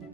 は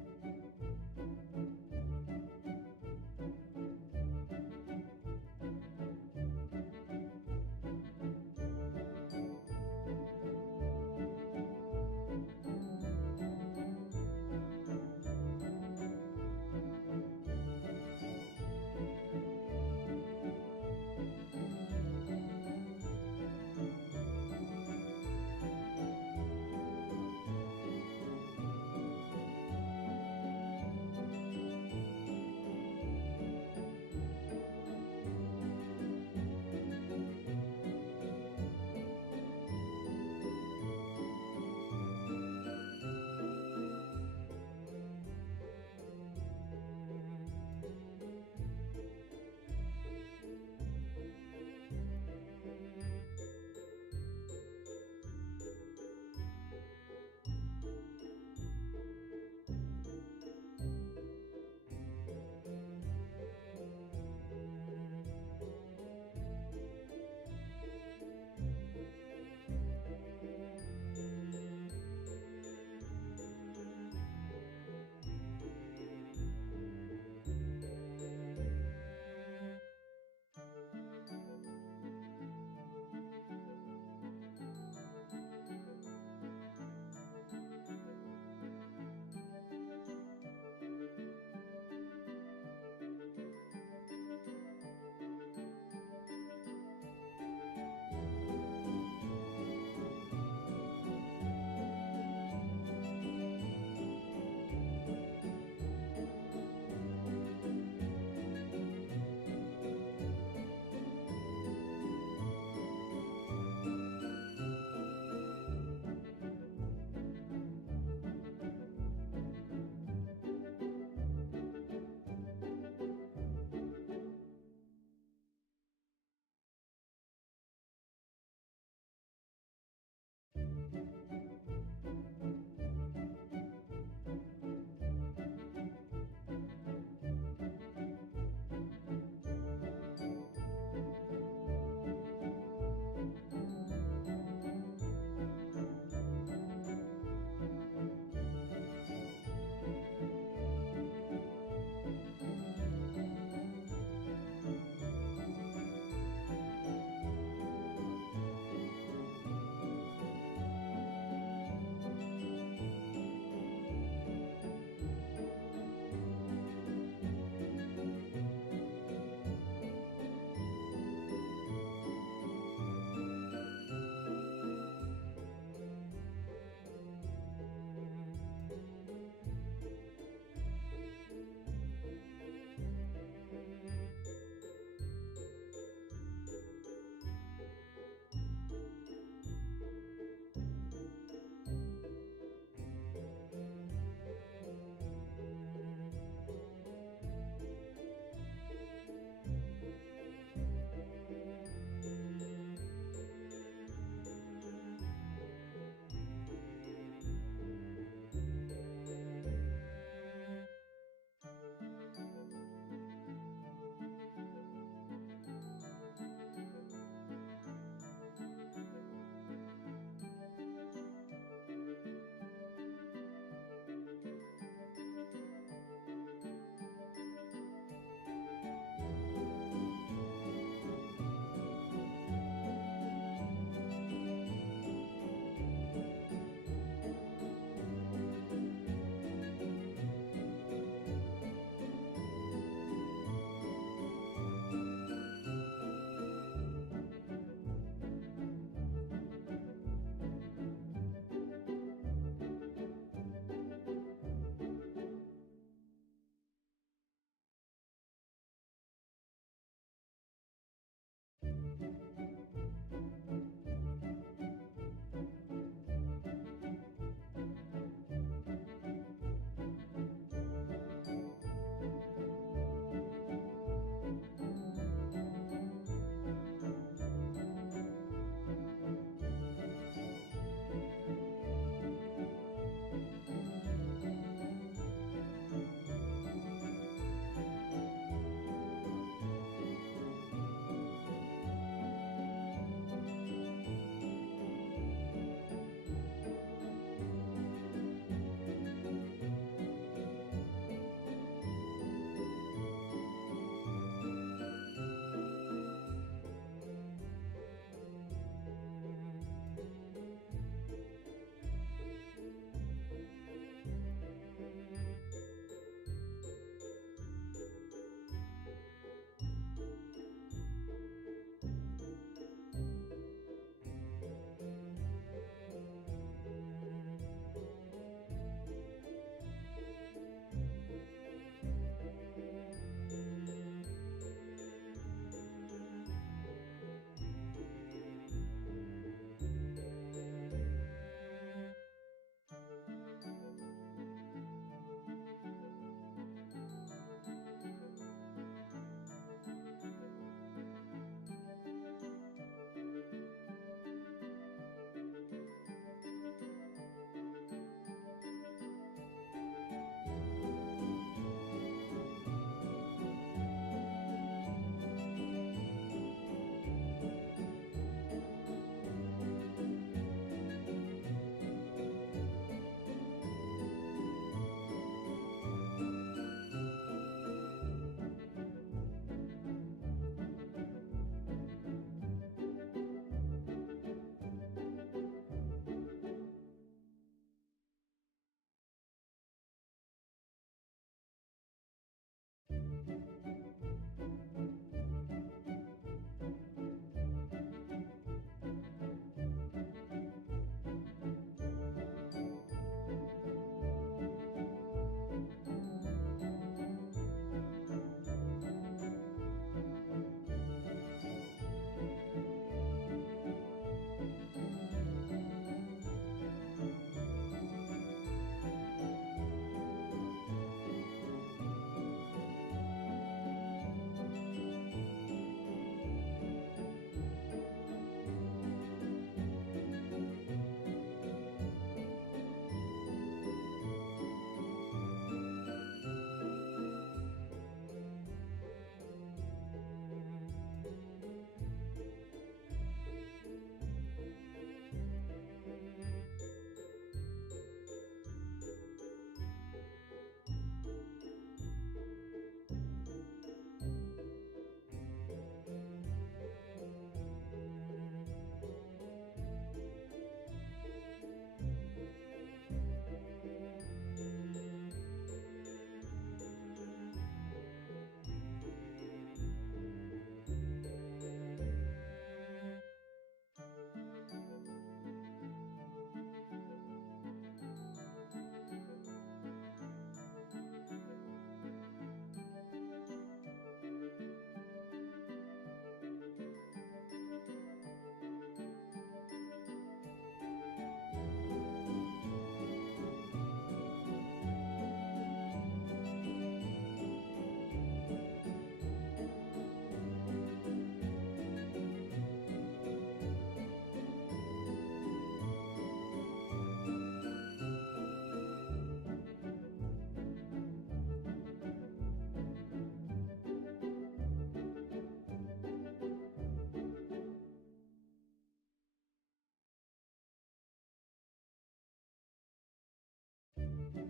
は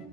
は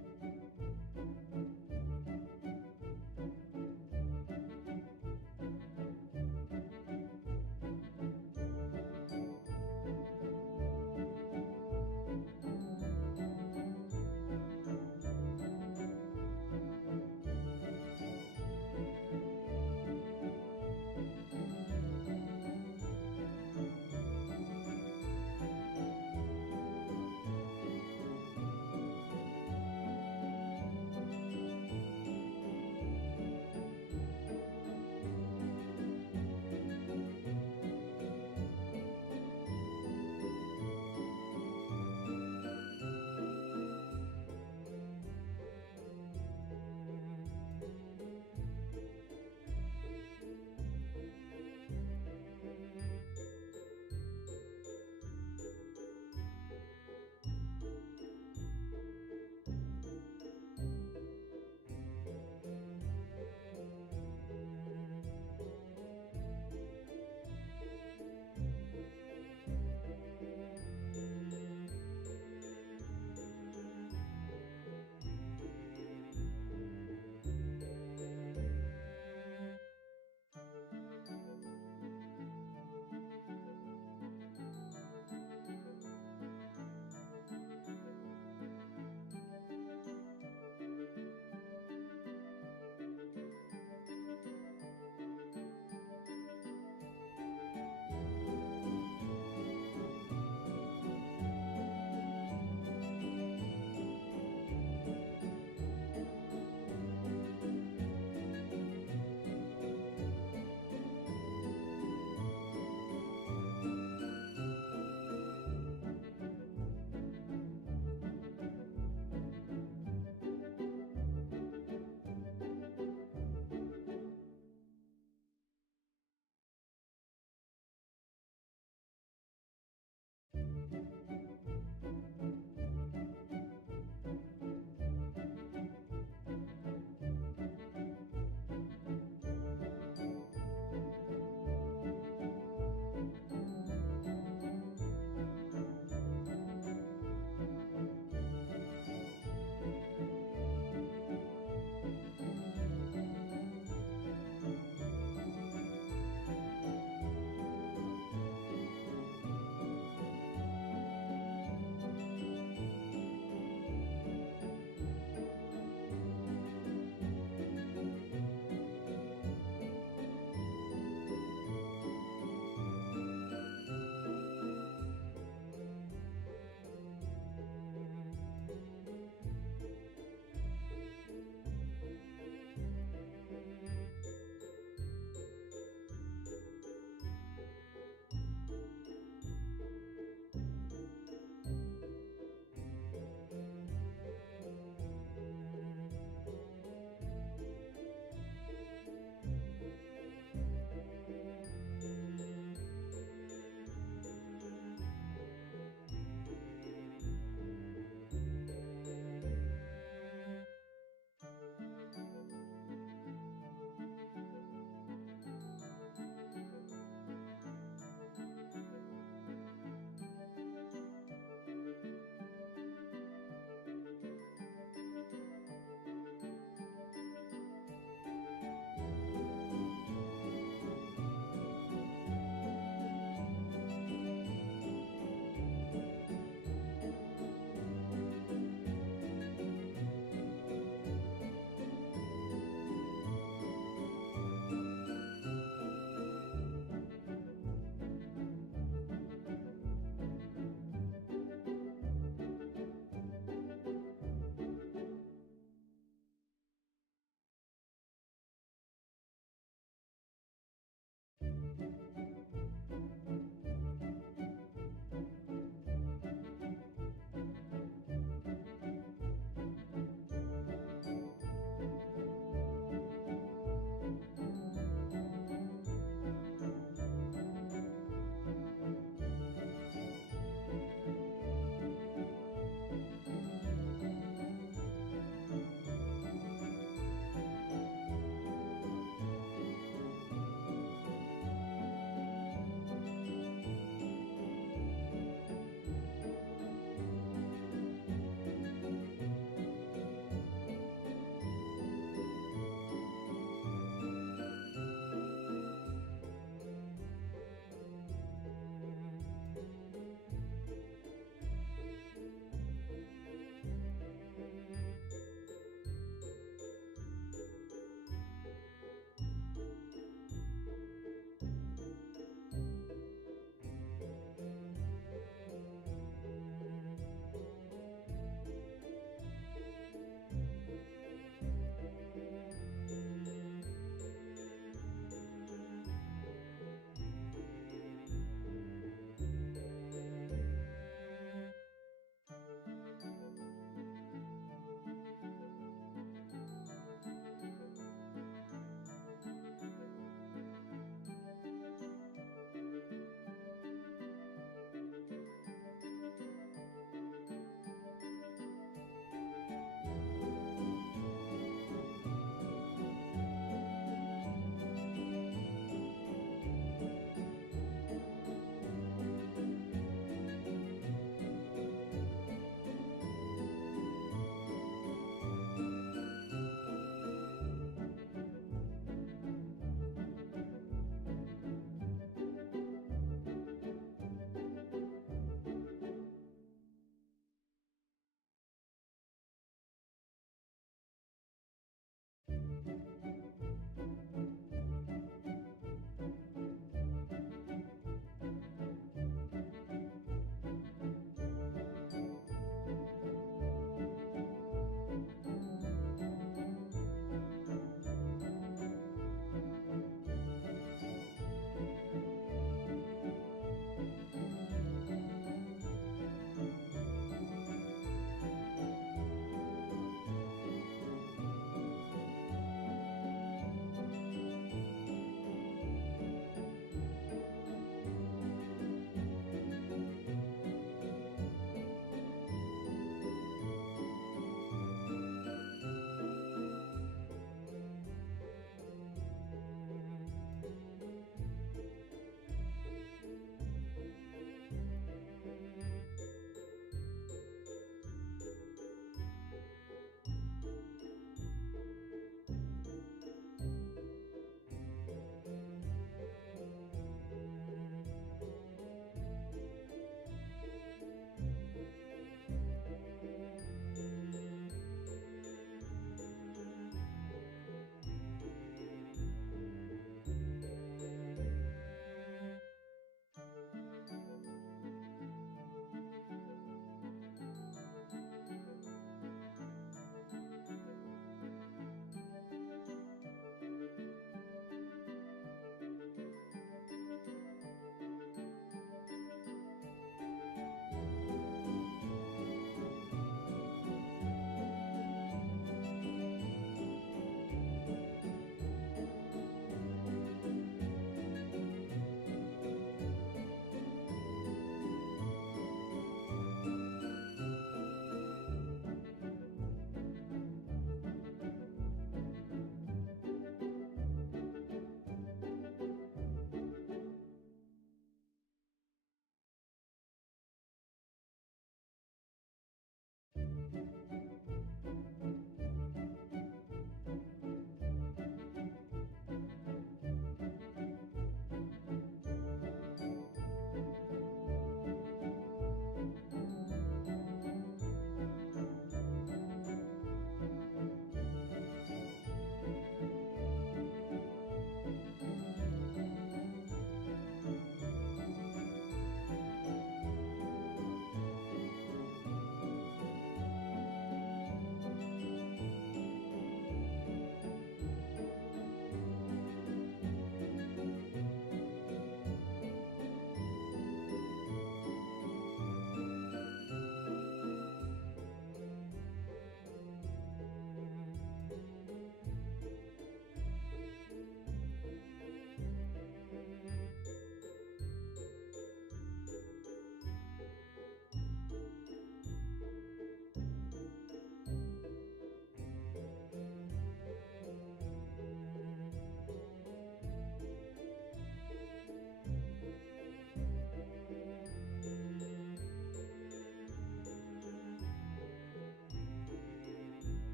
は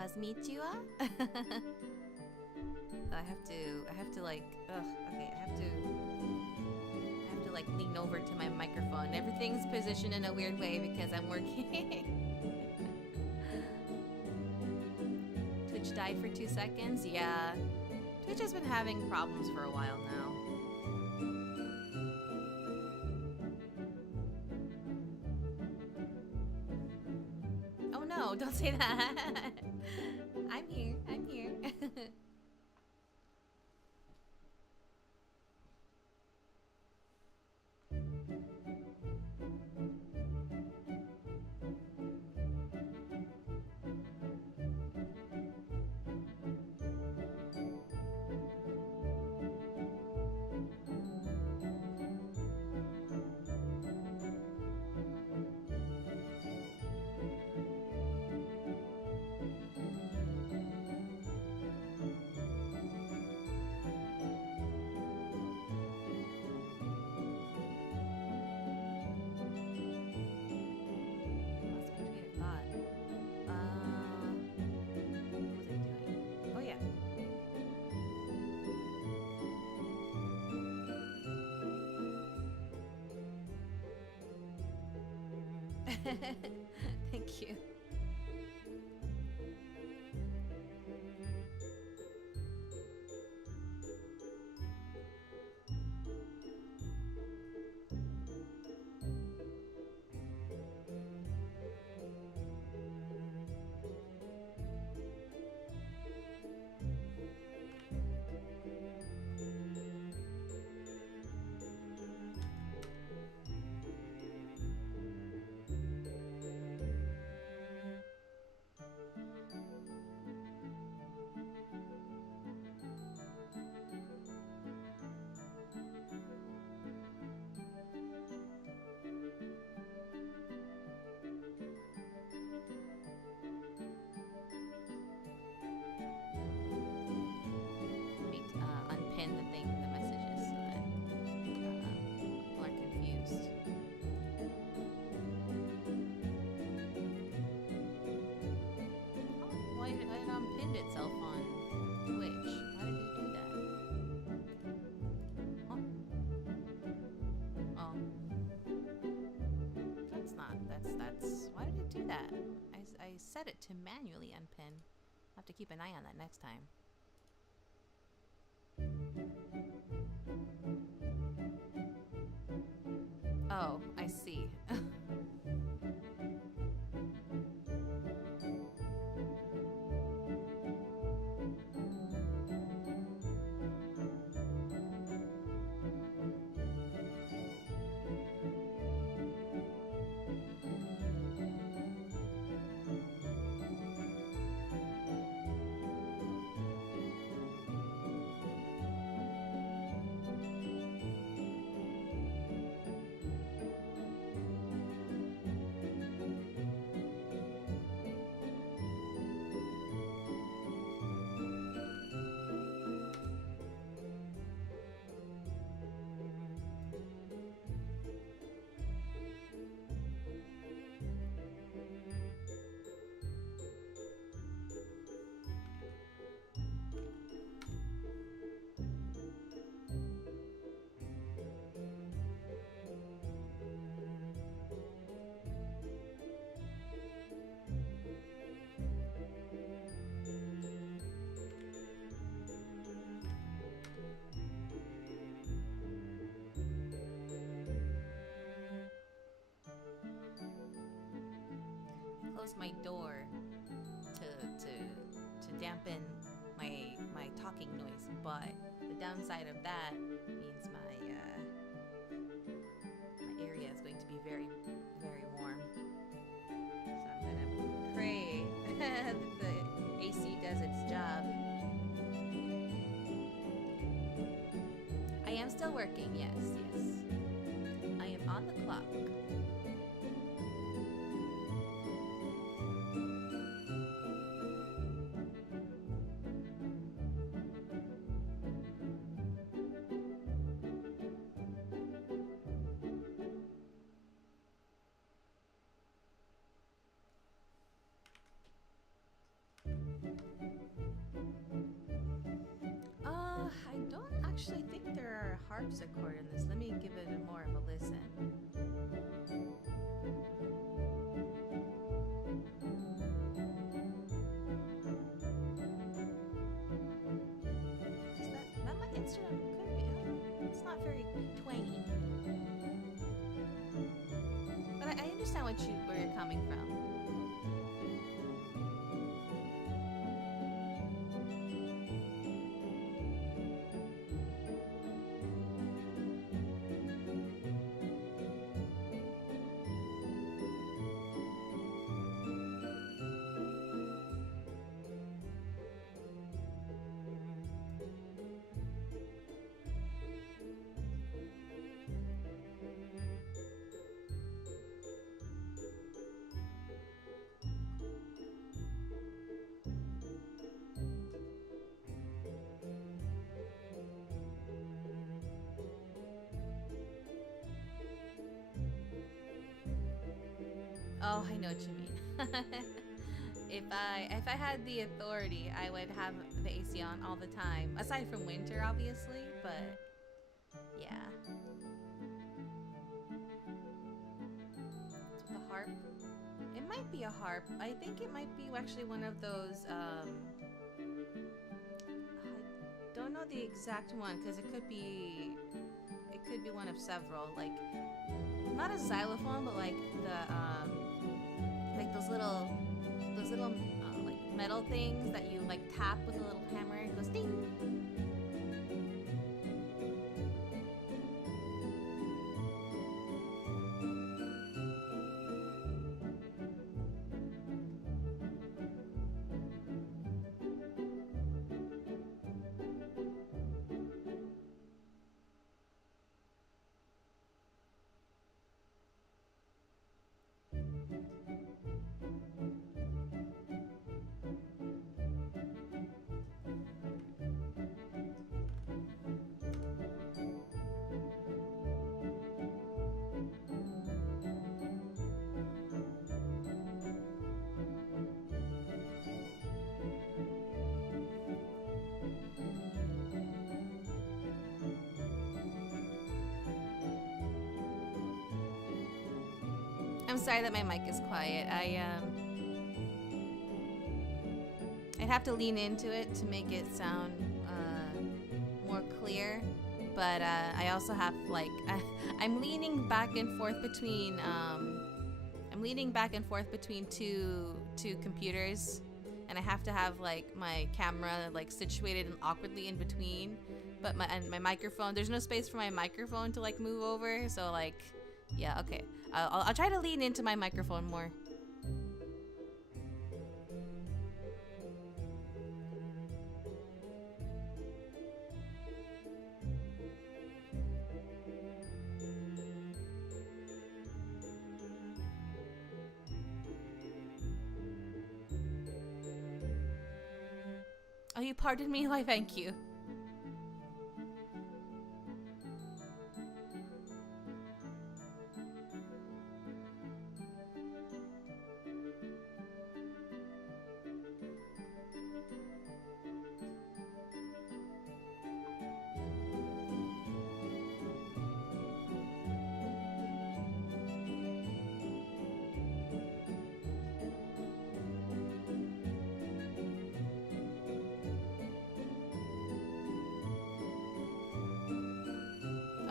Kosmika? I have to like, okay, I have to like lean over to my microphone. Everything's positioned in a weird way because I'm working. Twitch died for 2 seconds? Yeah. Twitch has been having problems for a while now. Oh no, don't say that. I'm here, I'm here. Thank you. Unpin the thing, the messages, so that people aren't confused. Oh, why did it unpinned itself on Twitch? Why did it do that? Huh? Oh. That's not, that's, why did it do that? I set it to manually unpin. I'll have to keep an eye on that next time. Oh, I see. Close my door to dampen my talking noise, but the downside of that means my area is going to be very, very warm. So I'm gonna pray that the AC does its job. I am still working, yes. I am on the clock. I actually think there are harpsichord in this. Let me give it more of a listen. That my instrument could be. It's not very twangy. But I understand where you're coming from. Oh, I know what you mean. If I had the authority, I would have the AC on all the time. Aside from winter, obviously, but yeah. That's what the harp. It might be a harp. I think it might be actually one of those, I don't know the exact one, because it could be one of several. Like, not a xylophone, but like like those little like metal things that you like tap with a little hammer. It goes ding. I'm sorry that my mic is quiet. I'd have to lean into it to make it sound more clear, but I also have like I'm leaning back and forth between two computers, and I have to have like my camera like situated and awkwardly in between, but my microphone, there's no space for my microphone to like move over, so like yeah, okay. I'll try to lean into my microphone more. Oh, you pardon me? Why, thank you.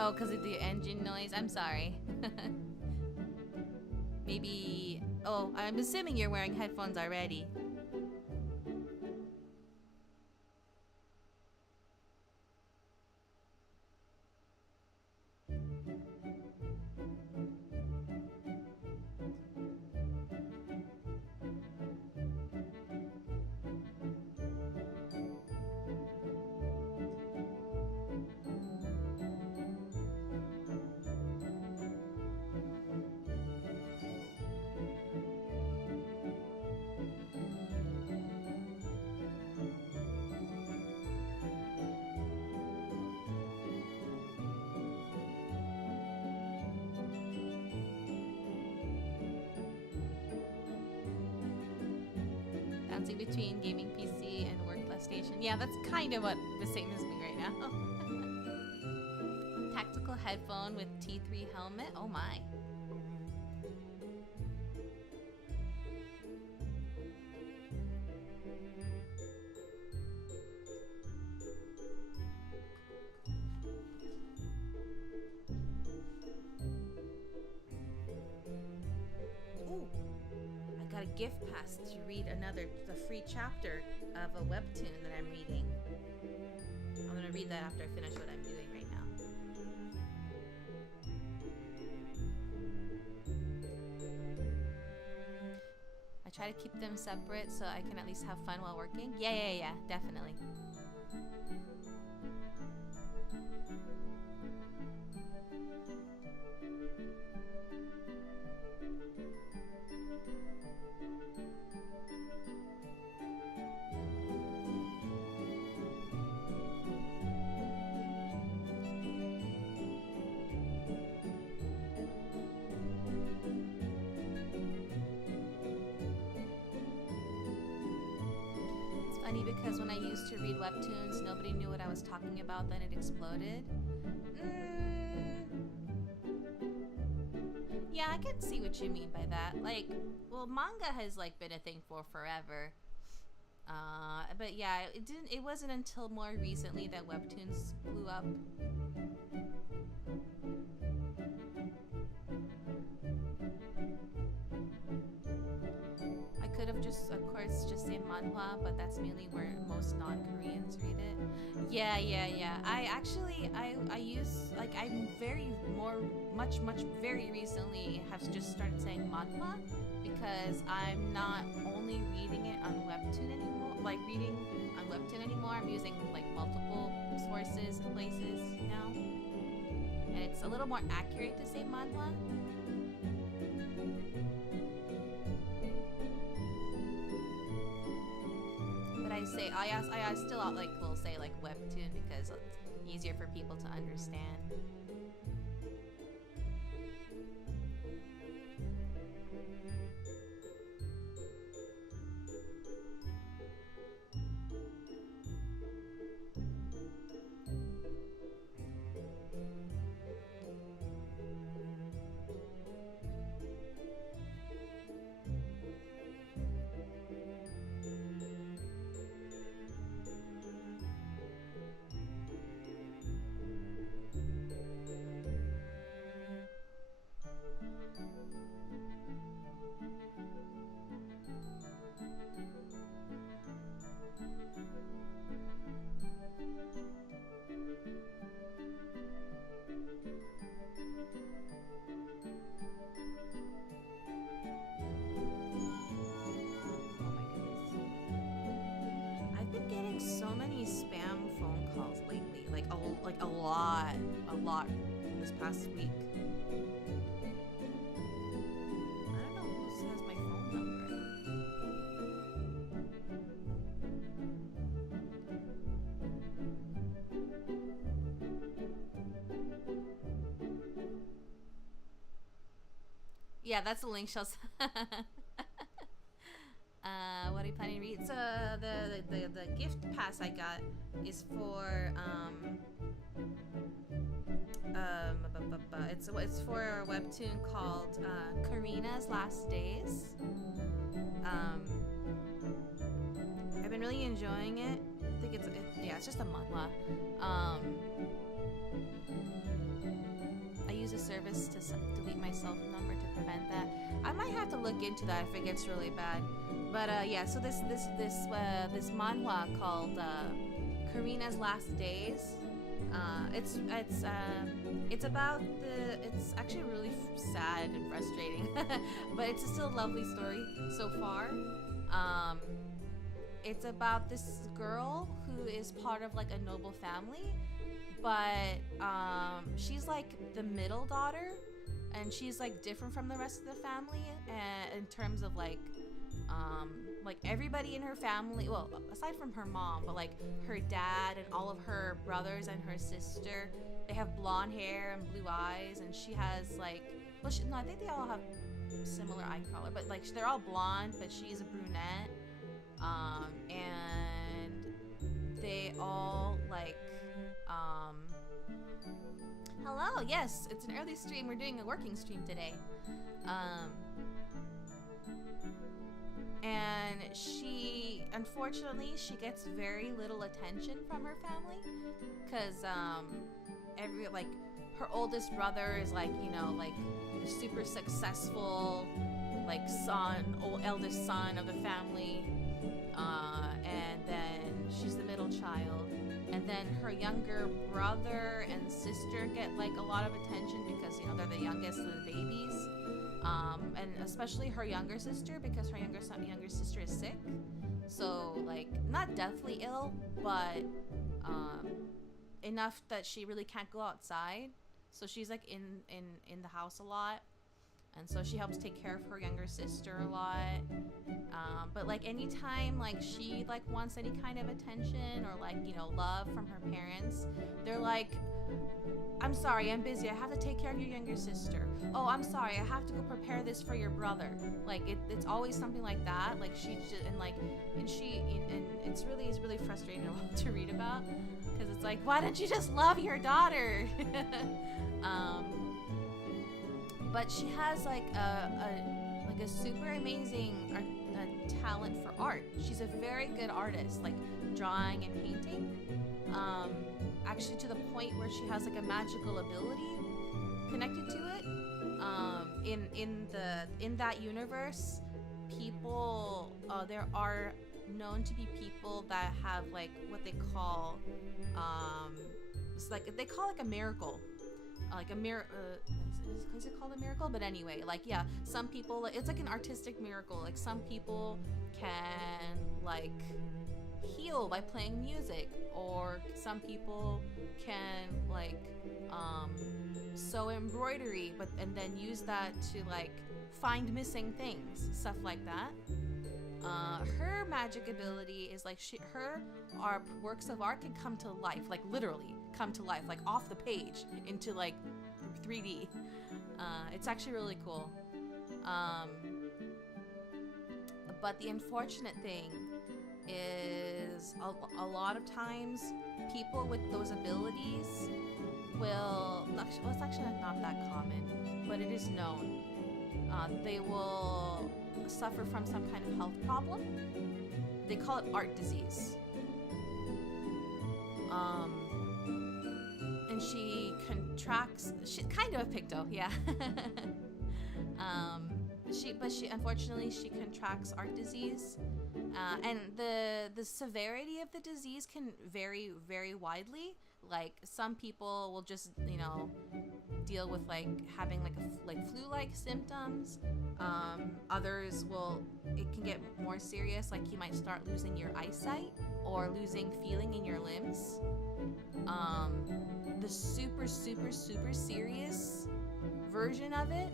Oh, because of the engine noise? I'm sorry. Maybe... Oh, I'm assuming you're wearing headphones already. Between gaming PC and work station. Yeah, that's kind of what the same as me right now. Tactical headphone with T3 helmet. Oh my. Gift pass to read the free chapter of a webtoon that I'm reading. I'm gonna read that after I finish what I'm doing right now. I try to keep them separate so I can at least have fun while working. Yeah, definitely. Because when I used to read webtoons, nobody knew what I was talking about, then it exploded. Yeah, can see what you mean by that. Like, well, manga has like been a thing for forever. But yeah, it wasn't until more recently that webtoons blew up. I could have just, of course, just said manhwa, but that's mainly where most non-Koreans read it. Yeah. I use, like, very recently have just started saying manhwa, because I'm not only reading it on webtoon anymore, I'm using like multiple sources and places now, and it's a little more accurate to say manhwa. But I still like will say like webtoon because it's easier for people to understand. A lot this past week. I don't know who has my phone number. Yeah, that's the link, Shells. What are you planning to read? So the gift pass I got is for it's for a webtoon called Karina's Last Days. I've been really enjoying it. I think it's just a manhwa. I use a service to delete my cell phone number to prevent that. I might have to look into that if it gets really bad. But yeah, so this manhwa called Karina's Last Days. It's about it's actually really sad and frustrating, but it's still a lovely story so far. It's about this girl who is part of like a noble family, but she's like the middle daughter, and she's like different from the rest of the family in terms of like everybody in her family, well, aside from her mom, but like her dad and all of her brothers and her sister, they have blonde hair and blue eyes, and she has like, well, I think they all have similar eye color, but like they're all blonde, but she's a brunette, and they all like, hello, yes, it's an early stream, we're doing a working stream today, and unfortunately she gets very little attention from her family, because her oldest brother is like, you know, like the super successful like eldest son of the family, and then she's the middle child, and then her younger brother and sister get like a lot of attention because, you know, they're the youngest of the babies. And especially her younger sister, because her younger sister is sick, so like not deathly ill, but enough that she really can't go outside, so she's like in the house a lot, and so she helps take care of her younger sister a lot, but like anytime like she like wants any kind of attention or like, you know, love from her parents, they're like, I'm sorry, I'm busy, I have to take care of your younger sister. Oh, I'm sorry, I have to go prepare this for your brother. Like it's always something like that. Like she just, and it's really frustrating to read about, because it's like, why don't you just love your daughter? but she has like a super amazing talent for art. She's a very good artist, like drawing and painting. Actually, to the point where she has like a magical ability connected to it. In that universe, people there are known to be people that have like what they call it's like they call like a miracle, like a is it called a miracle? But anyway, like yeah, some people, it's like an artistic miracle. Like some people can like heal by playing music, or some people can like sew embroidery, and then use that to like find missing things, stuff like that. Her magic ability is like her works of art can come to life, like literally come to life, like off the page into like 3D. It's actually really cool. But the unfortunate thing is a lot of times people with those abilities will, well, it's actually not that common, but it is known. They will suffer from some kind of health problem. They call it art disease. And she contracts, kind of a picto, yeah. She unfortunately she contracts art disease, and the severity of the disease can vary very widely. Like some people will just deal with like having like flu-like symptoms. Others it can get more serious, like you might start losing your eyesight or losing feeling in your limbs. The super serious version of it,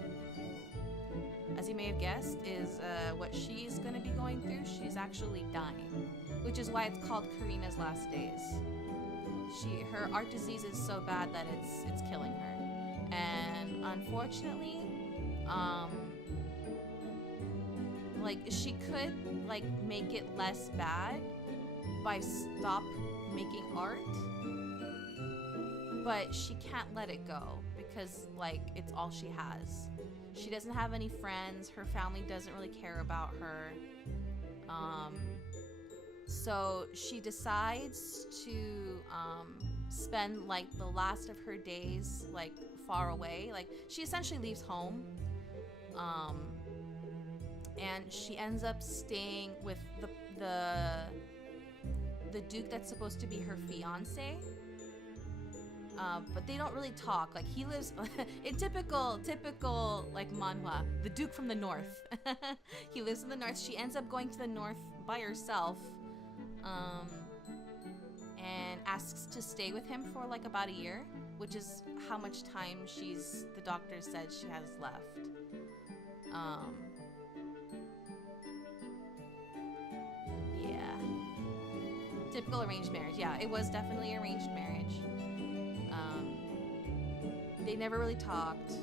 as you may have guessed, is what she's going to be going through. She's actually dying, which is why it's called Karina's Last Days. Her art disease is so bad that it's killing her, and unfortunately, like she could like make it less bad by stop making art, but she can't let it go because like it's all she has. She doesn't have any friends. Her family doesn't really care about her. So she decides to spend like the last of her days like far away. Like she essentially leaves home. And she ends up staying with the duke that's supposed to be her fiance. But they don't really talk. Like he lives in typical like manhwa, the duke from the north. He lives in the north. She ends up going to the north by herself, and asks to stay with him for like about a year, which is how much time the doctor said she has left. Yeah. Typical arranged marriage. Yeah, it was definitely arranged marriage. They never really talked.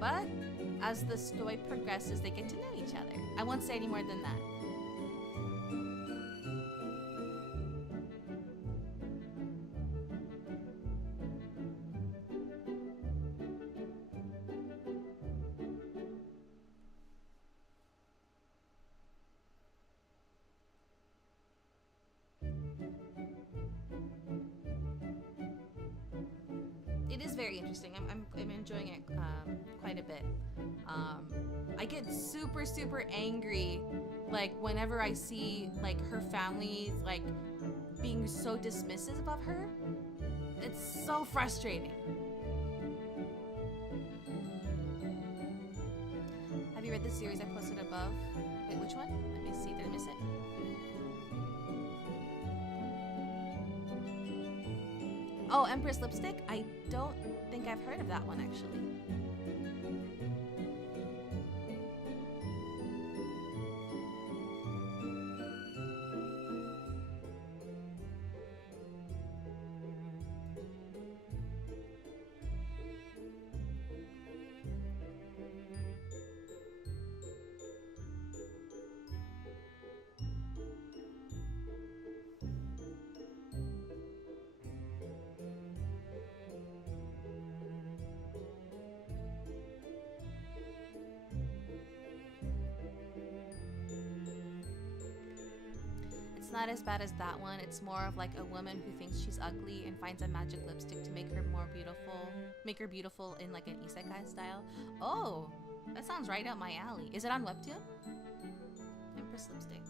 But as the story progresses, they get to know each other. I won't say any more than that. It is very interesting. I'm enjoying it quite a bit. I get super angry like whenever I see like her family like being so dismissive of her. It's so frustrating. Have you read the series I posted above? Wait, which one? Let me see. Did I miss it? Oh, Empress Lipstick? I don't think I've heard of that one, actually. not as bad as that one. It's more of like a woman who thinks she's ugly and finds a magic lipstick to make her more beautiful, make her beautiful in like an isekai style. Oh, that sounds right up my alley. Is it on Webtoon? Empress lipstick.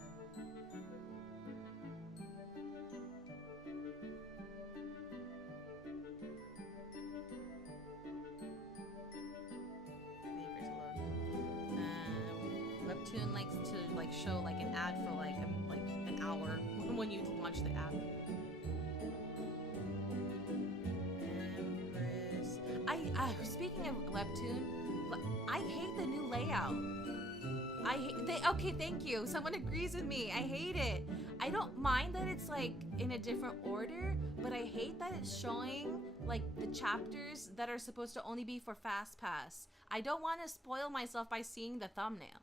Webtoon likes to like show like an ad for like an hour when you launch the app. Empress. Speaking of Webtoon, I hate the new layout. Okay, thank you. Someone agrees with me. I hate it. I don't mind that it's like in a different order, but I hate that it's showing like the chapters that are supposed to only be for Fast Pass. I don't want to spoil myself by seeing the thumbnail.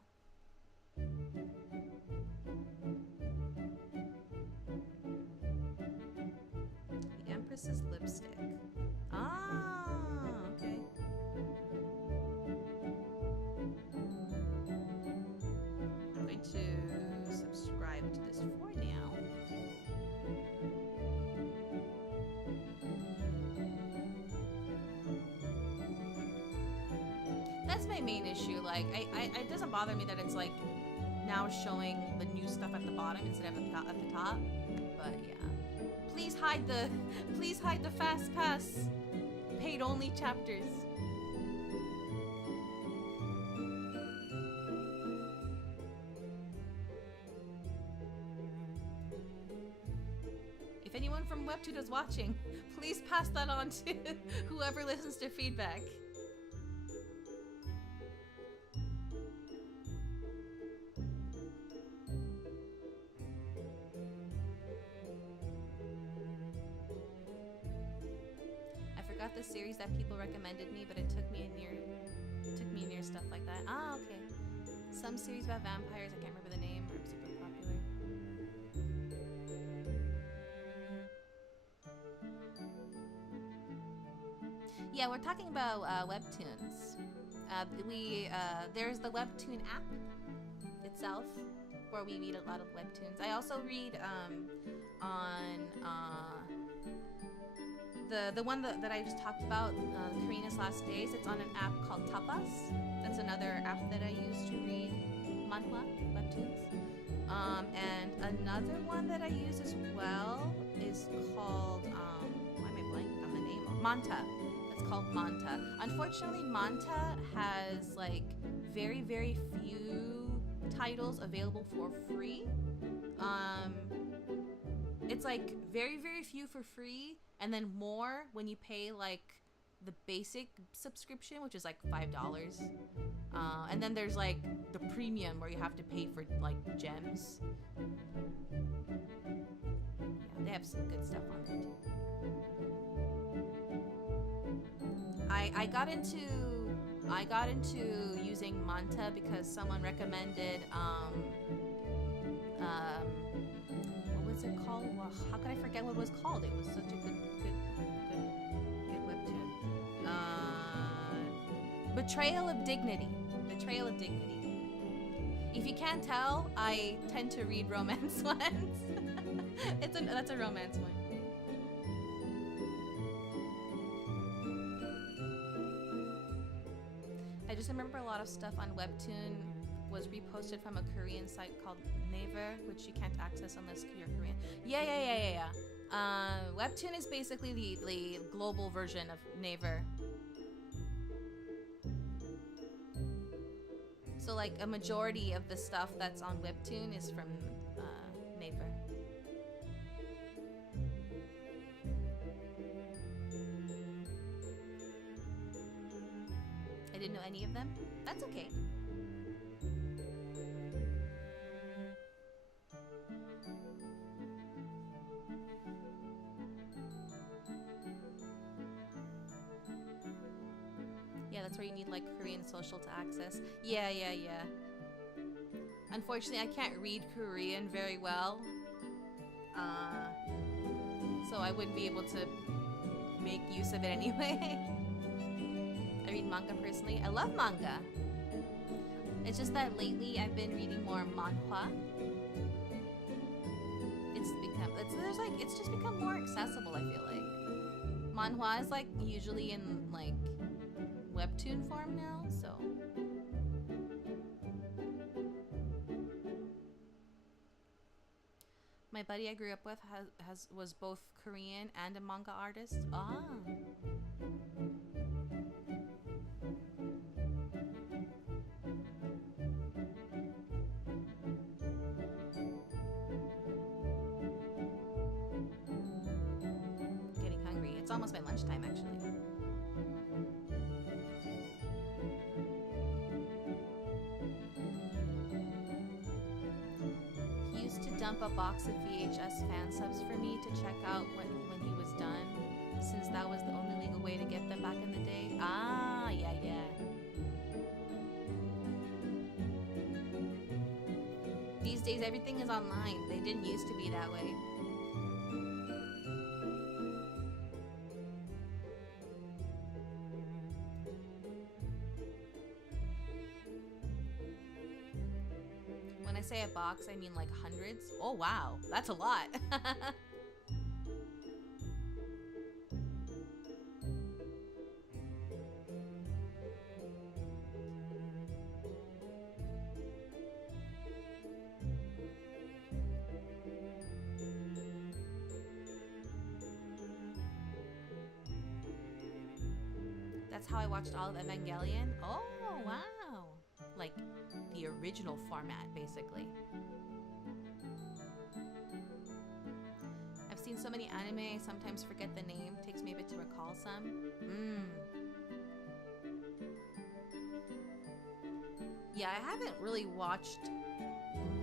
The Empress's lipstick. Ah, okay. I'm going to subscribe to this for now. That's my main issue. Like, it doesn't bother me that it's like now showing the new stuff at the bottom instead of at the top. But yeah, please hide the Fast Pass paid only chapters. If anyone from Webtoon is watching, please pass that on to whoever listens to feedback. The series that people recommended me, but it took me near stuff like that. Ah, okay. Some series about vampires, I can't remember the name, are super popular. Yeah, we're talking about webtoons. There's the webtoon app itself, where we read a lot of webtoons. I also read on the one that I just talked about, Karina's Last Days. It's on an app called Tapas. That's another app that I use to read manhwa, webtoons. And another one that I use as well is called, why am I blanking on the name? Manta. It's called Manta. Unfortunately, Manta has like very, very few titles available for free. It's like very, very few for free, and then more when you pay like the basic subscription, which is like $5. And then there's like the premium where you have to pay for like gems. Yeah, they have some good stuff on there too. I got into using Manta because someone recommended what was it called? Well, how could I forget what it was called? It was such a good webtoon. Betrayal of Dignity. Betrayal of Dignity. If you can't tell, I tend to read romance ones. That's a romance one. I just remember a lot of stuff on Webtoon was reposted from a Korean site called Naver, which you can't access unless you're Korean. Yeah. Webtoon is basically the global version of Naver. So like a majority of the stuff that's on Webtoon is from Naver. I didn't know any of them. That's okay. Yeah, that's where you need like Korean social to access. Yeah. Unfortunately, I can't read Korean very well. So I wouldn't be able to make use of it anyway. I read manga personally. I love manga. It's just that lately I've been reading more manhwa. it's just become more accessible, I feel like. Manhwa is like usually in like webtoon form now, so. My buddy I grew up with was both Korean and a manga artist. Ah. Getting hungry. It's almost my lunchtime, actually. Dump a box of VHS fan subs for me to check out when he was done, since that was the only legal way to get them back in the day. Ah, yeah. These days everything is online. They didn't used to be that way. When I say a box, I mean like hundreds. Oh wow, that's a lot. That's how I watched all of Evangelion. Oh wow. Like the original format, basically. I've seen so many anime, I sometimes forget the name. Takes me a bit to recall some. Yeah, I haven't really watched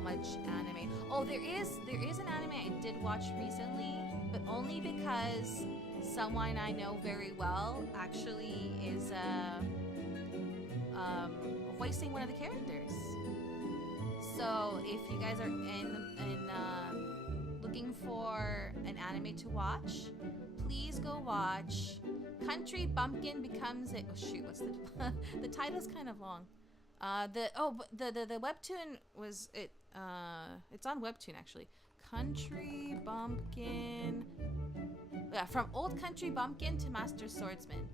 much anime. Oh, there is an anime I did watch recently, but only because someone I know very well actually is voicing one of the characters. So if you guys are looking for an anime to watch, please go watch Country Bumpkin Becomes a... Oh shoot, what's the title's kind of long. The webtoon was it. It's on webtoon actually. Country Bumpkin. Yeah, from Old Country Bumpkin to Master Swordsman.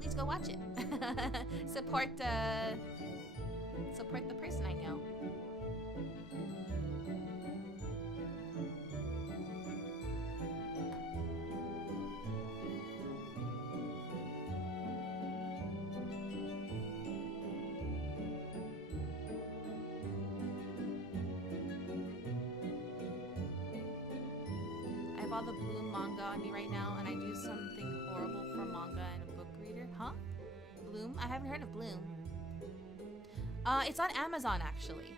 Please go watch it. Support the person I know. I have all the Bloom manga on me right now, and I do something horrible for manga and a book reader. Huh? Bloom? I haven't heard of Bloom. It's on Amazon actually.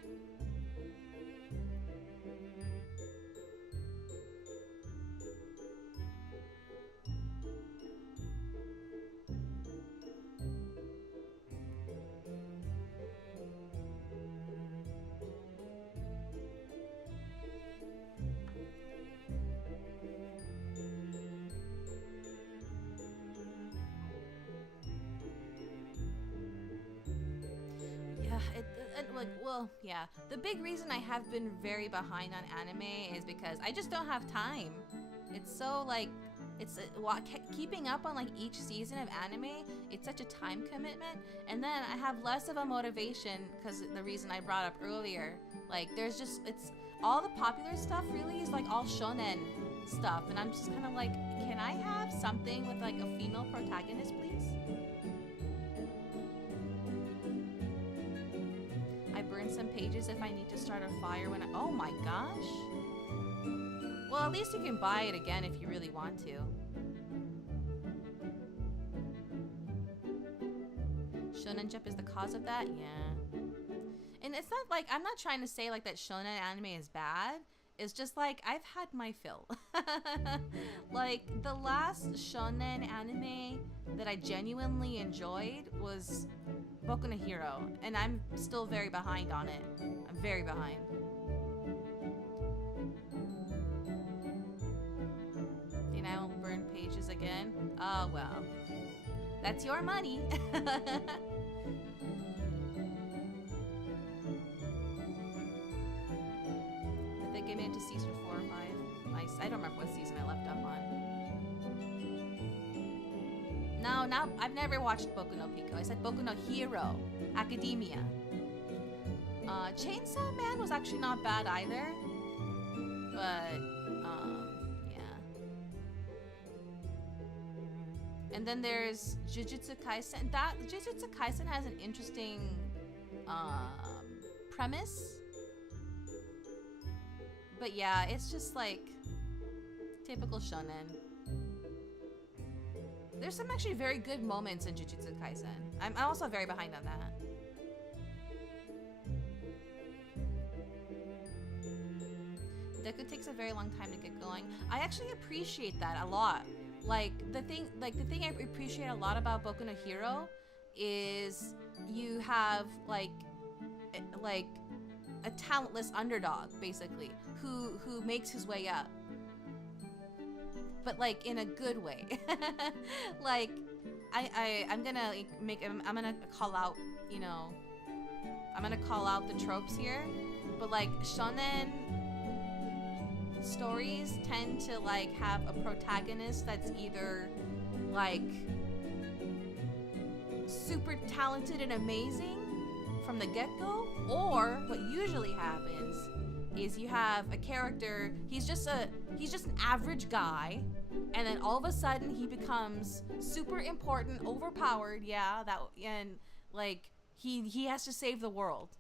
Yeah. The big reason I have been very behind on anime is because I just don't have time. It's so like, keeping up on like each season of anime, it's such a time commitment. And then I have less of a motivation because the reason I brought up earlier, like it's all the popular stuff really is like all shonen stuff. And I'm just kind of like, can I have something with like a female protagonist, please? Burn some pages if I need to start a fire when oh my gosh. Well, at least you can buy it again if you really want to. Shonen Jump is the cause of that? Yeah. And it's not like, I'm not trying to say like that shonen anime is bad. It's just like, I've had my fill. Like, the last shonen anime that I genuinely enjoyed was Boku no Hero, and I'm still very behind on it. I'm very behind. And I will burn pages again. Oh, well. That's your money. If they get me into season 4 or 5. I don't remember what season I left up on. No, I've never watched Boku no Pico. I said Boku no Hero Academia. Chainsaw Man was actually not bad either. But, yeah. And then there's Jujutsu Kaisen. Jujutsu Kaisen has an interesting premise. But yeah, it's just like typical shonen. There's some actually very good moments in Jujutsu Kaisen. I'm also very behind on that. Deku takes a very long time to get going. I actually appreciate that a lot. Like the thing I appreciate a lot about Boku no Hero is you have like a talentless underdog basically who makes his way up. But like in a good way. Like I'm gonna call out, you know, I'm gonna call out the tropes here, but like shonen stories tend to like have a protagonist that's either like super talented and amazing from the get-go, or what usually happens is you have a character, he's just an average guy, and then all of a sudden he becomes super important, overpowered, and like he has to save the world.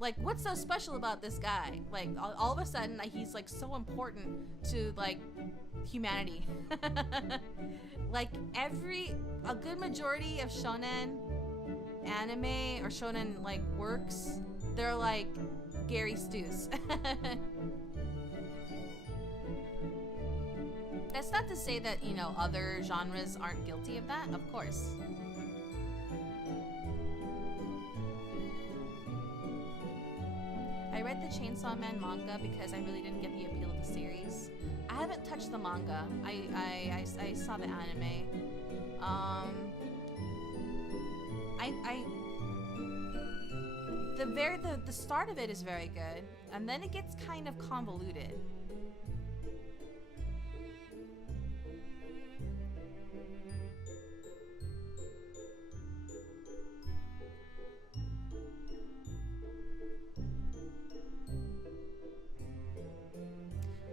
Like, what's so special about this guy? Like, all of a sudden, like, he's like so important to like humanity. Like a good majority of shonen anime or shonen like works, they're like Gary Stews. That's not to say that, you know, other genres aren't guilty of that, of course. I read the Chainsaw Man manga because I really didn't get the appeal of the series. I haven't touched the manga. I saw the anime. The start of it is very good, and then it gets kind of convoluted.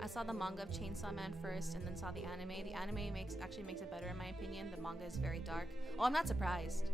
I saw the manga of Chainsaw Man first and then saw the anime. The anime actually makes it better in my opinion. The manga is very dark. Oh, I'm not surprised.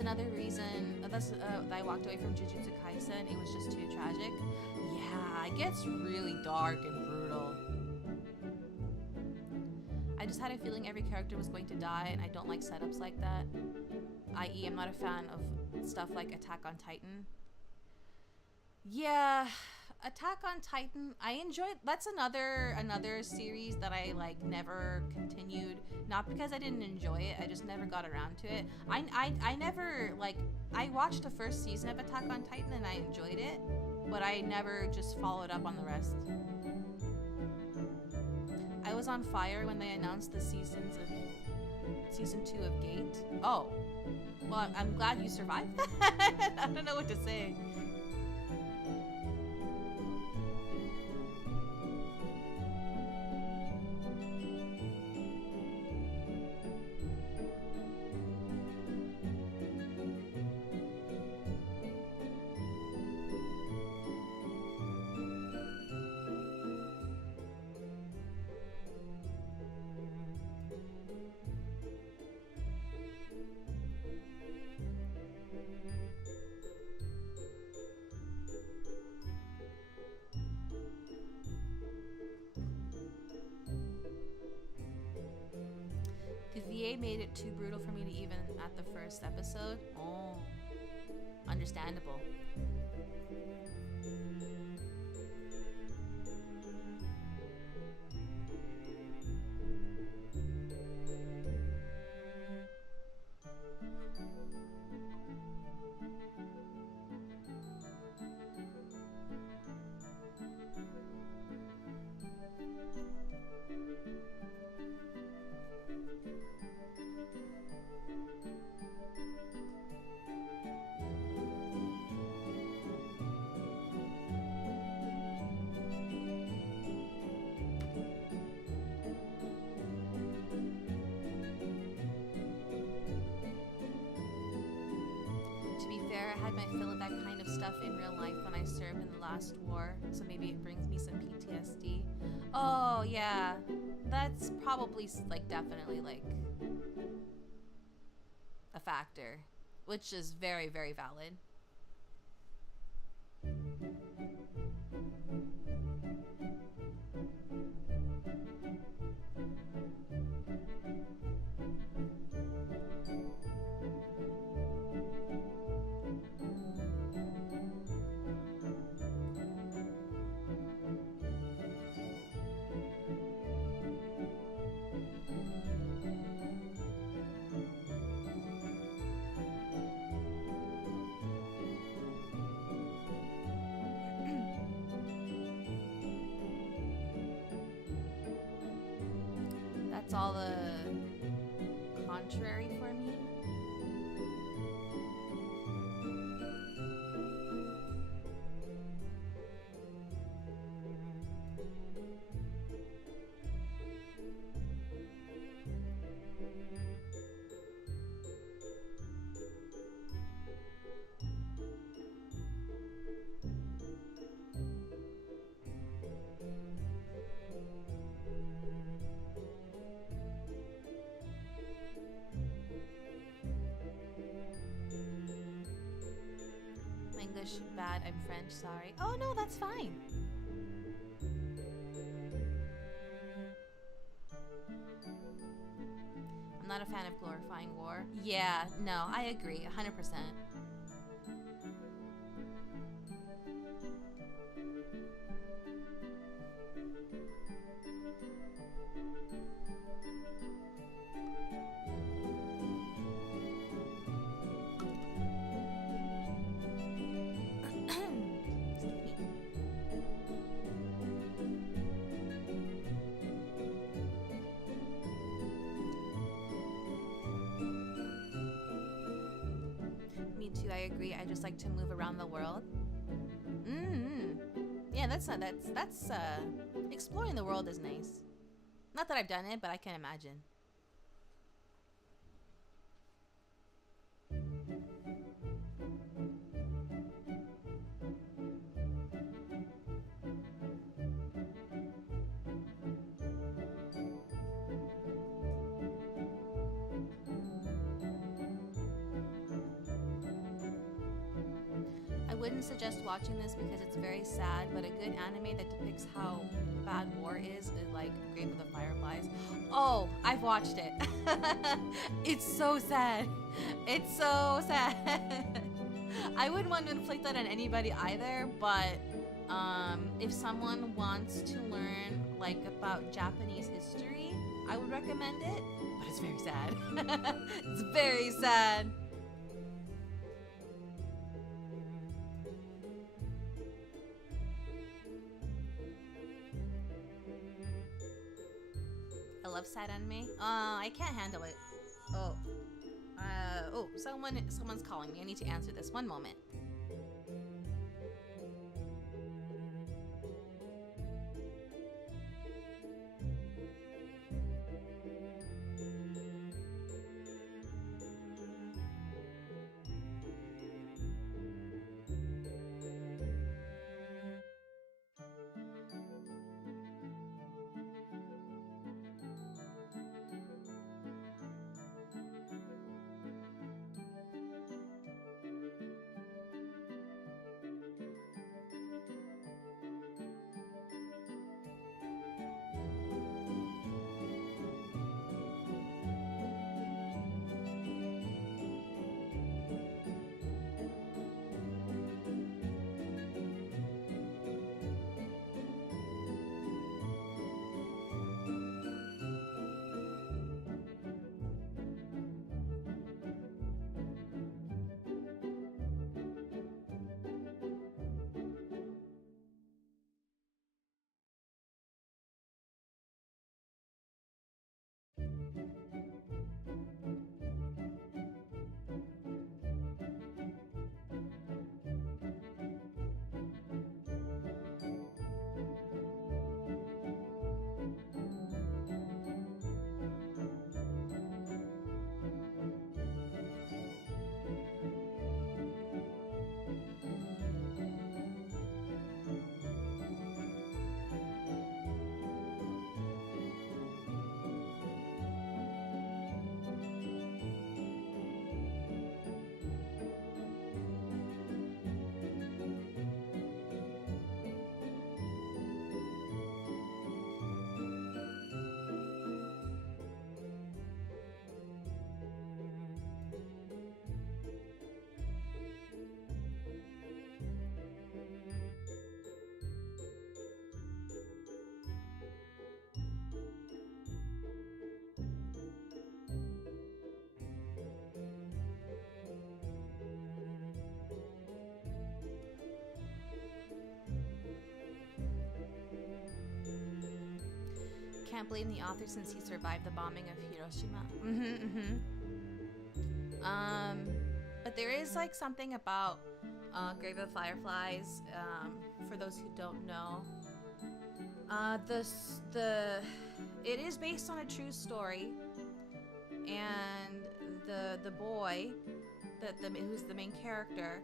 Another reason that I walked away from Jujutsu Kaisen, it was just too tragic. Yeah, it gets really dark and brutal. I just had a feeling every character was going to die, and I don't like setups like that. I.e., I'm not a fan of stuff like Attack on Titan. Yeah, Attack on Titan, I enjoyed. That's another series that I like never continued. Not because I didn't enjoy it, I just never got around to it. I never like, I watched the first season of Attack on Titan and I enjoyed it, but I never just followed up on the rest. I was on fire when they announced the season 2 of Gate. Oh, well, I'm glad you survived that. I don't know what to say. made it too brutal for me to even at the first episode. Oh, understandable. I had my fill of that kind of stuff in real life when I served in the last war, so maybe it brings me some PTSD. Oh yeah, that's probably like definitely like a factor, which is very, very valid. That's all the contrary for me. English bad, I'm French, sorry. Oh no, that's fine. I'm not a fan of glorifying war. Yeah, no, I agree, 100%. I agree. I just like to move around the world. Yeah, that's exploring the world is nice. Not that I've done it, but I can imagine. I wouldn't suggest watching this because it's very sad, but a good anime that depicts how bad war is like Grave of the Fireflies. Oh, I've watched it. It's so sad. It's so sad. I wouldn't want to inflict that on anybody either, but if someone wants to learn like about Japanese history, I would recommend it, but it's very sad. It's very sad. I love sad anime. I can't handle it. Someone's calling me. I need to answer this. One moment. can't blame the author since he survived the bombing of Hiroshima. But there is like something about Grave of Fireflies, for those who don't know. It is based on a true story, and the boy, who's the main character,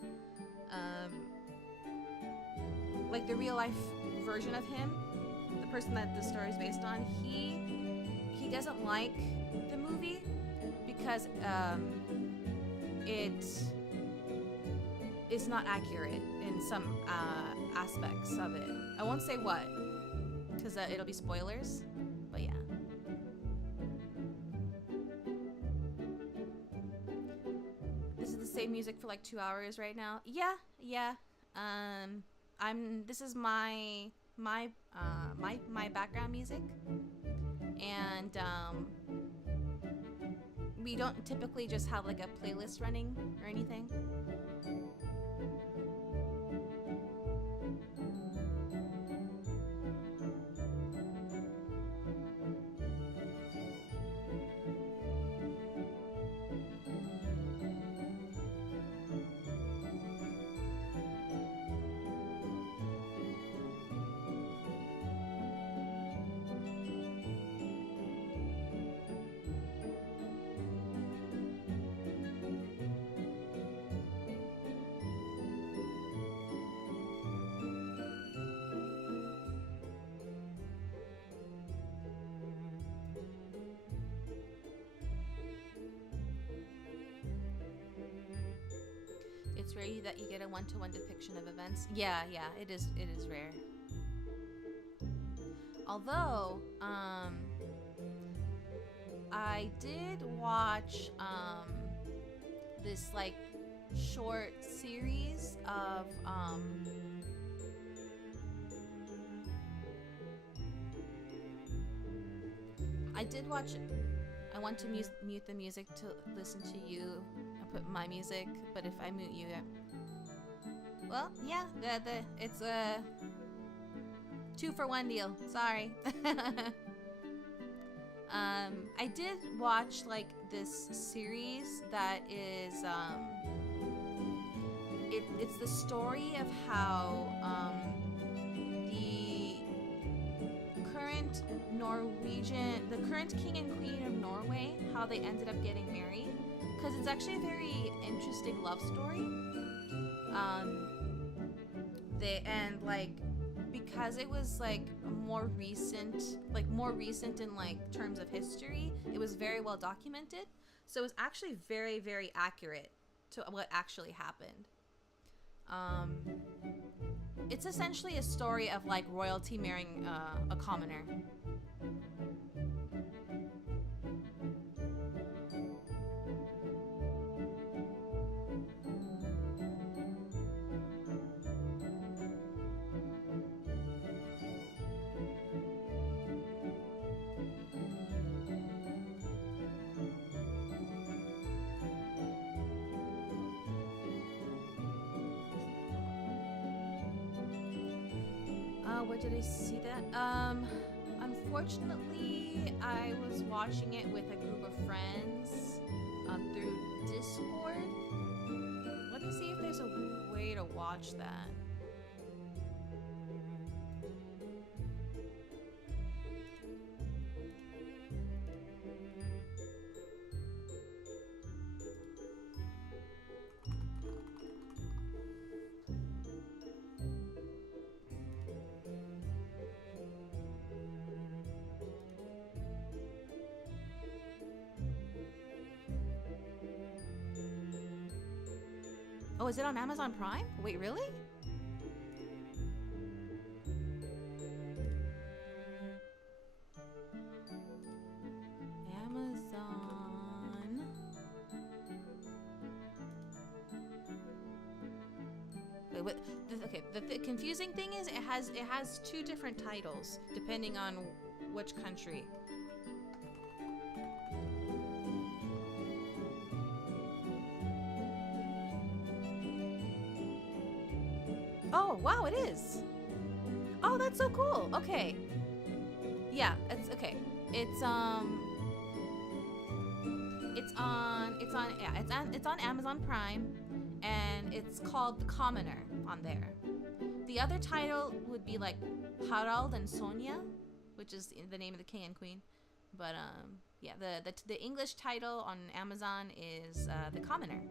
like the real life version of him, the person that the story is based on, he doesn't like the movie because it's not accurate in some aspects of it. I won't say what, because it'll be spoilers, but yeah. This is the same music for like 2 hours right now. Yeah. This is my background music, and we don't typically just have like a playlist running or anything. It's rare that you get a one-to-one depiction of events. Yeah, it is rare. Although, I did watch this like short series of I want to mute the music to listen to you. I put my music, but if I mute you, well, yeah, it's a 2-for-1 deal. Sorry. I did watch like this series that is it's the story of how the current king and queen of Norway, how they ended up getting married, because it's actually a very interesting love story. Because it was like more recent in like terms of history, it was very well documented, so it was actually very, very accurate to what actually happened. It's essentially a story of like royalty marrying a commoner. Where did I see that? Unfortunately, I was watching it with a group of friends through Discord. Let me see if there's a way to watch that. Oh, is it on Amazon Prime? Wait, really? Amazon. Wait, what? Okay, the confusing thing is it has 2 different titles depending on which country. Oh, wow, it is. Oh, that's so cool. Okay. Yeah, it's okay. It's on Amazon Prime, and it's called The Commoner on there. The other title would be like Harald and Sonia, which is the name of the king and queen. But yeah, the English title on Amazon is The Commoner.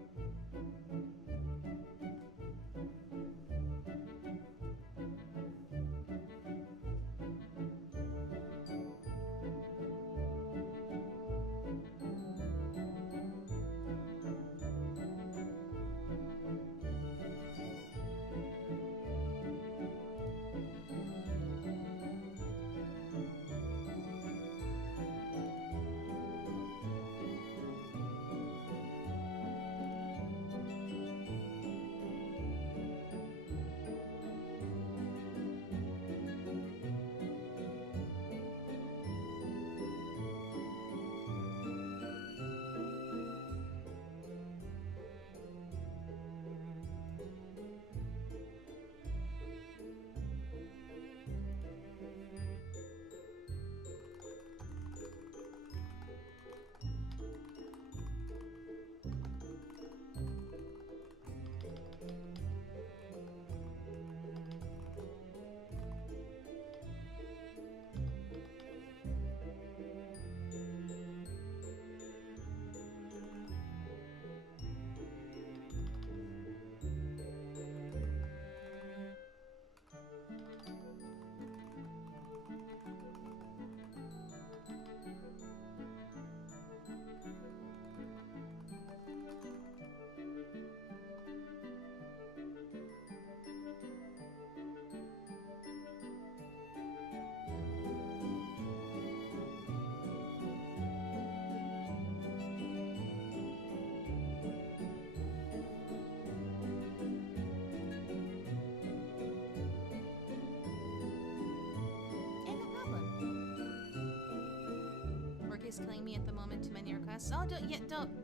Is killing me at the moment. Too many requests. Oh,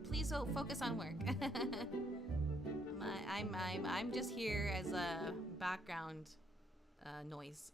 please don't focus on work. I'm just here as a background noise.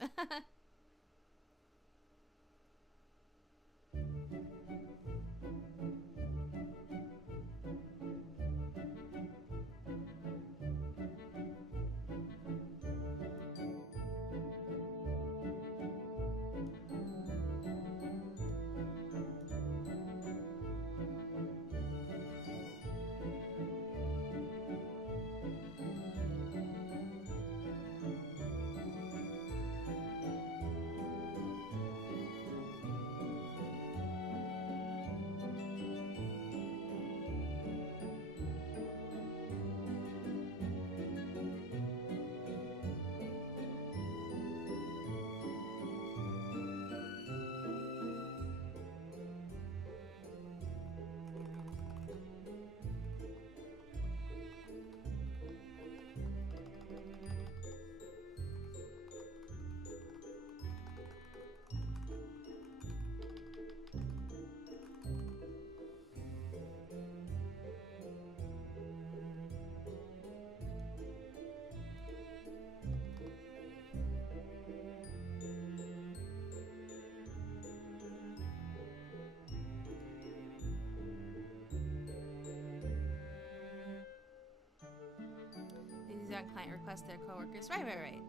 Client request their coworkers. Right.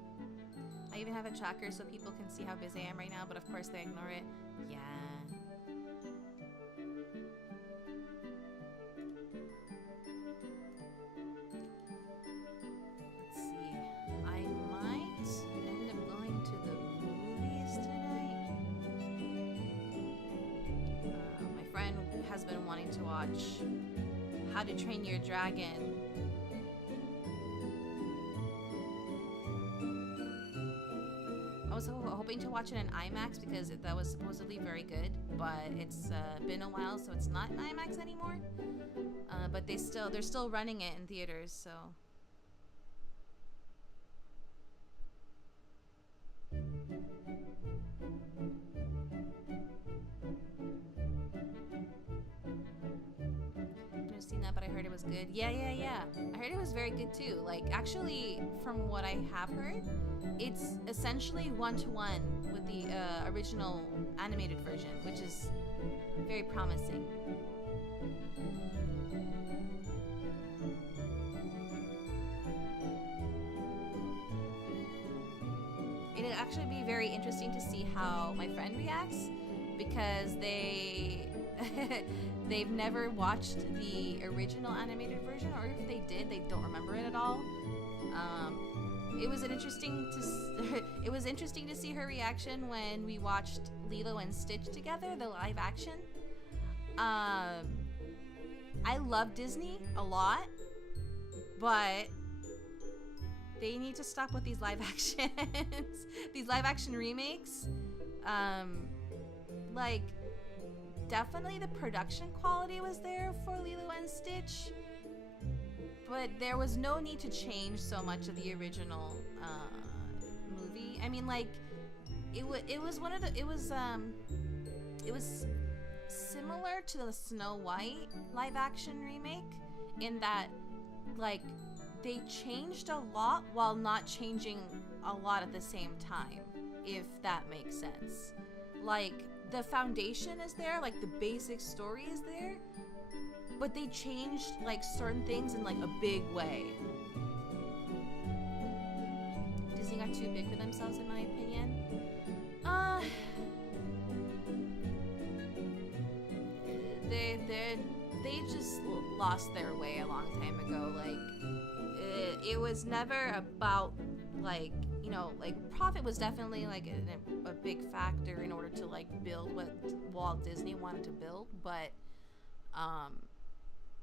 I even have a tracker so people can see how busy I am right now, but of course they ignore it. Yeah. Let's see. I might end up going to the movies tonight. My friend has been wanting to watch How to Train Your Dragon. I was hoping to watch it in IMAX because that was supposedly very good, but it's been a while, so it's not in IMAX anymore. But they're still running it in theaters, so. I've never seen that, but I heard it was good. Yeah. I heard it was very good too. Like, actually, from what I have heard, it's essentially one-to-one with the original animated version, which is very promising. It'll actually be very interesting to see how my friend reacts, because they've never watched the original animated version, or if they did, they don't remember it at all. It was interesting to see her reaction when we watched Lilo and Stitch together, the live action. I love Disney a lot, but they need to stop with these live actions, these live action remakes. Like, definitely the production quality was there for Lilo and Stitch, but there was no need to change so much of the original movie. I mean, like, it was similar to the Snow White live action remake in that, like, they changed a lot while not changing a lot at the same time, if that makes sense. Like, the foundation is there, like the basic story is there, but they changed like certain things in like a big way. Disney got too big for themselves, in my opinion. They just lost their way a long time ago. Like, it was never about, like, you know, like, profit was definitely like a big factor in order to like build what Walt Disney wanted to build, but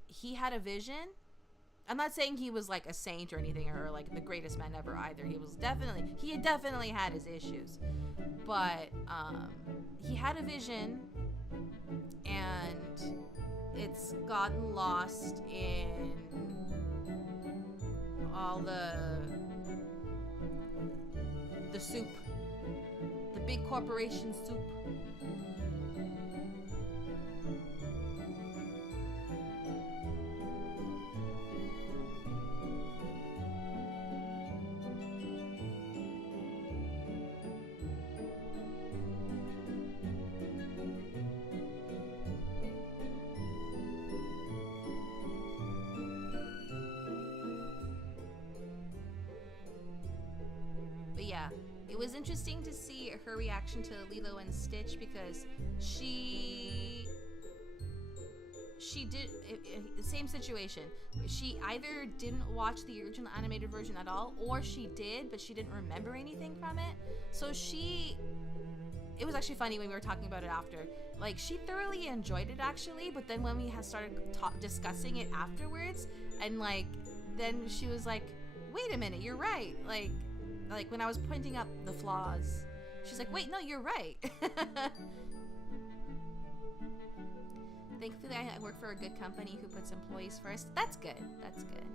he had a vision. I'm not saying he was like a saint or anything, or like the greatest man ever either. He definitely had his issues, but he had a vision, and it's gotten lost in all the soup, the big corporation soup. But yeah, it was interesting to see her reaction to Lilo and Stitch, because she did the same situation. She either didn't watch the original animated version at all, or she did, but she didn't remember anything from it. So it was actually funny when we were talking about it after. Like, she thoroughly enjoyed it actually, but then when we started discussing it afterwards, and like, then she was like, wait a minute, you're right. Like when I was pointing out the flaws, she's like, wait, no, you're right. Thankfully, I work for a good company who puts employees first. That's good. That's good.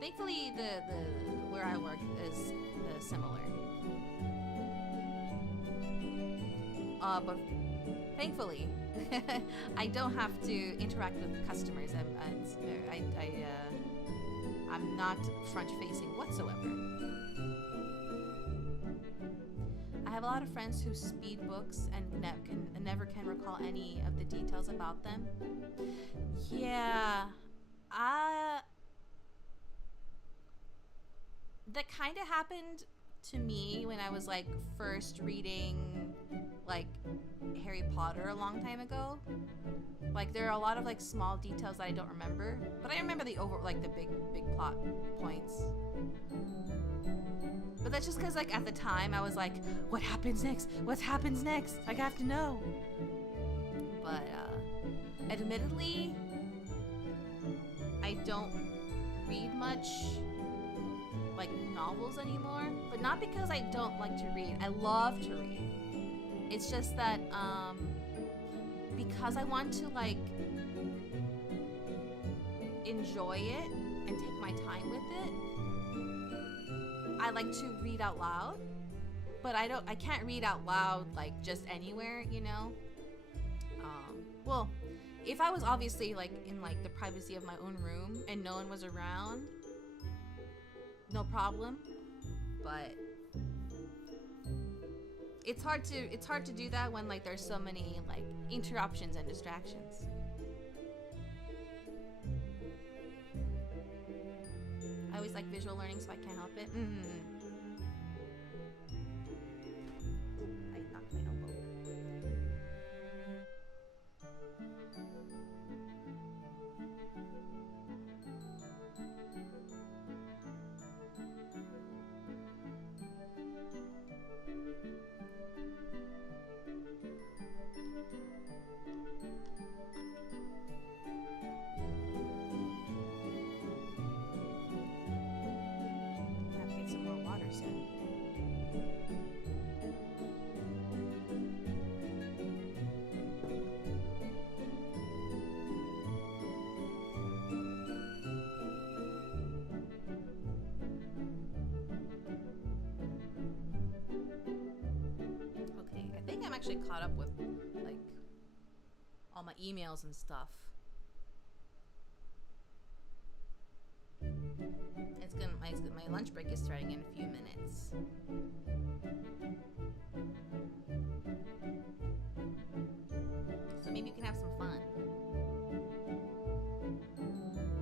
Thankfully, the where I work is similar. But thankfully, I don't have to interact with customers. I'm not front-facing whatsoever. I have a lot of friends who speed books and never can recall any of the details about them. Yeah, that kind of happened to me when I was like first reading like Harry Potter a long time ago. Like, there are a lot of like small details that I don't remember, but I remember the big plot points. But that's just because like at the time I was like, what happens next? What happens next? I have to know. But admittedly, I don't read much like novels anymore, but not because I don't like to read. I love to read. It's just that because I want to like enjoy it and take my time with it, I like to read out loud. but I can't read out loud like just anywhere, you know. Well, if I was obviously like in like the privacy of my own room and no one was around, no problem. But it's hard to do that when like there's so many like interruptions and distractions. I always like visual learning, so I can't help it. I knocked my elbow. Actually caught up with like all my emails and stuff. My lunch break is starting in a few minutes. So maybe we can have some fun.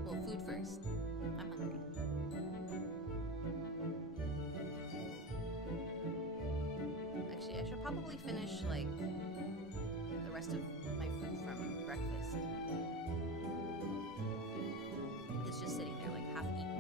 Well, food first. I'm hungry. Actually, I should probably finish like the rest of my food from breakfast. It's just sitting there like half eaten.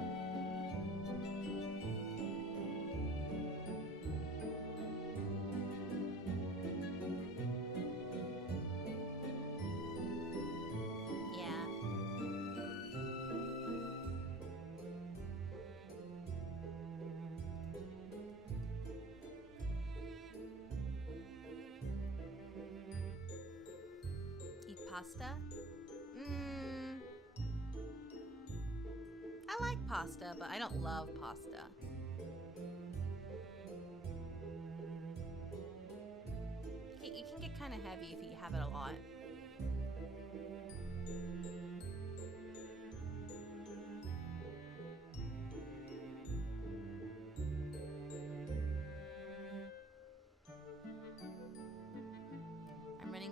Pasta? I like pasta, but I don't love pasta. It can get kind of heavy if you have it a lot.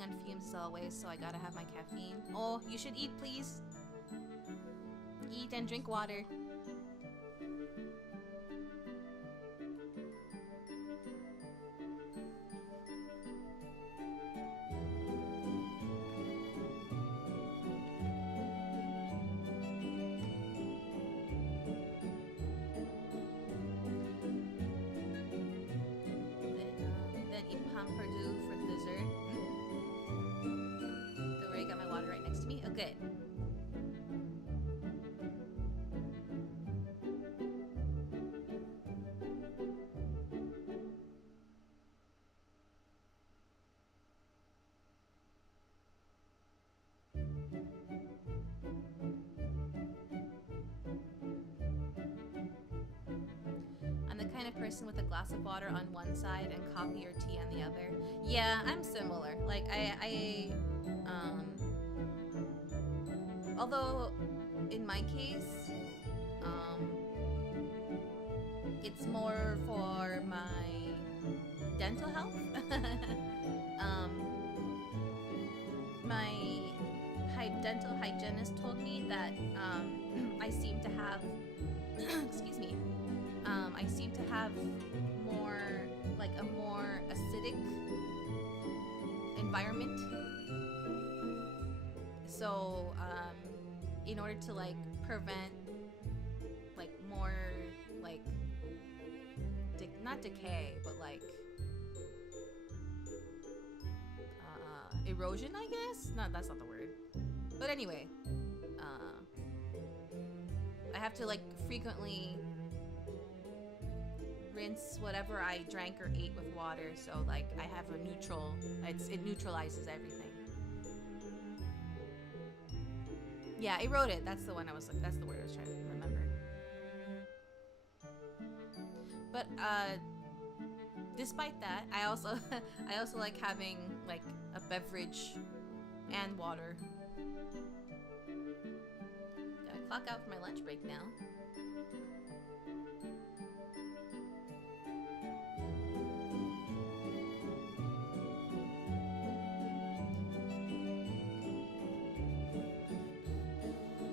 On fumes as always, so I gotta have my caffeine. Oh, you should eat, please. Eat and drink water. Then eat Pamperdu for dessert. Got my water right next to me. Oh, good. I'm the kind of person with a glass of water on one side and coffee or tea on the other. Yeah, I'm similar. Like although in my case, it's more for my dental health. My dental hygienist told me that I seem to have, excuse me, I seem to have more, like a more acidic environment. So, in order to like prevent like more like not decay, but like erosion, I guess. No, that's not the word. But anyway, I have to like frequently rinse whatever I drank or ate with water, so like I have a neutral. It neutralizes everything. Yeah, eroded. That's the one I was like. That's the word I was trying to remember. But despite that, I also I also like having like a beverage and water. Gotta clock out for my lunch break now.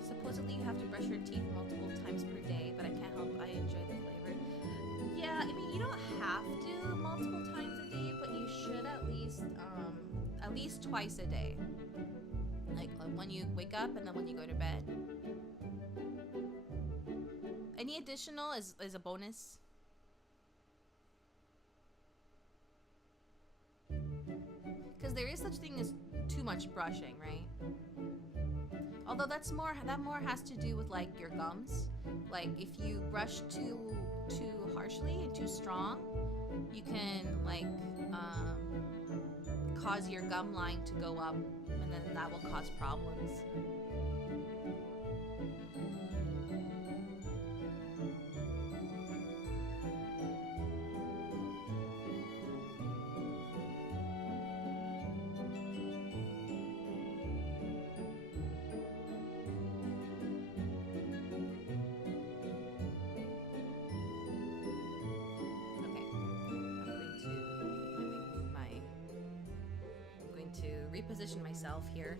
Supposedly you have to brush your teeth multiple times per day, but I can't help I enjoy the flavor. Yeah, I mean, you don't have to multiple times a day, but you should at least twice a day. Like when you wake up and then when you go to bed. Any additional is a bonus. Because there is such thing as too much brushing, right? Although that more has to do with like your gums. Like if you brush too harshly and too strong, you can like cause your gum line to go up, and then that will cause problems. Reposition myself here.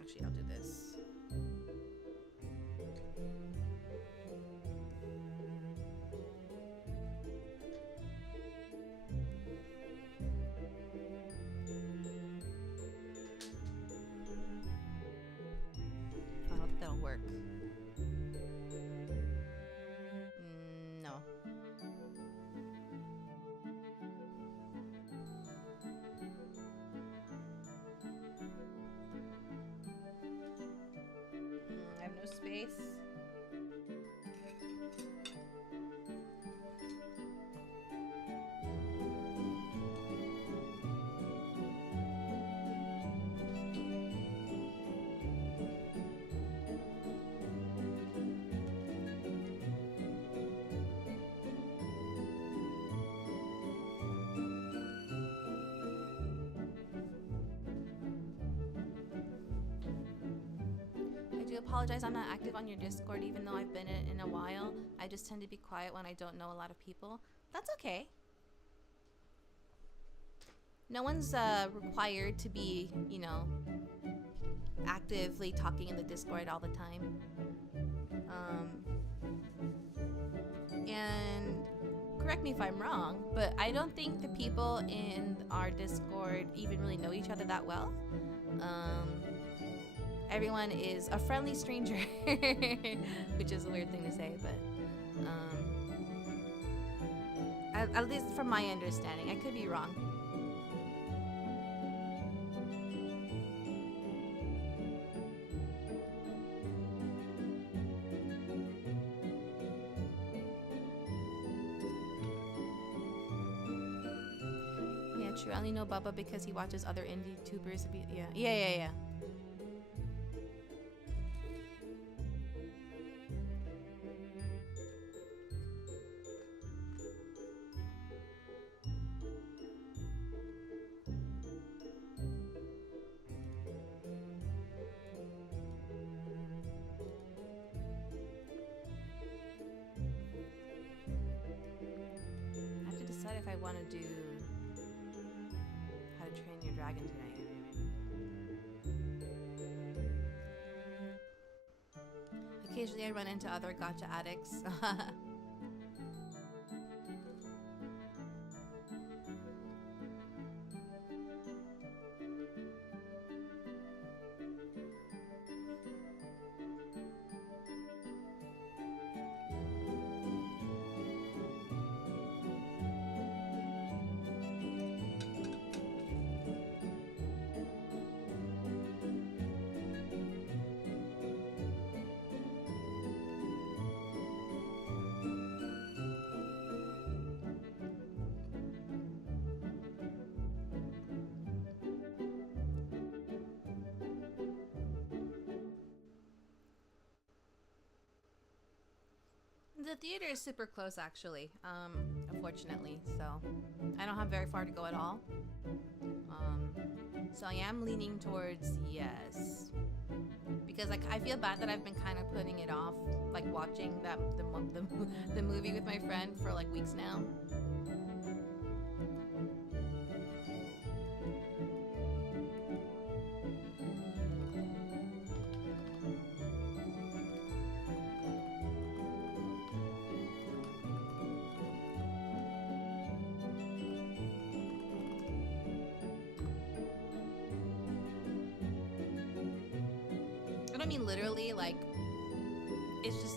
Actually, I'll do this. I hope that'll work. No. I have no space. I do apologize I'm not active on your Discord even though I've been in a while. I just tend to be quiet when I don't know a lot of people. That's okay. No one's required to be, you know, actively talking in the Discord all the time. And correct me if I'm wrong, but I don't think the people in our Discord even really know each other that well. Everyone is a friendly stranger, which is a weird thing to say, but at least from my understanding, I could be wrong. Yeah, true. I only know Bubba because he watches other indie tubers. Yeah. If I want to do How to Train Your Dragon tonight. Occasionally I run into other gacha addicts. the theater is super close, actually. Unfortunately, so I don't have very far to go at all. So I am leaning towards yes, because like I feel bad that I've been kind of putting it off, like watching the movie with my friend for like weeks now. I don't mean literally, like, it's just,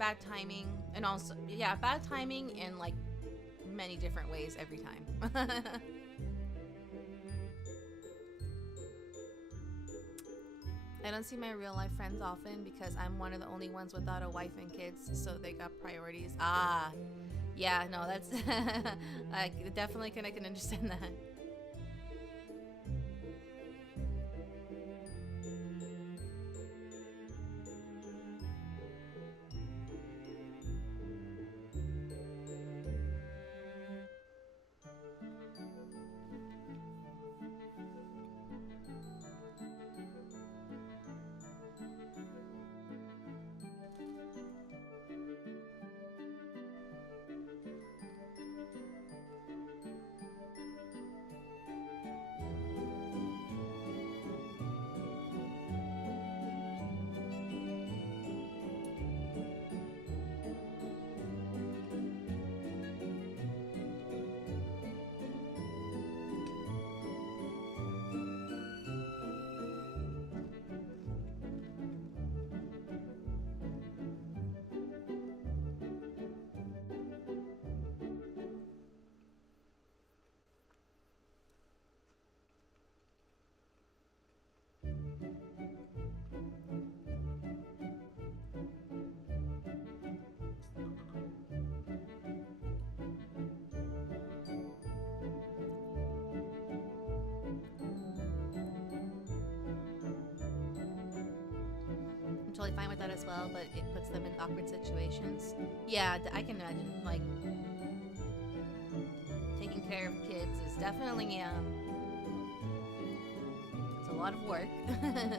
bad timing, and also, yeah, bad timing in, like, many different ways every time. I don't see my real life friends often because I'm one of the only ones without a wife and kids, so they got priorities. Ah, yeah, no, that's, I definitely can understand that. I'm totally fine with that as well, but it puts them in awkward situations. Yeah, I can imagine, like, taking care of kids is definitely, it's a lot of work. And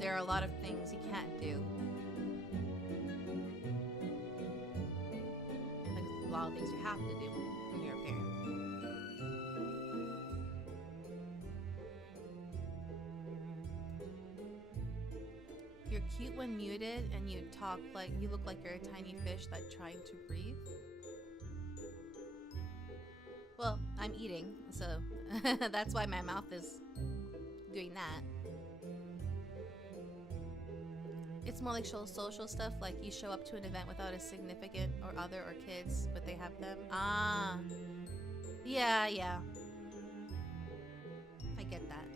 there are a lot of things you can't do. Like, a lot of things you have to do when you're a parent. You're cute when muted, and you talk like you look like you're a tiny fish that's trying to breathe. Well, I'm eating, so that's why my mouth is doing that. It's more like social stuff, like you show up to an event without a significant or other or kids, but they have them. Ah, yeah, yeah. I get that.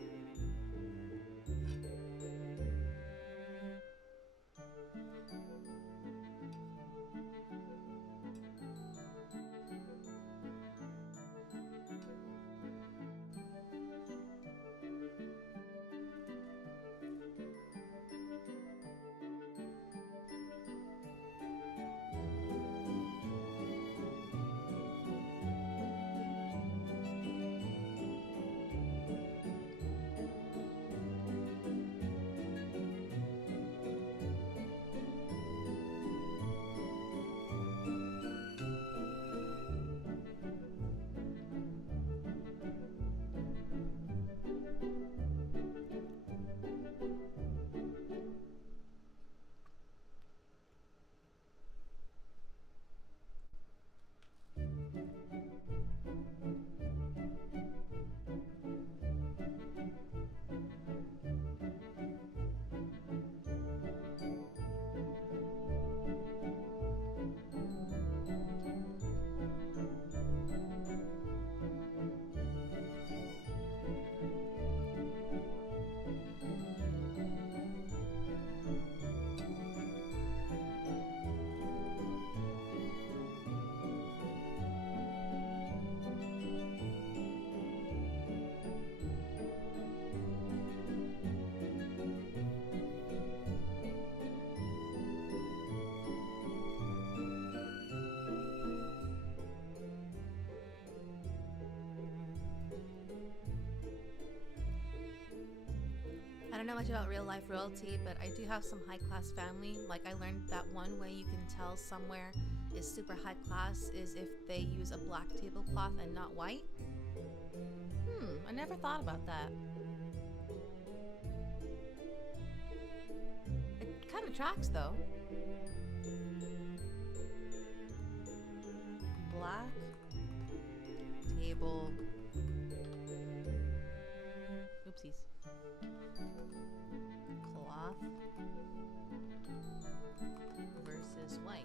know much about real life royalty, but I do have some high class family. Like I learned that one way you can tell somewhere is super high class is if they use a black tablecloth and not white. I never thought about that. It kind of tracks though. Black table. Oopsies. Cloth versus white.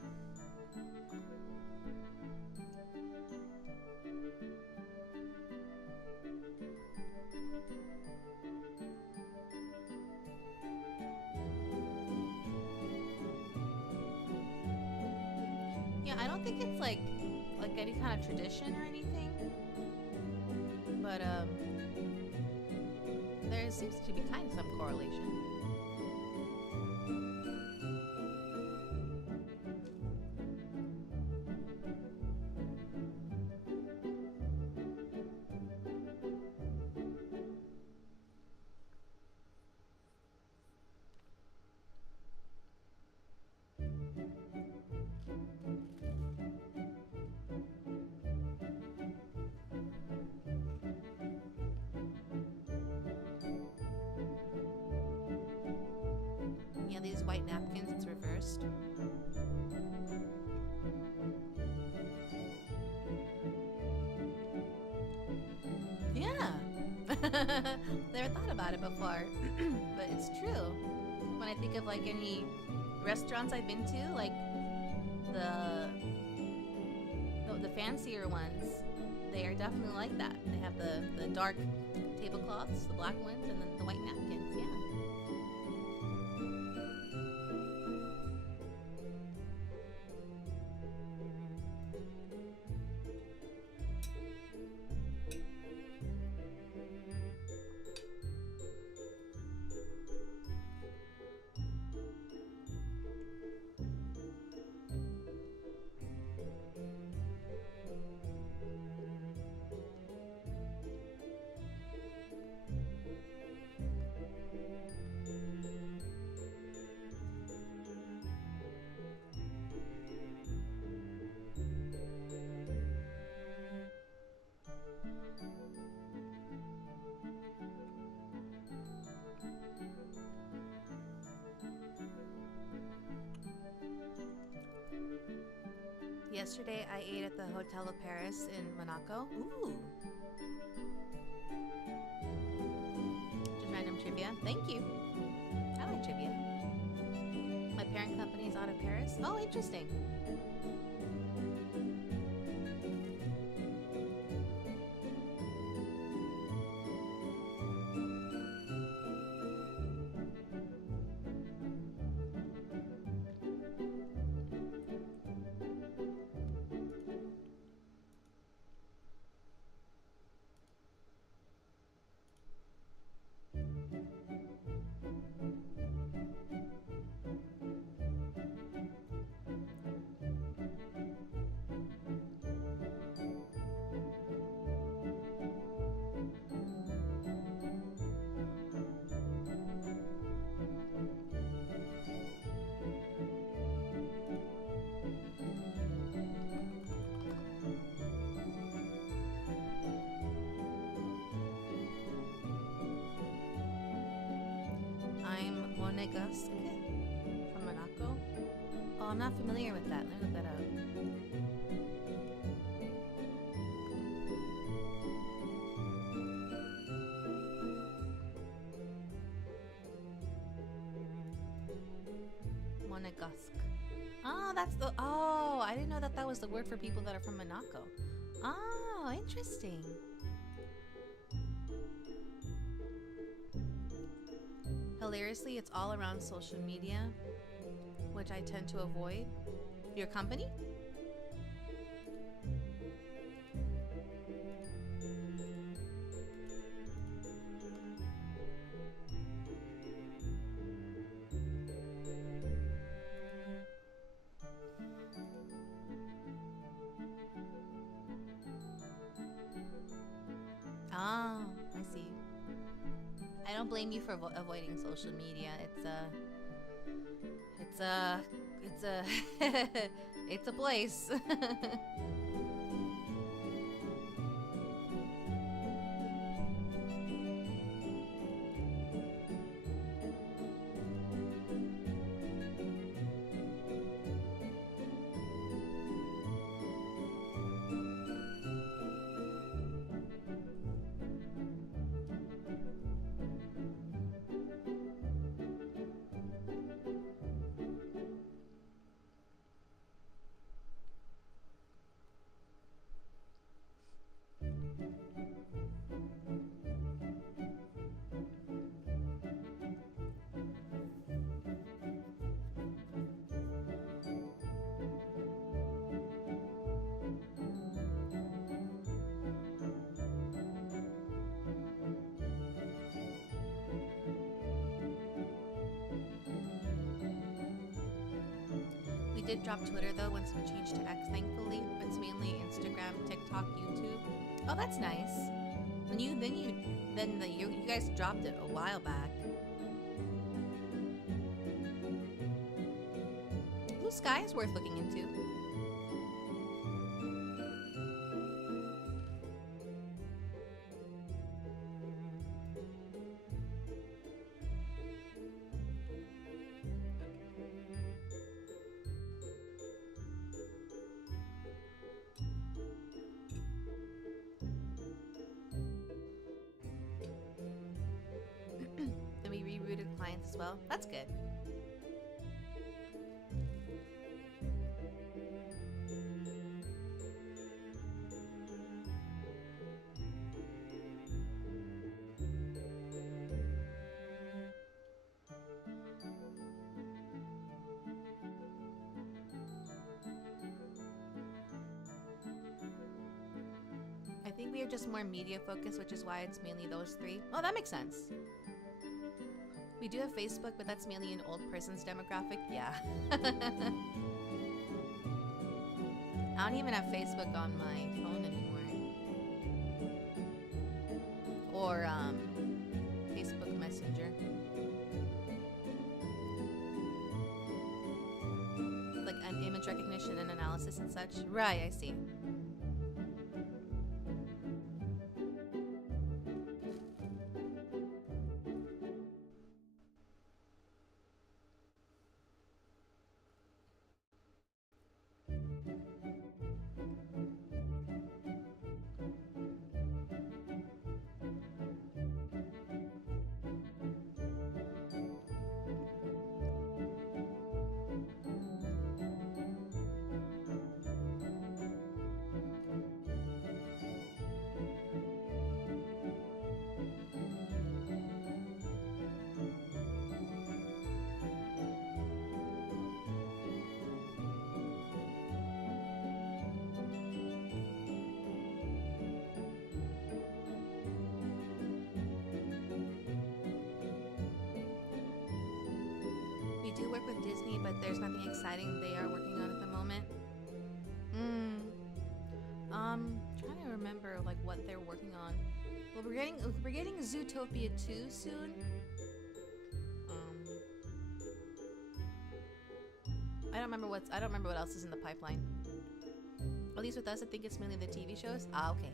Yeah, I don't think it's like any kind of tradition or anything, but there seems to be kind of some correlation. Yeah, these white napkins, it's reversed. Yeah. Never thought about it before. But it's true. When I think of like any restaurants I've been to, like the fancier ones, they are definitely like that. They have the dark tablecloths, the black ones, and then the white napkins, yeah. Yesterday I ate at the Hotel of Paris in Monaco. Ooh. Just random trivia. Thank you. I like trivia. My parent company is out of Paris. Oh, interesting. Monegasque from Monaco. Oh, I'm not familiar with that. Let me look that up. Monegasque. Oh, that's the. Oh, I didn't know that that was the word for people that are from Monaco. Oh, interesting. Hilariously, it's all around social media, which I tend to avoid. Your company? don't blame you for avoiding social media. It's a place. We did drop Twitter though once we changed to X, thankfully. It's mainly Instagram, TikTok, YouTube. Oh, that's nice. You guys dropped it a while back. Blue Sky is worth looking into. Clients as well. That's good. I think we are just more media focused, which is why it's mainly those three. Oh, that makes sense. We do have Facebook, but that's mainly an old person's demographic. Yeah. I don't even have Facebook on my phone anymore. Or Facebook Messenger. Like an image recognition and analysis and such. Right, I see. Do work with Disney, but there's nothing exciting they are working on at the moment. Trying to remember like what they're working on. Well, we're getting Zootopia 2 soon. I don't remember what else is in the pipeline. At least with us, I think it's mainly the TV shows. Ah, okay.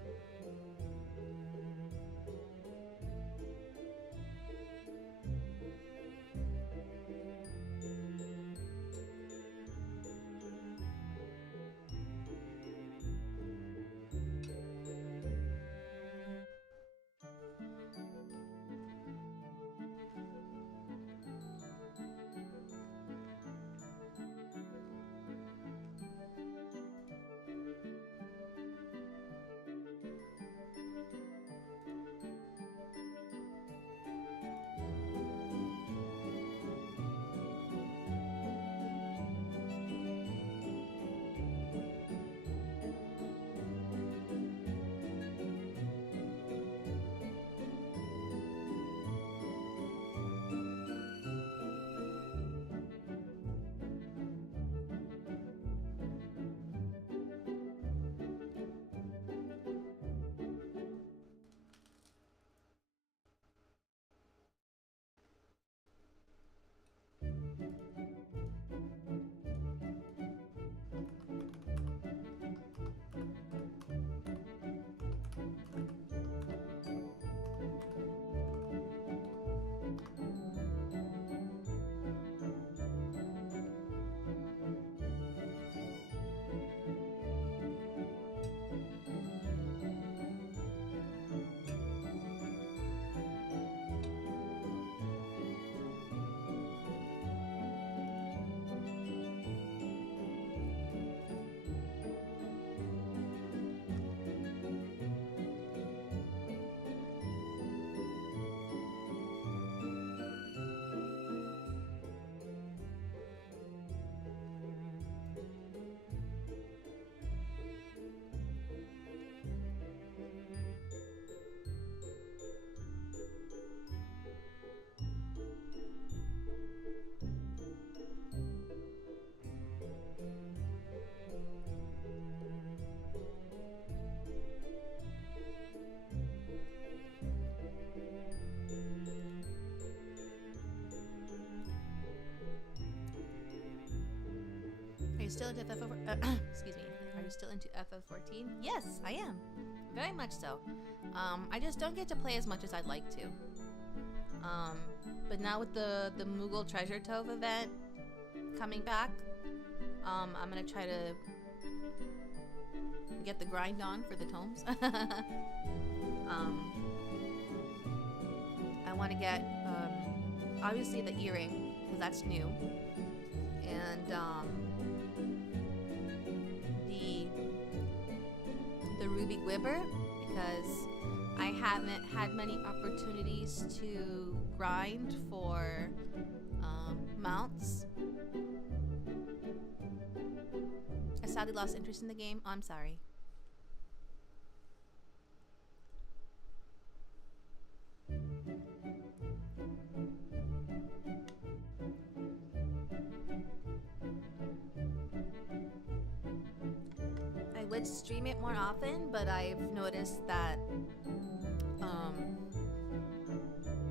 you still into excuse me. Are you still into FF14? Yes, I am. Very much so. I just don't get to play as much as I'd like to. But now with the Moogle Treasure Trove event coming back, I'm gonna try to get the grind on for the tomes. I want to get obviously the earring because that's new, and the ruby gwibber because I haven't had many opportunities to grind for mounts. I sadly lost interest in the game. Oh, I'm sorry. I would stream it more often, but I've noticed that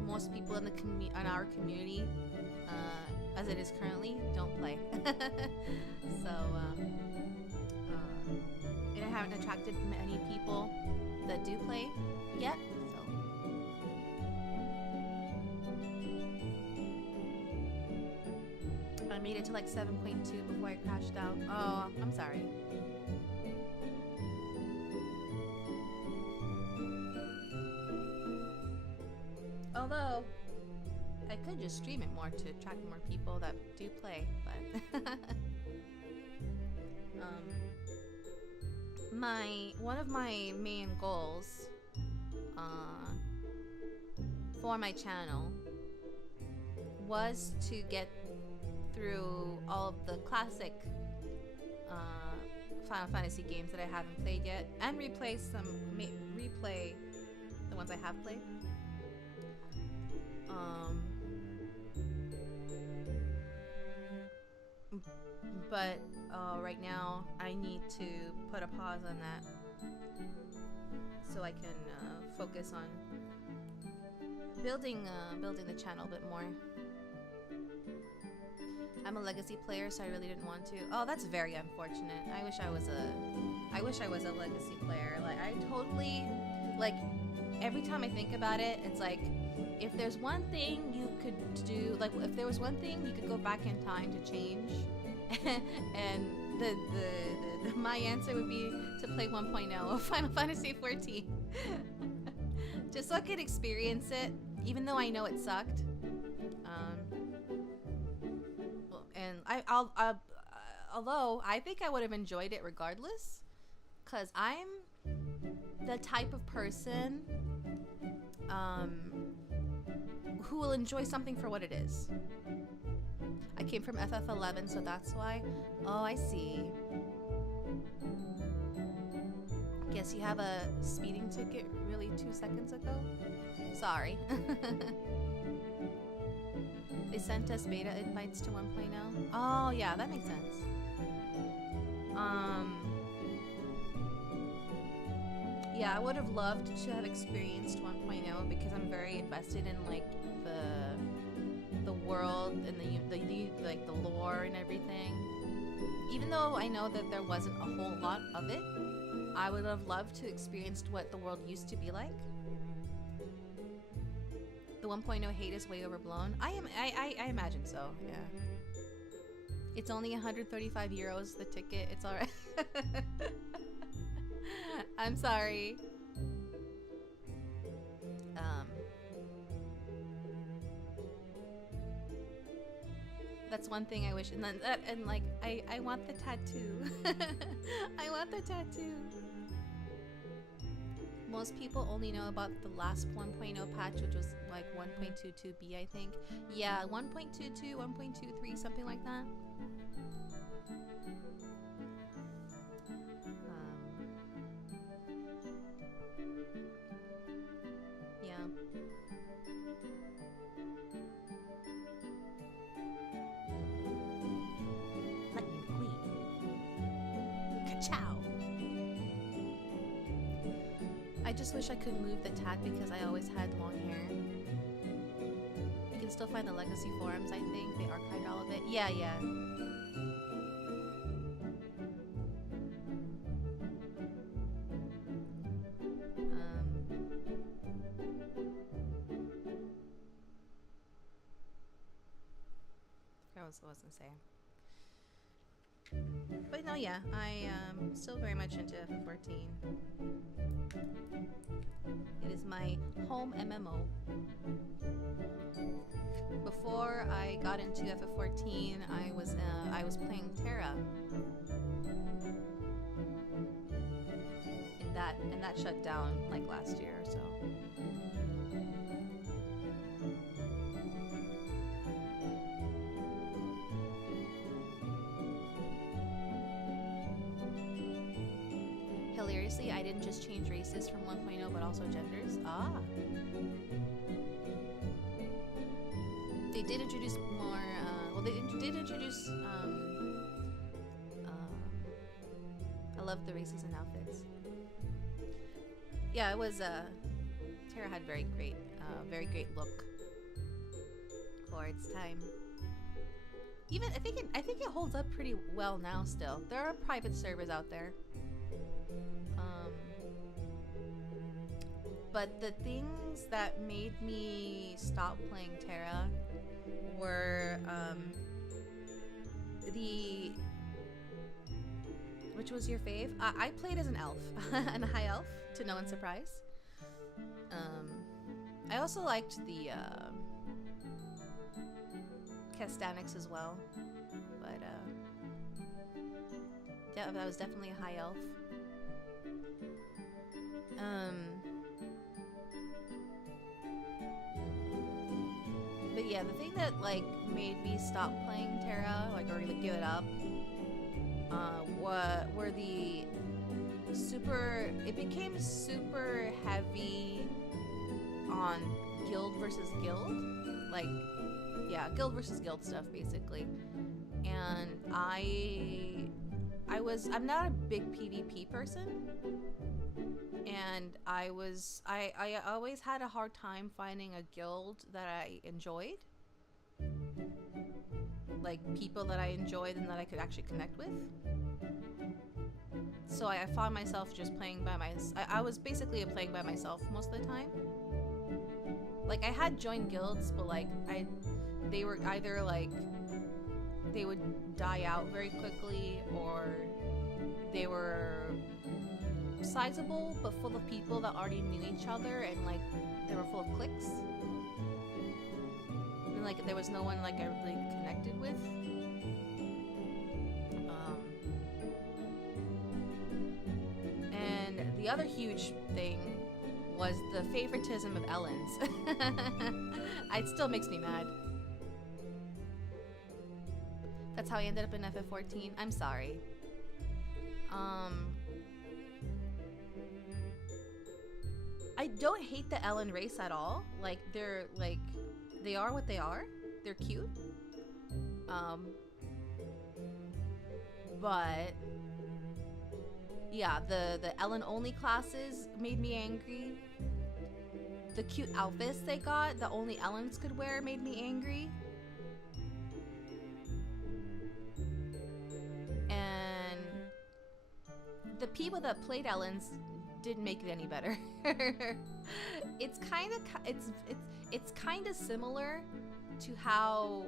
most people in our community, as it is currently, don't play. So and I haven't attracted many people that do play yet. So I made it to like 7.2 before I crashed out. Oh, I'm sorry. Although, I could just stream it more to attract more people that do play, but one of my main goals for my channel was to get through all of the classic Final Fantasy games that I haven't played yet, and replay the ones I have played. But right now I need to put a pause on that so I can focus on building the channel a bit more. I'm a legacy player, so I really didn't want to. Oh, that's very unfortunate. I wish I was a legacy player. Like, I totally, like, every time I think about it, it's like, if there's one thing you could do, like, if there was one thing you could go back in time to change, and my answer would be to play 1.0 of Final Fantasy 14. Just so I could experience it, even though I know it sucked. And although I think I would have enjoyed it regardless, because I'm the type of person who will enjoy something for what it is. I came from FF11, so that's why. Oh, I see. Guess you have a speeding ticket really 2 seconds ago? Sorry. They sent us beta invites to 1.0. Oh, yeah, that makes sense. Yeah, I would have loved to have experienced 1.0 because I'm very invested in like the world and the like the lore and everything. Even though I know that there wasn't a whole lot of it, I would have loved to experience what the world used to be like. The 1.0 hate is way overblown. I imagine so, yeah. It's only 135 euros the ticket. It's alright. I'm sorry. That's one thing I wish, and then and like I want the tattoo. I want the tattoo. Most people only know about the last 1.0 patch, which was like 1.22b, I think. Yeah, 1.22, 1.23, something like that. Yeah. Lightning Queen. Ka-chow. I just wish I could move the tat because I always had long hair. You can still find the legacy forums, I think. They archived all of it. Yeah, yeah. was gonna say? But no, yeah, I am still very much into FF14. It is my home MMO. Before I got into FF14, I was playing Terra. And that shut down like last year or so. Hilariously, I didn't just change races from 1.0 but also genders. Ah. They did introduce more, they did introduce, I love the races and outfits. Yeah, it was, Terra had very great look for its time. Even, I think it holds up pretty well now still. There are private servers out there. But the things that made me stop playing Terra were, which was your fave? I played as an elf, and a high elf, to no one's surprise. I also liked the, Castanics as well, but, yeah, that was definitely a high elf. But yeah, the thing that like made me stop playing Terra, like, or like give it up, were the it became super heavy on guild versus guild, like, yeah, guild versus guild stuff basically. And I'm not a big PvP person, and I always had a hard time finding a guild that I enjoyed, like people that I enjoyed and that I could actually connect with. So I found myself just playing by myself. I was basically playing by myself most of the time. Like, I had joined guilds, but like they were either like they would die out very quickly, or they were sizable but full of people that already knew each other, and like they were full of cliques, and like there was no one like I really connected with. And the other huge thing was the favoritism of Ellens. It still makes me mad. That's how I ended up in FF14. I'm sorry. I don't hate the Ellen race at all. Like, they are what they are. They're cute. But yeah, the Ellen only classes made me angry. The cute outfits they got that only Ellens could wear made me angry. And the people that played Ellens didn't make it any better. It's kind of similar to how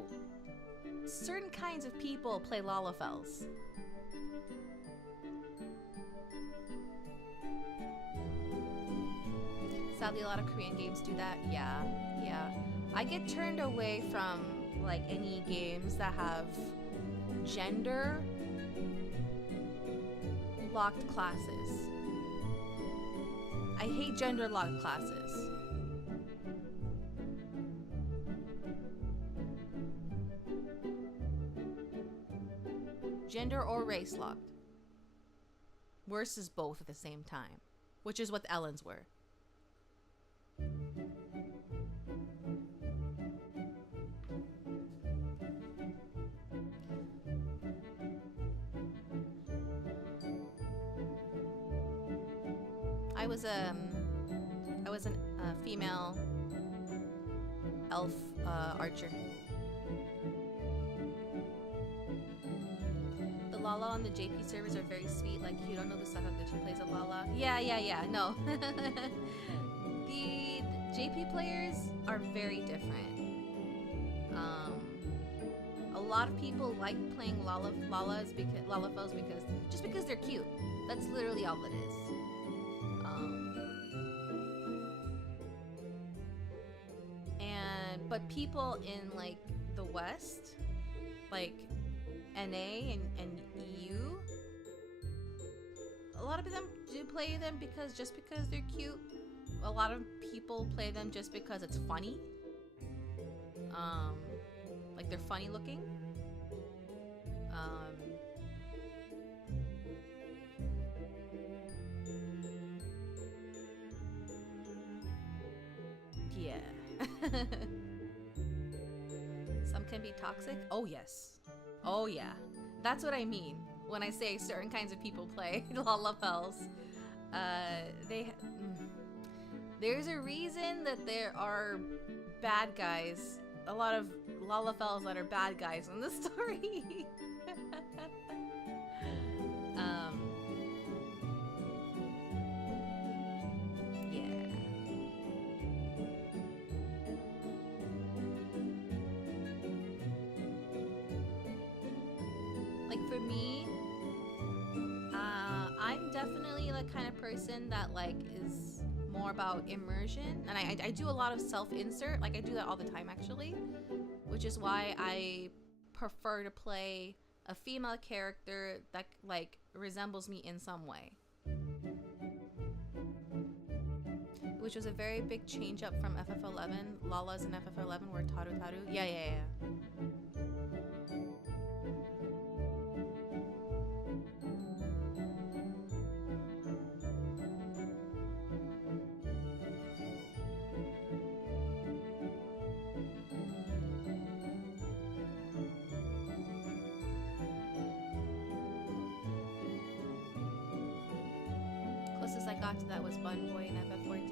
certain kinds of people play Lalafels. Sadly, a lot of Korean games do that. Yeah. I get turned away from like any games that have gender locked classes. I hate gender locked classes. Gender or race locked. Worse is both at the same time, which is what the Ellens were. I was a female elf archer. The Lala on the JP servers are very sweet. Like, you don't know Sakaguchi plays a Lala. Yeah. No. The JP players are very different. A lot of people like playing Lalafels because just because they're cute. That's literally all it is. But people in like the West, like NA and EU, a lot of them do play them because they're cute. A lot of people play them just because it's funny. Like they're funny looking. Yeah. Some can be toxic. Oh yes. Oh yeah. That's what I mean when I say certain kinds of people play Lalafels. There's a reason that there are bad guys. A lot of Lalafels that are bad guys in the story. Yeah. Like for me, I'm definitely the kind of person that like is more about immersion, and I do a lot of self-insert. Like I do that all the time actually, which is why I prefer to play a female character that like resembles me in some way, which was a very big change up from FF11. Lalas in FF11 were Taru. Yeah. Closest I got to that was Bun Boy in FF14.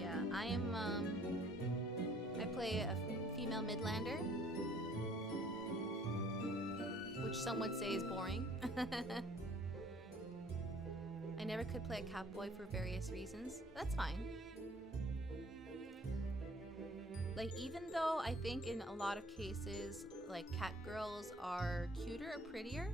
Yeah, I play a female Midlander, which some would say is boring. I never could play a Catboy for various reasons. That's fine. Like, even though I think in a lot of cases, like, cat girls are cuter or prettier,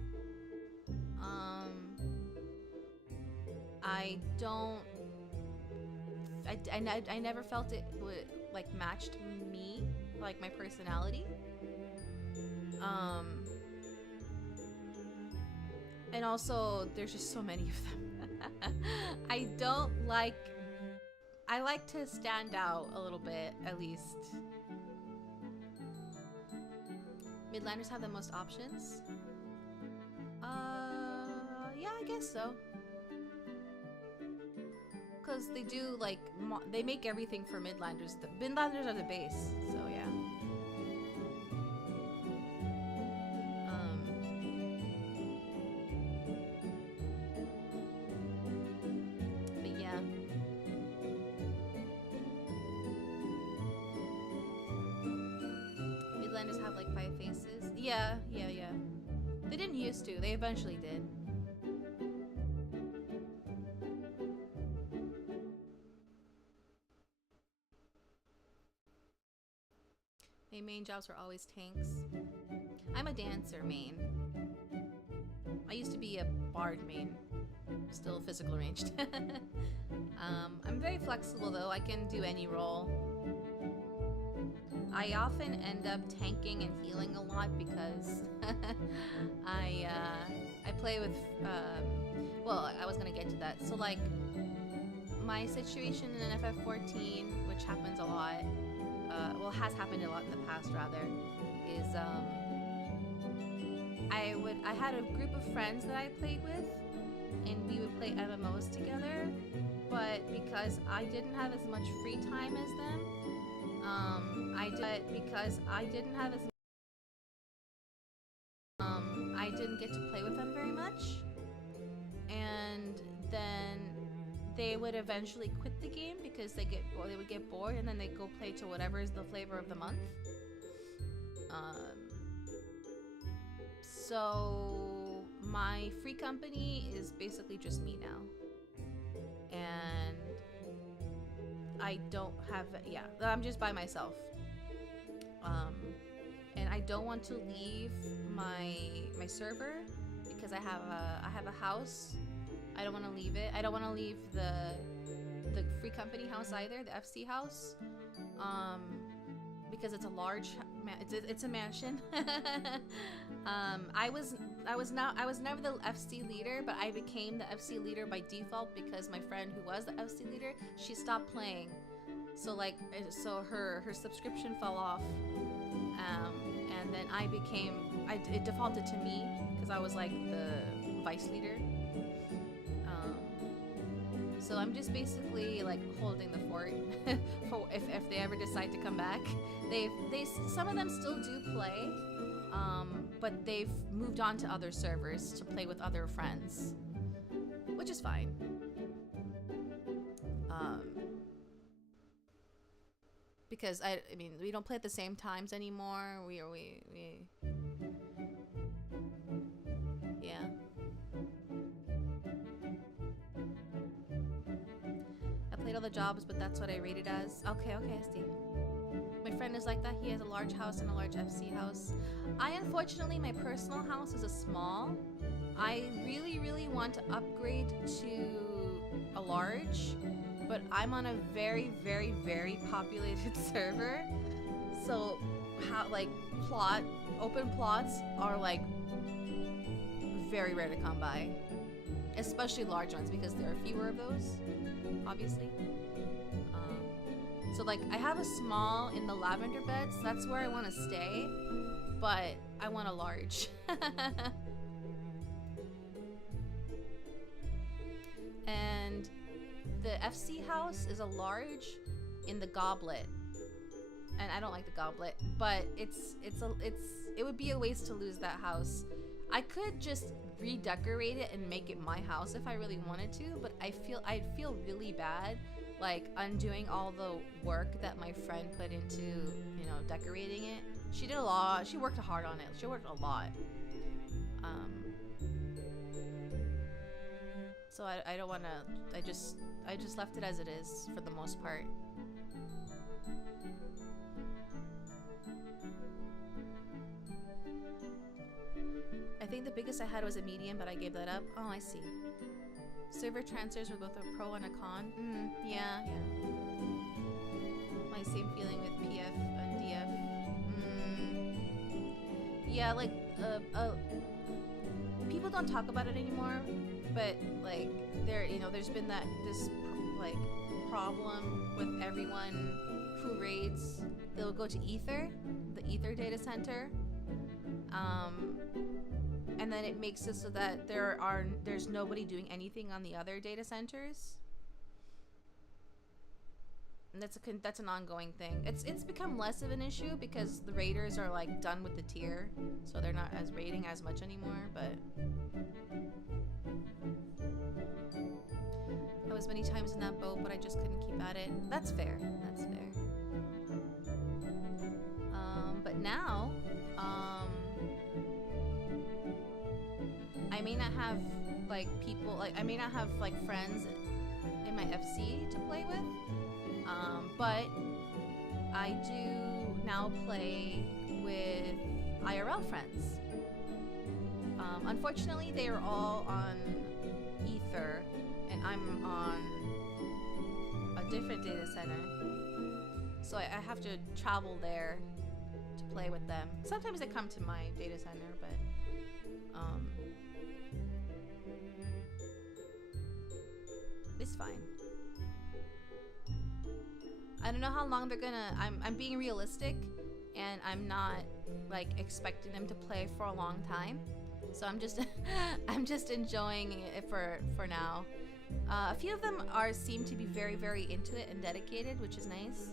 I never felt it would like matched me, like my personality. And also there's just so many of them. I like to stand out a little bit, at least. Midlanders have the most options. Yeah, I guess so. Because they do, like, they make everything for Midlanders. The Midlanders are the base, so yeah. But yeah. Midlanders have, like, 5 faces. Yeah. They didn't used to. They eventually did. My main jobs were always tanks. I'm a dancer main. I used to be a bard main. Still physical ranged. I'm very flexible though. I can do any role. I often end up tanking and healing a lot because I play with well, I was gonna get to that. So like my situation in FF14, which happens a lot, well, has happened a lot in the past rather, is I had a group of friends that I played with, and we would play MMOs together, but because I didn't have as much free time as them, I didn't get to play with them very much, and then they would eventually quit the game because they would get bored, and then they go play to whatever is the flavor of the month. So my free company is basically just me now, and I don't have, yeah, I'm just by myself. And I don't want to leave my server because I have a house. I don't want to leave it. I don't want to leave the free company house either, the FC house, because it's a large, it's a mansion. I was never the FC leader, but I became the FC leader by default because my friend who was the FC leader, she stopped playing. So like, so her subscription fell off, and then it defaulted to me because I was like the vice leader. So I'm just basically like holding the fort for if they ever decide to come back. Some of them still do play, but they've moved on to other servers to play with other friends, which is fine. Because I mean, we don't play at the same times anymore. Yeah. I played all the jobs, but that's what I rated as. Okay, I see. My friend is like that. He has a large house and a large FC house. Unfortunately, my personal house is a small. I really want to upgrade to a large, but I'm on a very populated server. So how like open plots are like very rare to come by, especially large ones because there are fewer of those, obviously. So like I have a small in the lavender beds. That's where I want to stay, but I want a large. And the FC house is a large in the goblet, and I don't like the goblet, but it would be a waste to lose that house. I could just redecorate it and make it my house if I really wanted to, but I'd feel really bad like undoing all the work that my friend put into, you know, decorating it. She did a lot. She worked hard on it. She worked a lot. So I don't want to. I just left it as it is for the most part. I think the biggest I had was a medium, but I gave that up. Oh, I see. Server transfers were both a pro and a con. Yeah. My same feeling with PF and DF. Yeah, like people don't talk about it anymore, but like there's been this problem with everyone who raids. They'll go to Ether, the Ether data center. And then it makes it so that there's nobody doing anything on the other data centers. And that's an ongoing thing. It's become less of an issue because the raiders are like done with the tier, so they're not as raiding as much anymore. But I was many times in that boat, but I just couldn't keep at it. That's fair. But now, I may not have like people, like I may not have like friends in my FC to play with, but I do now play with IRL friends. Unfortunately, they are all on Ether, and I'm on a different data center, so I have to travel there to play with them. Sometimes they come to my data center, but it's fine. I don't know how long they're gonna. I'm being realistic, and I'm not like expecting them to play for a long time. So I'm just enjoying it for now. A few of them seem to be very into it and dedicated, which is nice.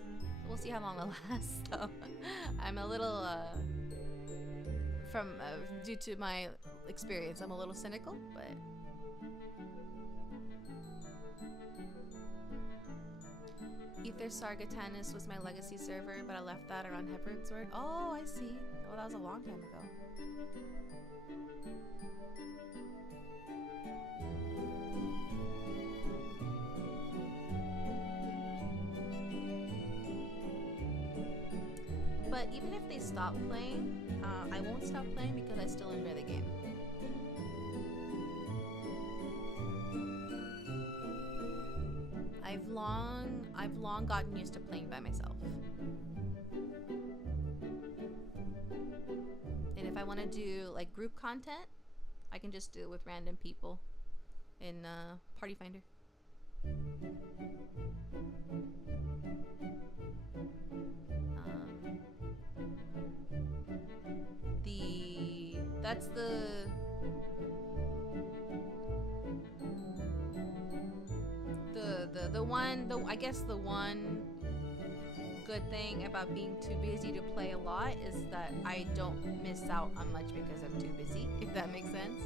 We'll see how long it lasts, though. I'm a little due to my experience, I'm a little cynical, but. Ether Sargatanis was my legacy server, but I left that around Hepburne's Word. Oh, I see. Oh, that was a long time ago. what? Even if they stop playing, I won't stop playing because I still enjoy the game. I've long gotten used to playing by myself. And if I want to do like group content, I can just do it with random people in Party Finder. That's I guess the one good thing about being too busy to play a lot is that I don't miss out on much because I'm too busy, if that makes sense.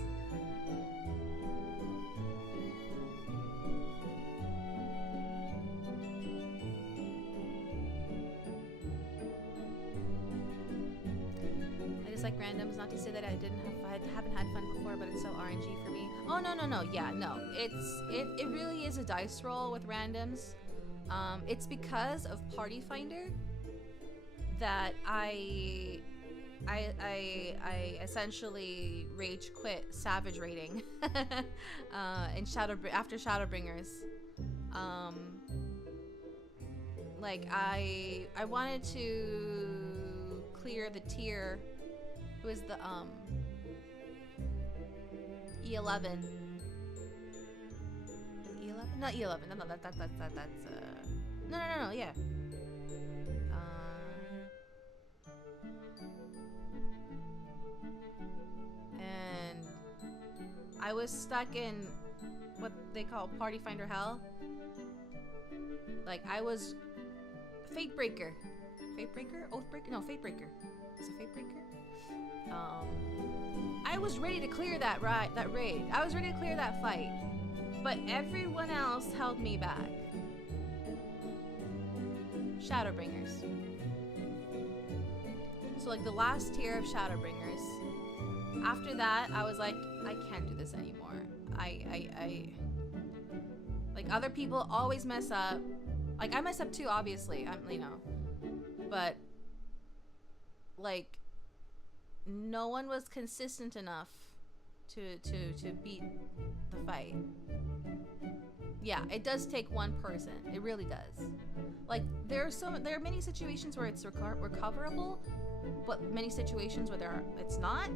I just like randoms, not to say that I haven't had fun before, but it's so RNG for me. Oh no, yeah, no. It really is a dice roll with randoms. It's because of Party Finder that I essentially rage quit Savage raiding in after Shadowbringers. Like I wanted to clear the tier. It was the E11. E11? Not E11. No, that's no, yeah. And I was stuck in what they call Party Finder hell. Like I was Fate Breaker. Oath Breaker? No, Fate Breaker. Is it Fate Breaker? I was ready to clear that raid. I was ready to clear that fight. But everyone else held me back. Shadowbringers. So like the last tier of Shadowbringers. After that, I was like, I can't do this anymore. I like other people always mess up. Like I mess up too, obviously. But like no one was consistent enough to beat the fight. Yeah, it does take one person. It really does. Like there are many situations where it's recoverable, but many situations where it's not.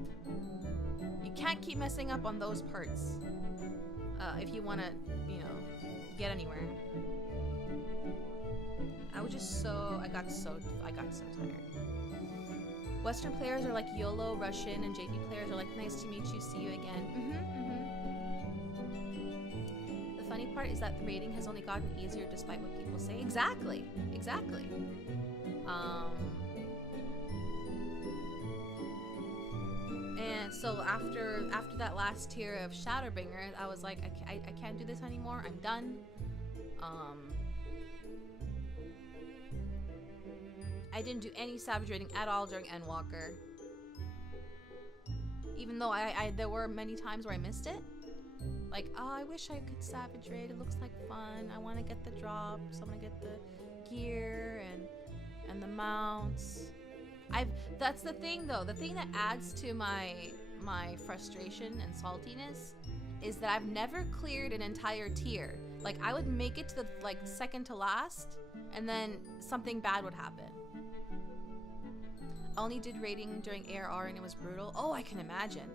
You can't keep messing up on those parts if you want to, get anywhere. I got so tired. Western players are like YOLO, Russian, and JP players are like, nice to meet you, see you again. The funny part is that the rating has only gotten easier despite what people say. Exactly. And so after that last tier of Shadowbringer, I was like, I can't do this anymore. I'm done. I didn't do any savage raiding at all during Endwalker. Even though there were many times where I missed it. Like, oh, I wish I could savage raid. It looks like fun. I want to get the drops. I want to get the gear and the mounts. That's the thing though. The thing that adds to my frustration and saltiness is that I've never cleared an entire tier. Like I would make it to the second to last, and then something bad would happen. I only did raiding during ARR and it was brutal. Oh, I can imagine.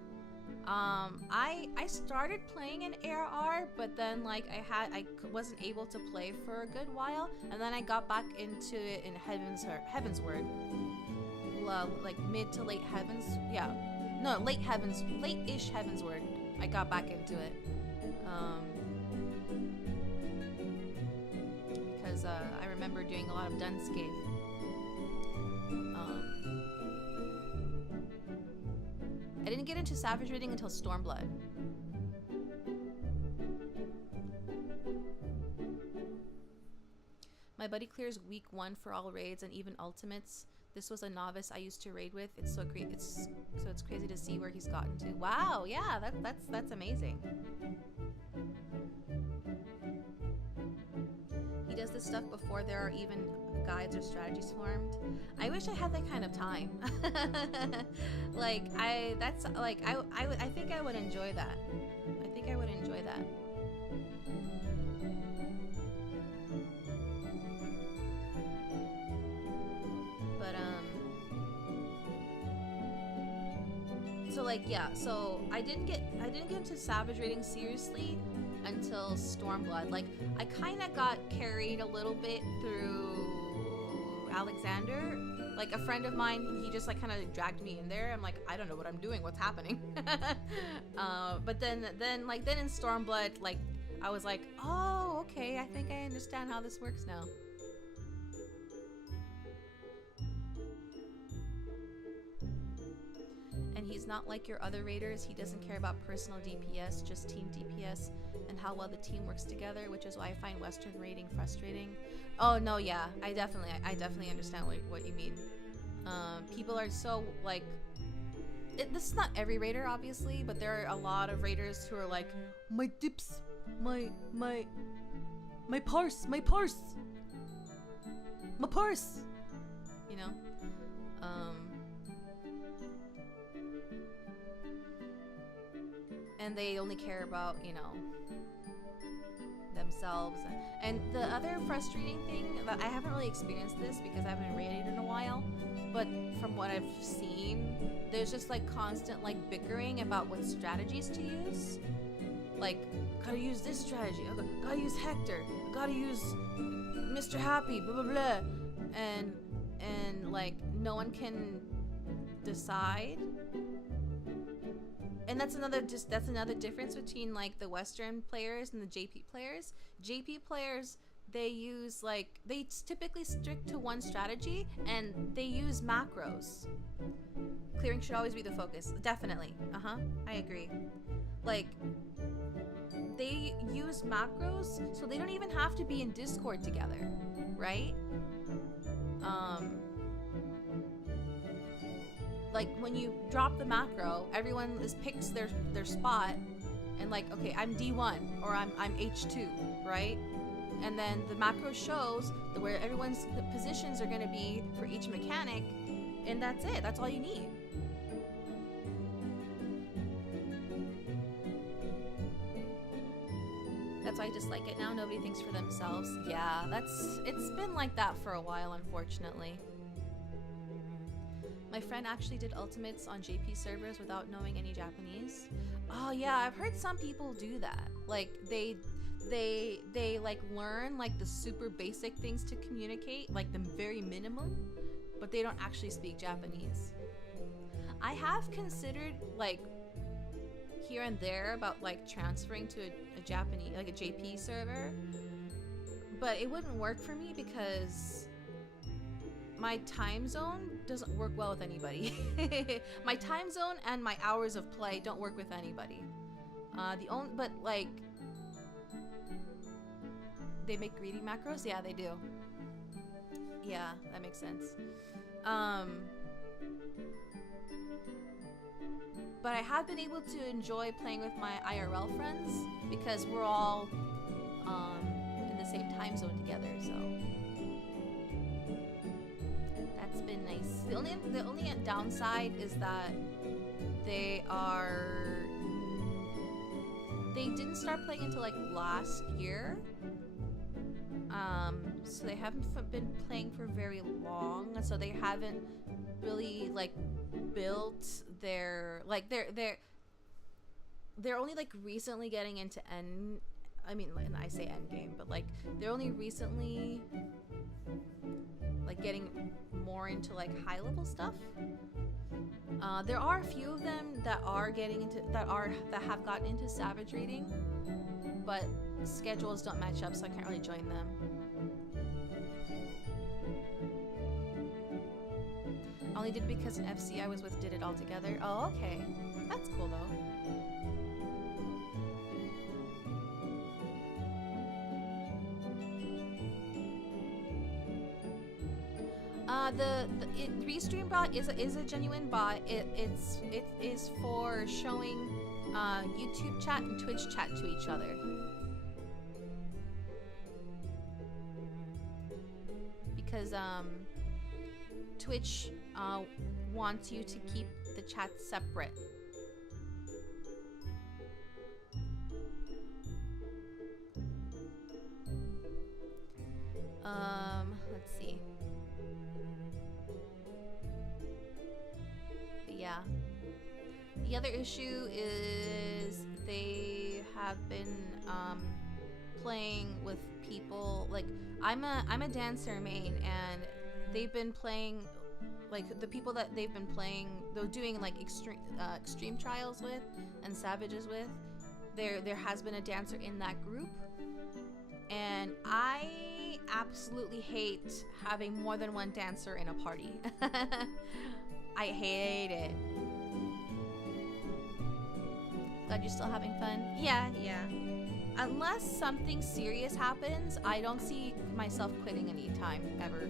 I started playing in ARR, but then I wasn't able to play for a good while, and then I got back into it in Heavensward. Like mid to late Heavens, yeah. No, late-ish Heavensward. I got back into it. Because I remember doing a lot of Dunscape. I didn't get into Savage Raiding until Stormblood. My buddy clears week 1 for all raids and even ultimates. This was a novice I used to raid with. It's so great. It's crazy to see where he's gotten to. Wow, yeah, that's amazing. He does this stuff before there are even guides or strategies formed. I wish I had that kind of time. Like I think I would enjoy that. I think I would enjoy that. But so like yeah, so I didn't get into Savage raiding seriously until Stormblood. Like I kind of got carried a little bit through Alexander. Like a friend of mine, he just like kind of dragged me in there. I'm like, I don't know what I'm doing. What's happening? But then in Stormblood, like I was like, oh, okay. I think I understand how this works now. And he's not like your other raiders. He doesn't care about personal DPS, just team DPS and how well the team works together, which is why I find Western raiding frustrating. Oh no, yeah, I definitely understand what you mean. People are so like, this is not every raider obviously, but there are a lot of raiders who are like, my dips, my purse, my purse, you know. And they only care about, you know, themselves. And the other frustrating thing that I haven't really experienced this because I haven't raided in a while, but from what I've seen, there's just like constant like bickering about what strategies to use. Like, gotta use this strategy, gotta use Hector, gotta use Mr. Happy, blah blah blah, and like no one can decide. And that's another difference between like the Western players and the JP players. JP players, they typically stick to one strategy and they use macros. Clearing should always be the focus. Definitely. I agree. Like they use macros so they don't even have to be in Discord together, right? Like when you drop the macro, everyone picks their spot and like, okay, I'm D1 or I'm H2, right? And then the macro shows where everyone's positions are going to be for each mechanic, and that's it. That's all you need. That's why I dislike it now. Nobody thinks for themselves. Yeah, it's been like that for a while, unfortunately. My friend actually did ultimates on JP servers without knowing any Japanese. Oh yeah, I've heard some people do that. Like they like learn like the super basic things to communicate, like the very minimum, but they don't actually speak Japanese. I have considered like here and there about like transferring to a Japanese, like a JP server, but it wouldn't work for me because my time zone doesn't work well with anybody. My time zone and my hours of play don't work with anybody. But like, they make greedy macros? Yeah, they do. Yeah, that makes sense. But I have been able to enjoy playing with my IRL friends because we're all in the same time zone together, so that's been nice. The only downside is that they didn't start playing until like last year. So they haven't been playing for very long, so they haven't really like built their like they're only like recently getting into and I say end game, but like they're only recently like getting more into like high level stuff. There are a few of them that have gotten into Savage raiding, but schedules don't match up, so I can't really join them. I only did because an FC I was with did it all together. Oh, okay. That's cool though. The Restream bot is a genuine bot. It is for showing YouTube chat and Twitch chat to each other. because Twitch wants you to keep the chat separate. Let's see. But yeah. The other issue is they have been playing with people. Like I'm a dancer main, and they've been playing, like the people that they've been playing, they're doing like extreme trials with and savages with. There has been a dancer in that group, and I absolutely hate having more than one dancer in a party. I hate it. Glad you're still having fun. Yeah. Unless something serious happens, I don't see myself quitting anytime ever.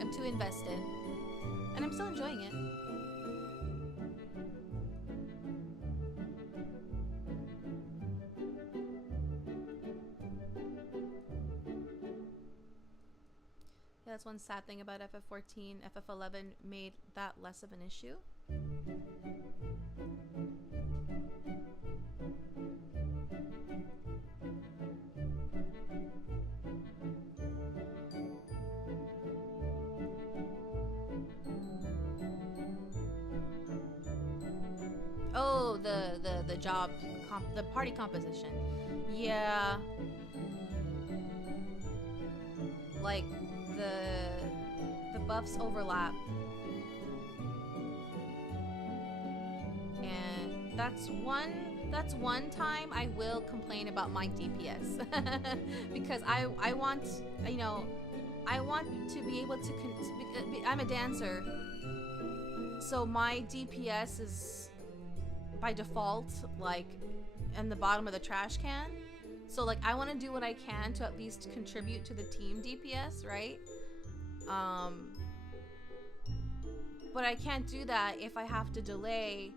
I'm too invested, and I'm still enjoying it. Yeah, that's one sad thing about FF14. FF11 made that less of an issue. Oh, the job the party composition. Yeah. Like the buffs overlap. And that's one time I will complain about my DPS. Because I want, you know, I want to be able to I'm a dancer. So my DPS is by default like in the bottom of the trash can. So like I want to do what I can to at least contribute to the team DPS, right? But I can't do that if I have to delay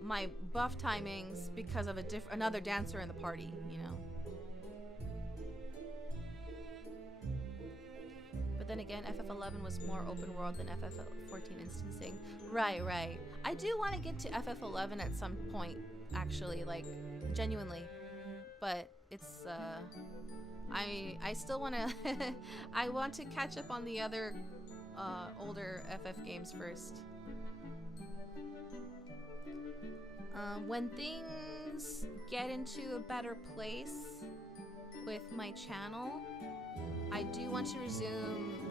my buff timings because of another dancer in the party, you know. But then again, FF11 was more open world than FF14 instancing. Right. I do want to get to FF11 at some point, actually, like genuinely. But it's I still want to I want to catch up on the other older FF games first. When things get into a better place with my channel, I do want to resume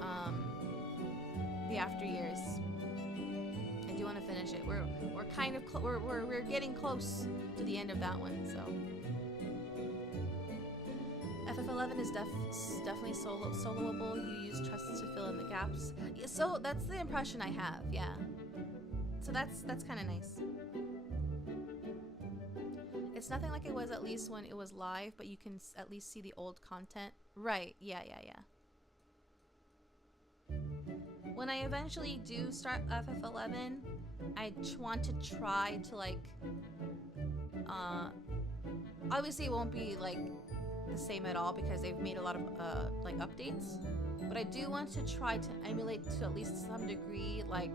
the After Years. I do want to finish it. We're kind of we're getting close to the end of that one, so. FF11 is definitely soloable. You use trusts to fill in the gaps. Yeah, so that's the impression I have. Yeah. So that's kind of nice. It's nothing like it was at least when it was live, but you can at least see the old content. Right. Yeah. When I eventually do start FF11, I want to try to like. Obviously, it won't be like the same at all because they've made a lot of like updates, but I do want to try to emulate to at least some degree like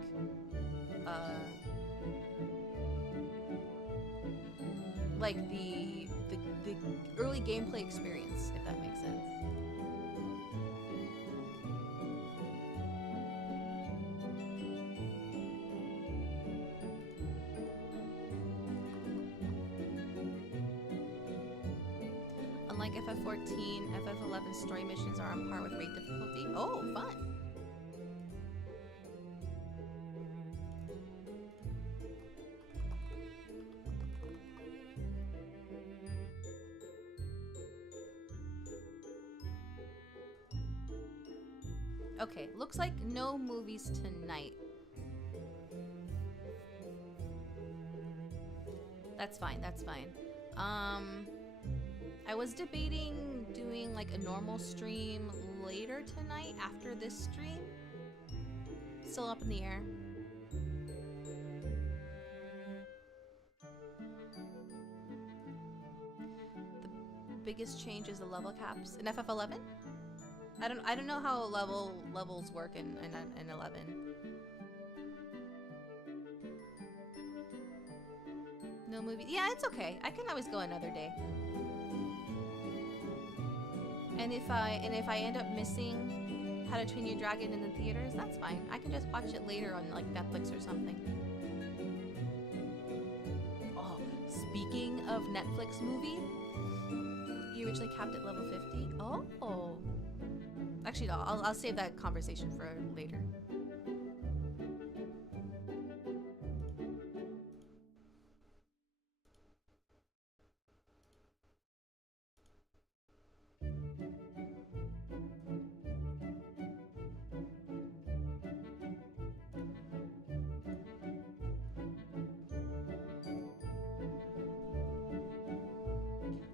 the early gameplay experience, if that makes sense. Unlike FF14, FF11 story missions are on par with raid difficulty. Oh, fun! Okay, looks like no movies tonight. That's fine. I was debating doing like a normal stream later tonight after this stream. Still up in the air. The biggest change is the level caps in FF11. I don't know how levels work in 11. No movie. Yeah, it's okay. I can always go another day. And if I end up missing How to Train Your Dragon in the theaters, that's fine. I can just watch it later on like Netflix or something. Oh, speaking of Netflix movie, you originally capped at level 50. Oh. Actually, no, I'll save that conversation for later.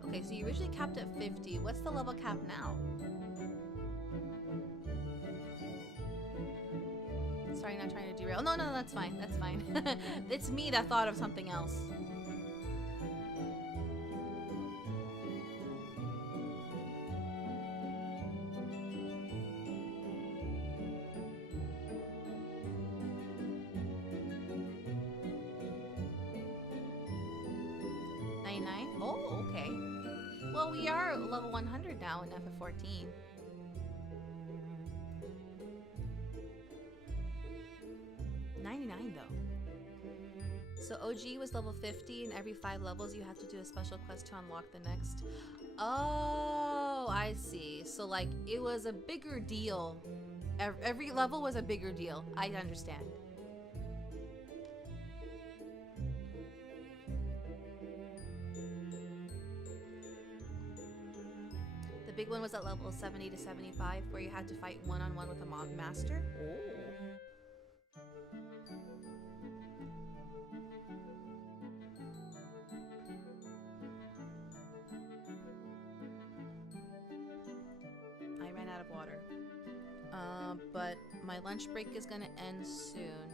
Okay, so you originally capped at 50. What's the level cap now? Sorry, not trying to derail. No, that's fine. That's fine. It's me that thought of something else. Oh, okay. Well, we are level 100 now in FF14. So OG was level 50, and every 5 levels you have to do a special quest to unlock the next. Oh, I see. So like it was a bigger deal. Every level was a bigger deal. I understand. The big one was at level 70 to 75, where you had to fight one-on-one with a master. Oh. But my lunch break is gonna end soon,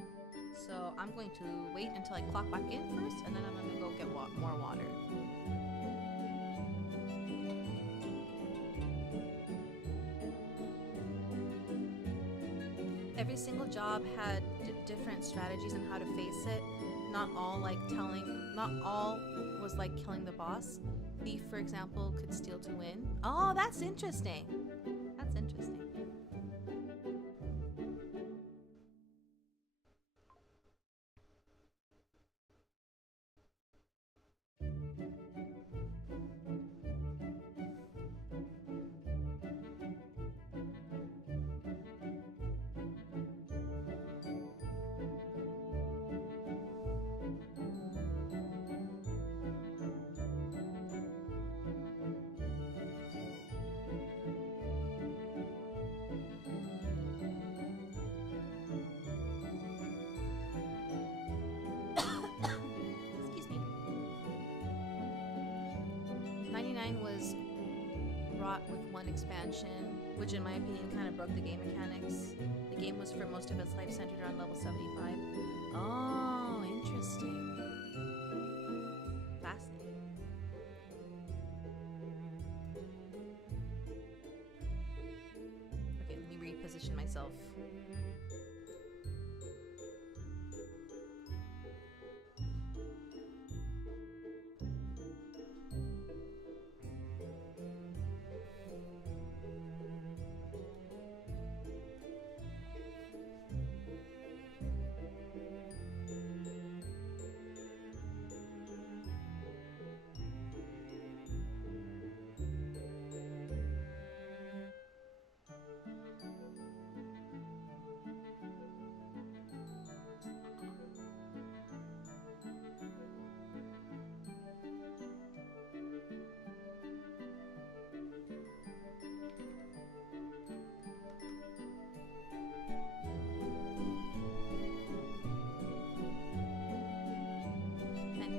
so I'm going to wait until I clock back in first, and then I'm gonna go get more water. Every single job had different strategies on how to face it. Not all was like killing the boss. Thief, for example, could steal to win. Oh, that's interesting. That's interesting. Was wrought with one expansion, which in my opinion kind of broke the game mechanics. The game was for most of its life centered around level 75. Oh, interesting. Fascinating. Okay, let me reposition myself.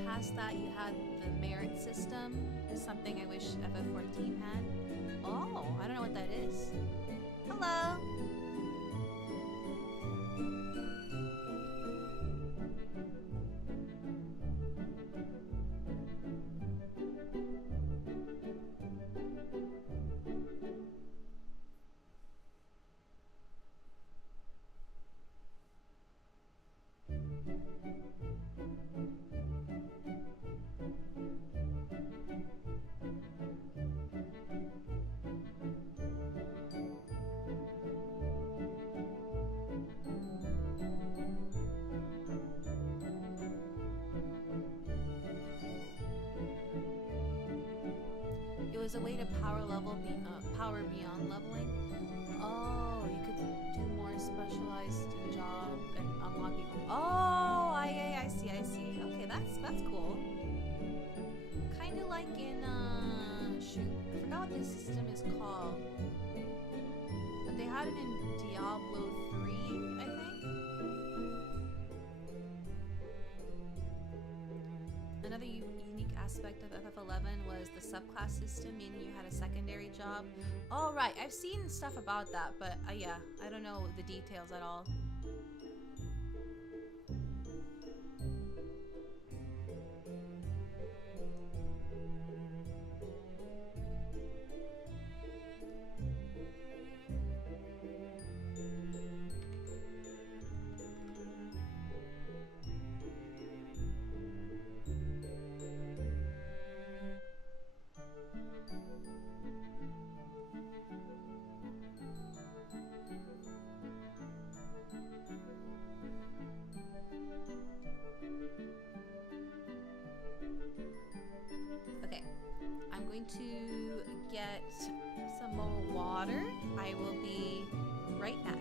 Past that, you had the merit system, something I wish FF14 had. Oh, I don't know what that is. Hello! a way to power beyond leveling. Oh, you could do more specialized job and unlock people. Oh, I see. Okay, that's cool. Kind of like in shoot, I forgot what this system is called, but they had it in Diablo 3, I think. Another unique aspect of FF11 was the subclass system, meaning you had a secondary job. Oh, right, I've seen stuff about that, but yeah, I don't know the details at all. Okay, I'm going to get some more water. I will be right back.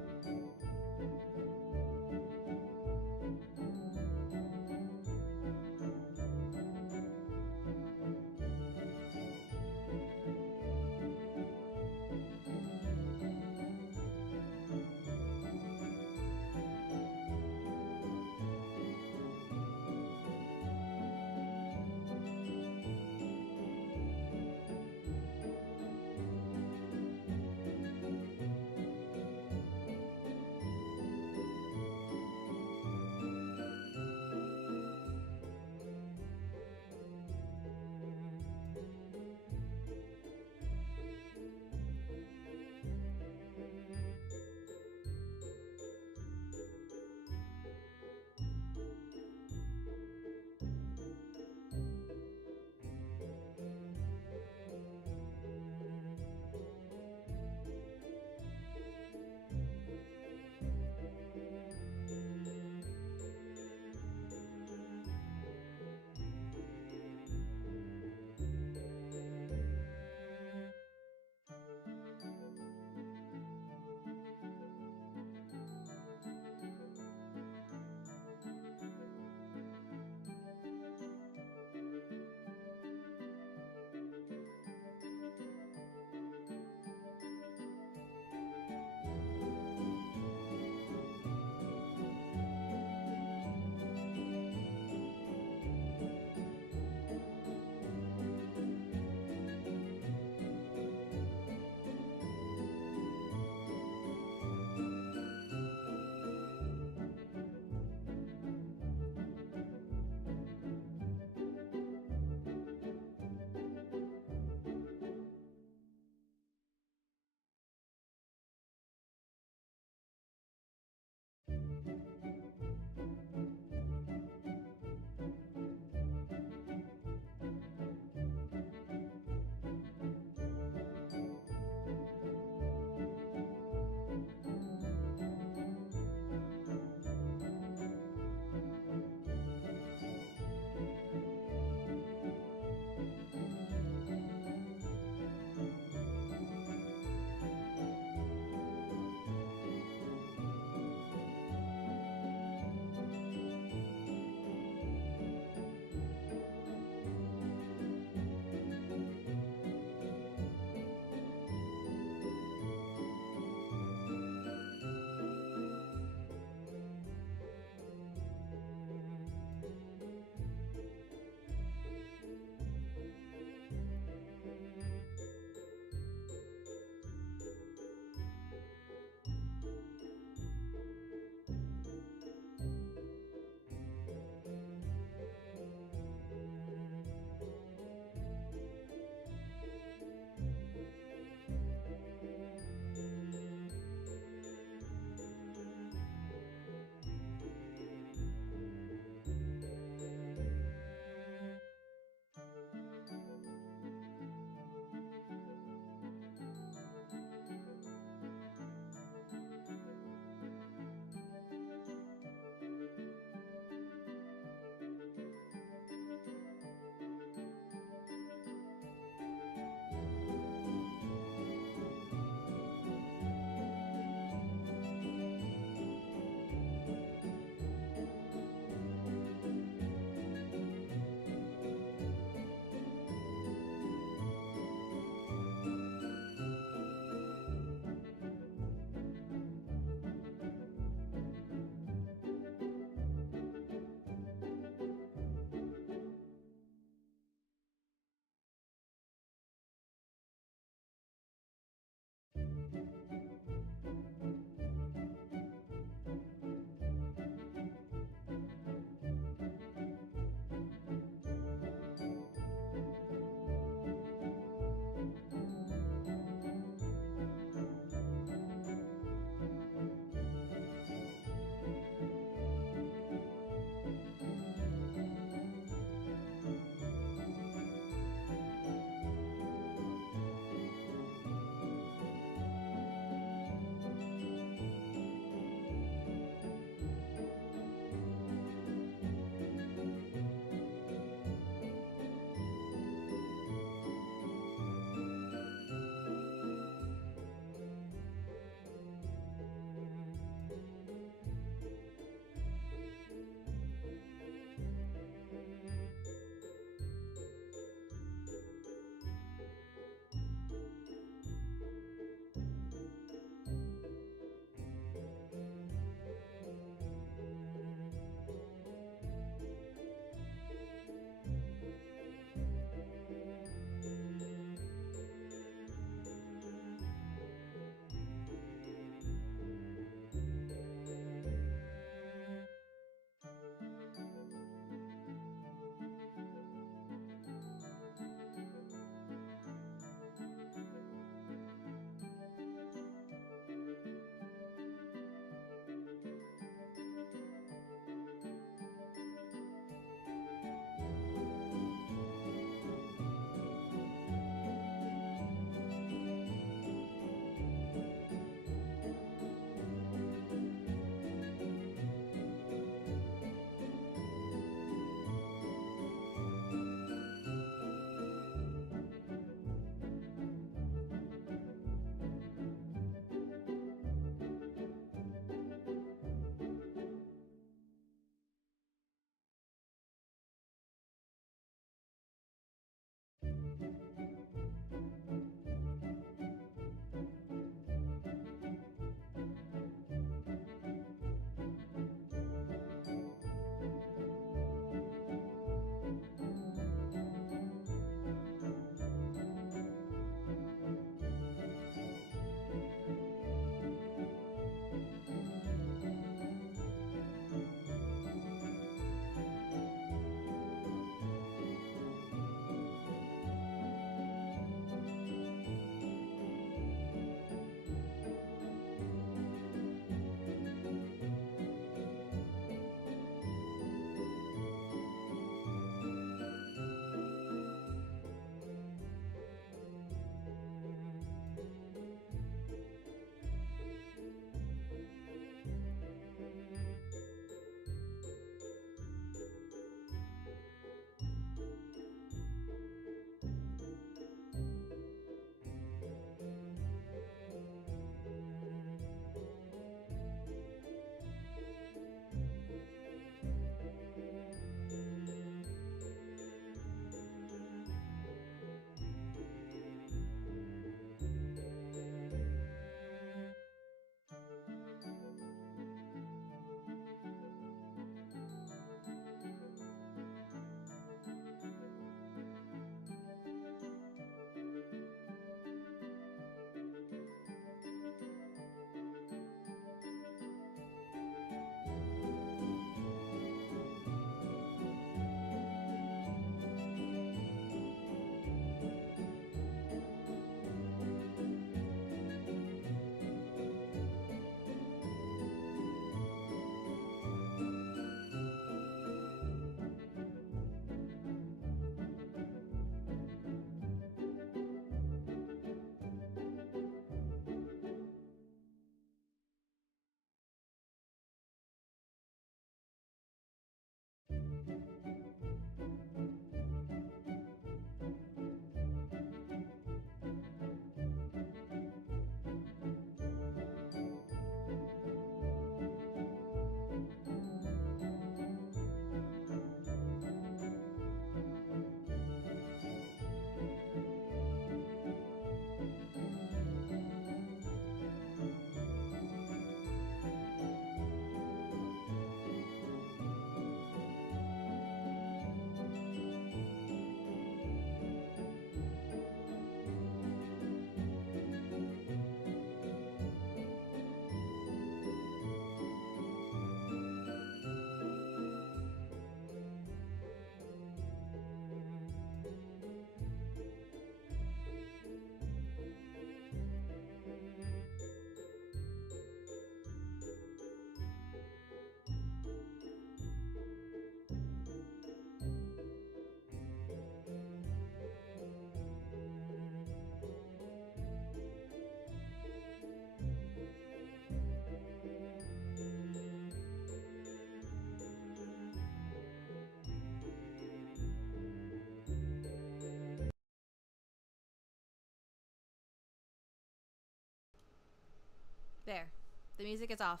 The music is off.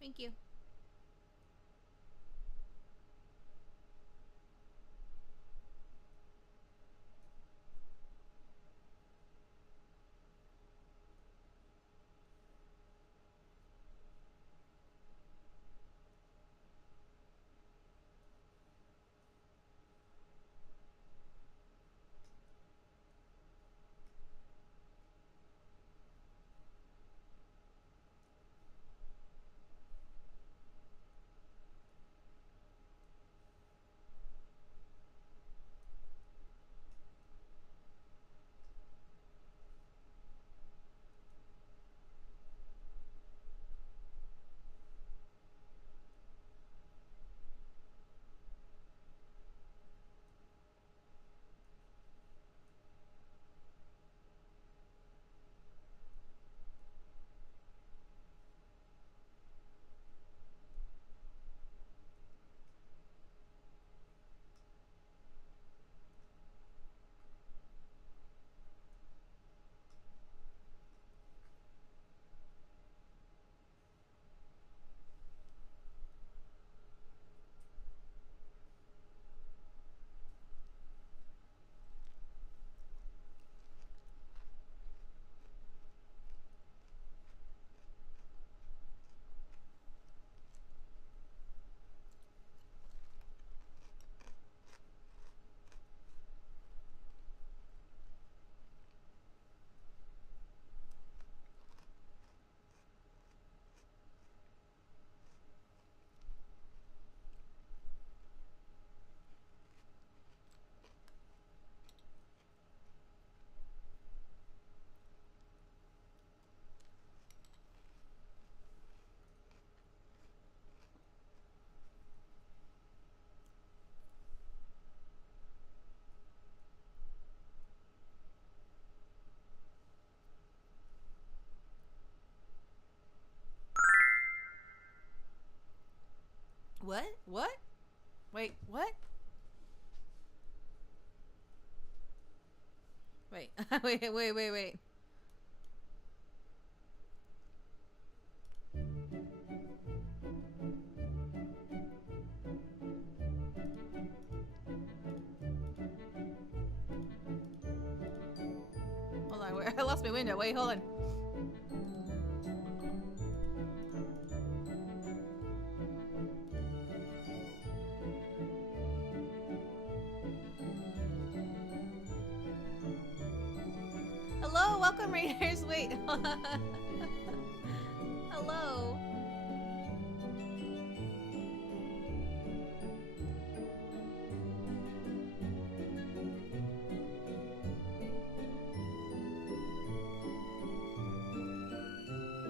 Thank you. What? What? Wait, what? Wait, wait. Hold on, I lost my window. Wait, hold on. Hello, welcome Raiders. Wait. Hello.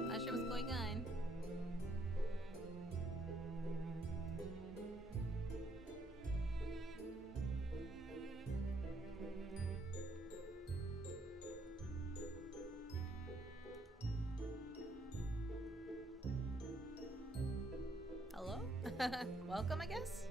Not sure what's going on. Hello? Welcome, I guess?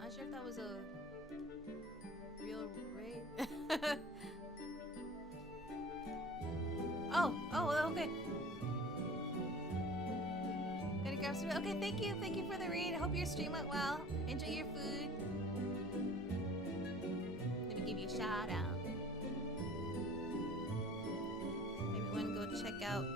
Not sure if that was a real raid. Oh, okay. Gonna grab some. Okay, thank you for the raid. I hope your stream went well. Enjoy your food. Let me give you a shout out. Maybe you wanna go check out.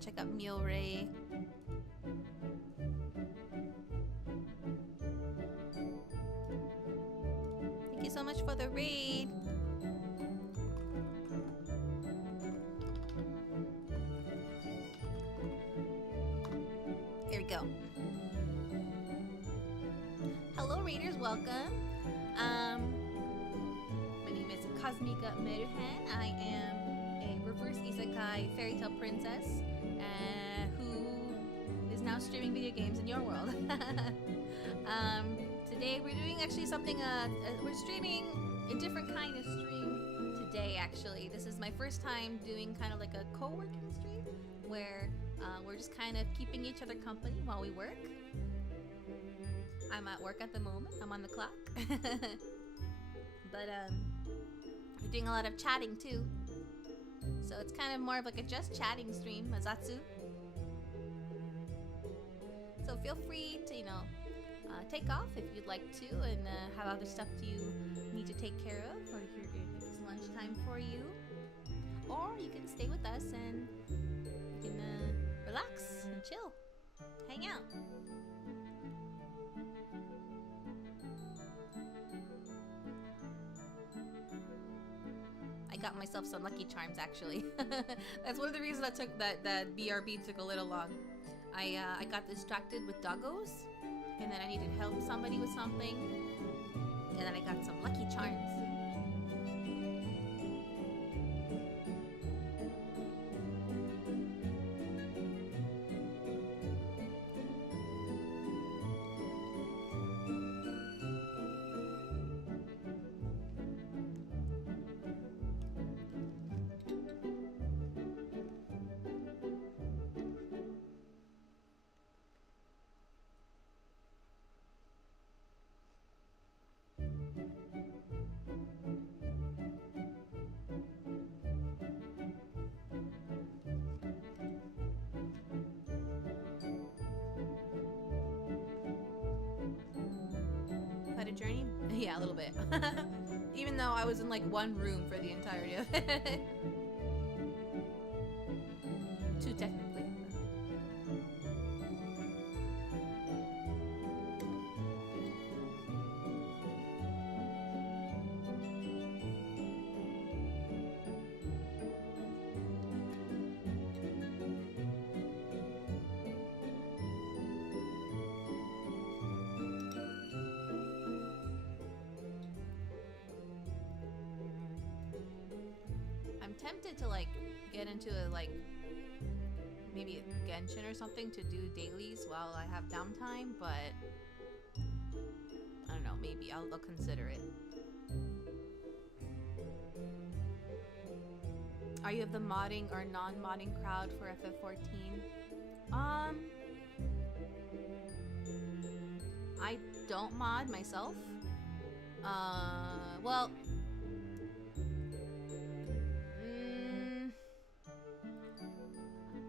check out Meruhen. Thank you so much for the raid. Here we go. Hello raiders, welcome. My name is kosmikameruhen. I am a reverse isekai fairy tale princess who is now streaming video games in your world. Today we're doing actually something, we're streaming a different kind of stream today actually. This is my first time doing kind of like a co-working stream where we're just kind of keeping each other company while we work. I'm at work at the moment. I'm on the clock. But we're doing a lot of chatting too. So it's kind of more of like a just chatting stream, Mazatsu. So feel free to, take off if you'd like to and have other stuff you need to take care of, or it's lunchtime for you. Or you can stay with us and you can relax and chill, hang out. I got myself some Lucky Charms actually. That's one of the reasons that BRB took a little long. I got distracted with doggos, and then I needed help somebody with something, and then I got some Lucky Charms. Quite a journey? Yeah, a little bit. Even though I was in like one room for the entirety of it. Two technically. Tempted to like get into a like maybe a Genshin or something to do dailies while I have downtime, but I don't know, maybe I'll consider it. Are you of the modding or non-modding crowd for FF14? I don't mod myself. Well,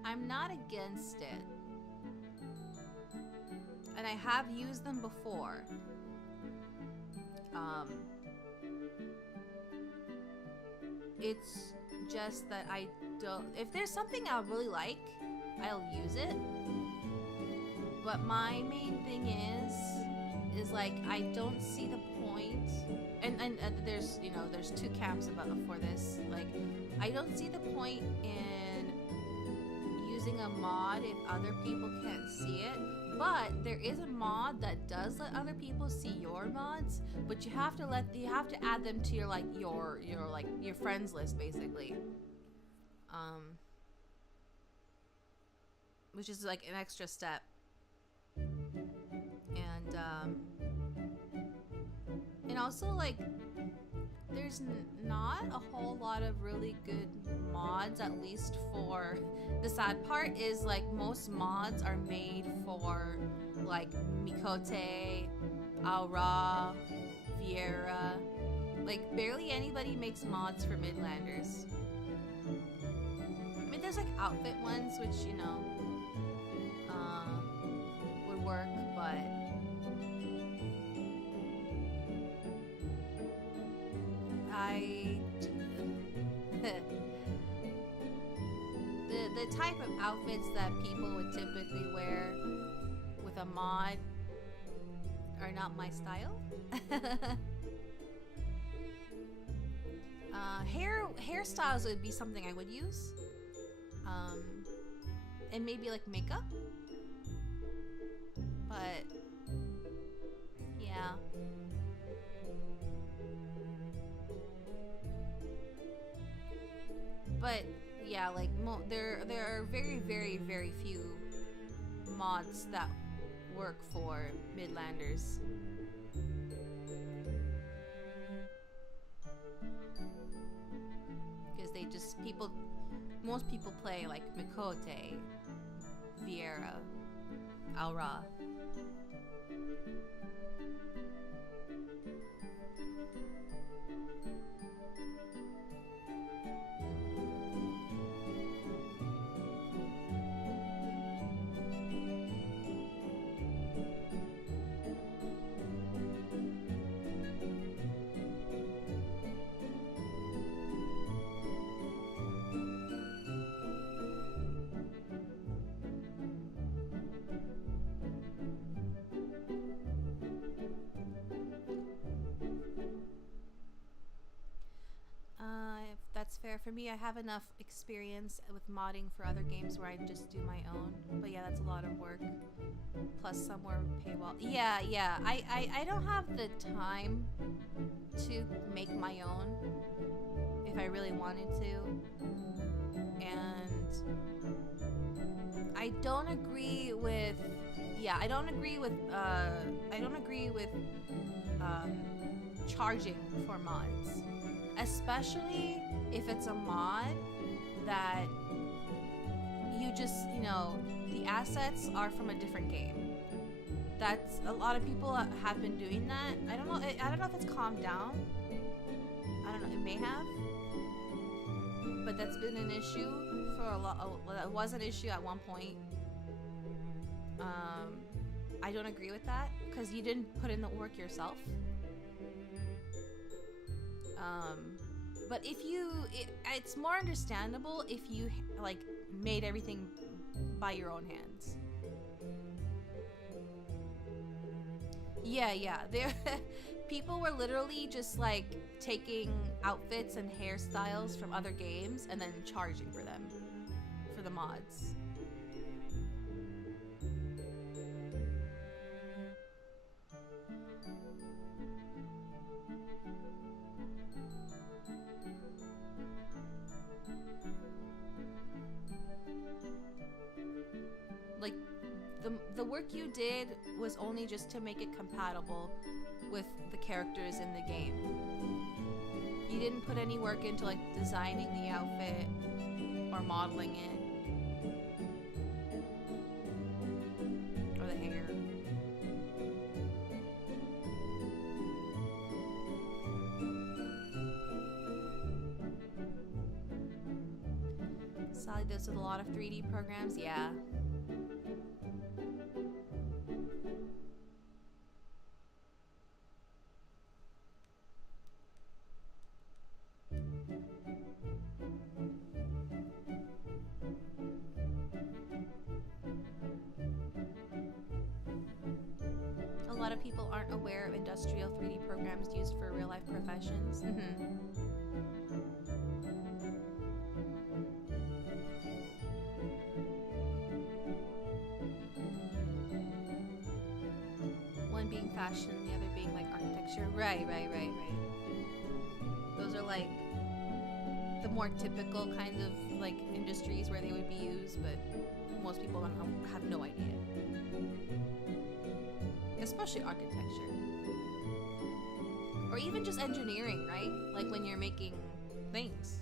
I'm not against it, and I have used them before. It's just that I don't. If there's something I really like, I'll use it. But my main thing is like I don't see the point. And there's there's two camps for this. Like I don't see the point in using a mod if other people can't see it, but there is a mod that does let other people see your mods, but you have to add them to your your friends list basically, which is like an extra step. And also like there's not a whole lot of really good mods, at least for the sad part is like most mods are made for like Mikote, Aura, Viera. Like barely anybody makes mods for Midlanders. I mean there's like outfit ones which would work, but type of outfits that people would typically wear with a mod are not my style. Hairstyles would be something I would use. And maybe like makeup. But yeah. But yeah, like there are very, very, very few mods that work for Midlanders. Because they just most people play like Mikote, Vieira, Aura. That's fair. For me, I have enough experience with modding for other games where I just do my own. But yeah, that's a lot of work. Plus some more paywall. Yeah. I don't have the time to make my own if I really wanted to. And I don't agree with charging for mods. Especially if it's a mod that you just, the assets are from a different game. That's a lot of people have been doing that. I don't know if it's calmed down. I don't know, it may have. But that's been an issue for a lot. It was an issue at one point. I don't agree with that because you didn't put in the work yourself. But it's more understandable if you like made everything by your own hands. Yeah. People were literally just like taking outfits and hairstyles from other games and then charging for them, for the mods. Like, the work you did was only just to make it compatible with the characters in the game. You didn't put any work into like designing the outfit or modeling it or the hair. Sally does with a lot of 3D programs, yeah. A lot of people aren't aware of industrial 3D programs used for real-life professions. One being fashion, the other being like architecture. Right. Those are like the more typical kind of like industries where they would be used, but most people have no idea. Especially architecture. Or even just engineering, right? Like when you're making things.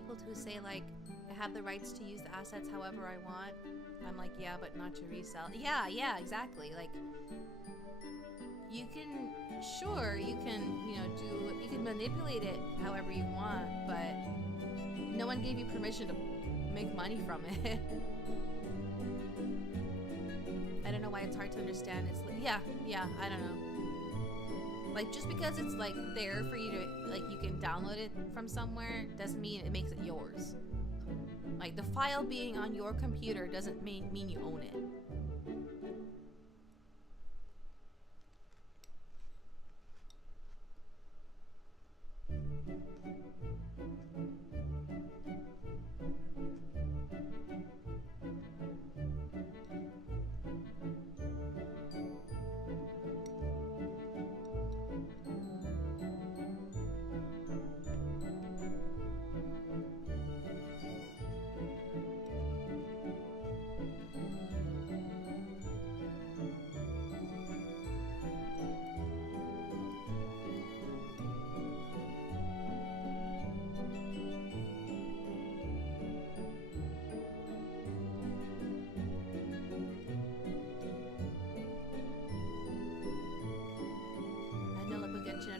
people who say like, I have the rights to use the assets however I want. I'm like, yeah, but not to resell. Yeah, exactly. Like, you can, sure, you can, you know, you can manipulate it however you want, but no one gave you permission to make money from it. I don't know why it's hard to understand. It's like, yeah, I don't know. Like, just because it's like there for you to, like, you can download it from somewhere doesn't mean it makes it yours. Like, the file being on your computer doesn't mean you own it.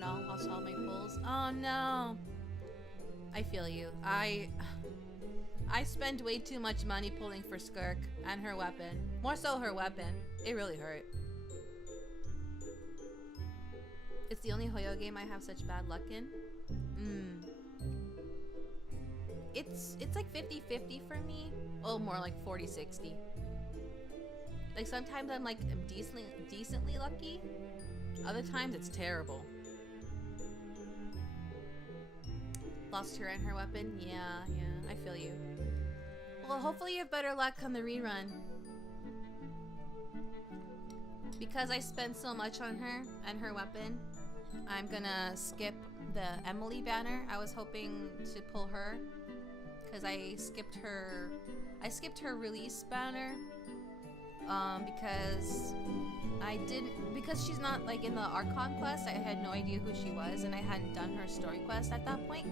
I'll solve my pulls. Oh no. I feel you. I spend way too much money pulling for Skirk and her weapon. More so her weapon. It really hurt. It's the only Hoyo game I have such bad luck in. It's like 50-50 for me. Well, more like 40-60. Like sometimes I'm decently lucky. Other times it's terrible. Lost her and her weapon. Yeah, I feel you. Well, hopefully you have better luck on the rerun. Because I spent so much on her and her weapon, I'm gonna skip the Emily banner. I was hoping to pull her because I skipped her release banner because she's not like in the Archon quest. I had no idea who she was and I hadn't done her story quest at that point.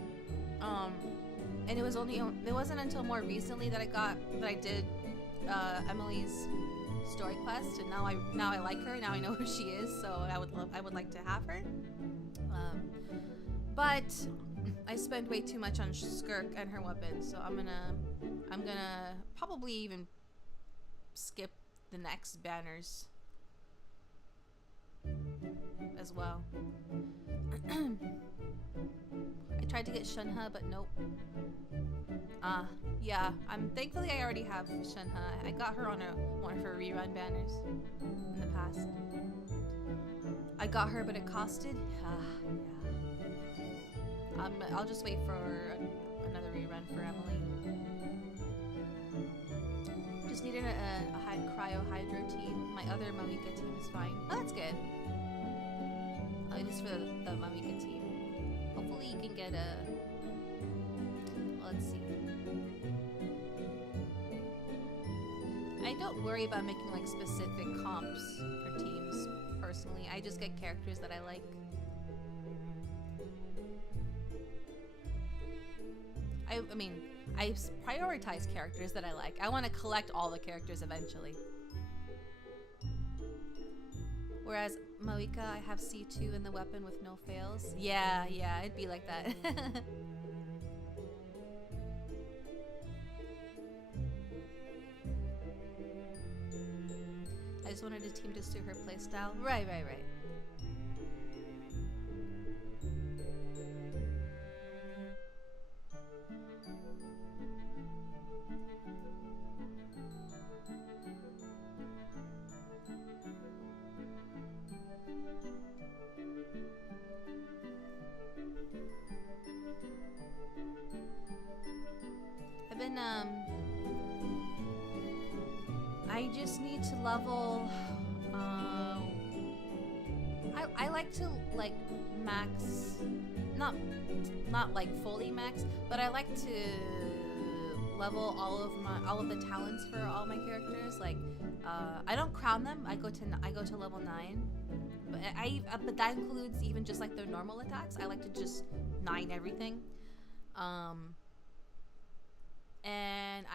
And it wasn't until more recently that I did Emily's story quest, and now I like her. Now I know who she is, so I would like to have her. But I spend way too much on Skirk and her weapon, so I'm gonna probably even skip the next banners as well. I tried to get Shunha, but nope. Yeah, thankfully I already have Shunha. I got her on one of her rerun banners in the past. I got her, but it costed. Yeah. I'll just wait for another rerun for Emily. Just needed a cryo hydro team. My other Mamika team is fine. Oh, that's good. Just for the Mamika team. Hopefully you can get a... Let's see. I don't worry about making like specific comps for teams personally. I just get characters that I like. I mean, I prioritize characters that I like. I want to collect all the characters eventually. Whereas Mawika, I have C2 in the weapon with no fails. Yeah, it'd be like that. I just wanted a team to suit her playstyle. Right. I just need to level, I like to like max, not like fully max, but I like to level all of the talents for all my characters. Like, I don't crown them. I go to level 9, but that includes even just like their normal attacks. I like to just 9 everything.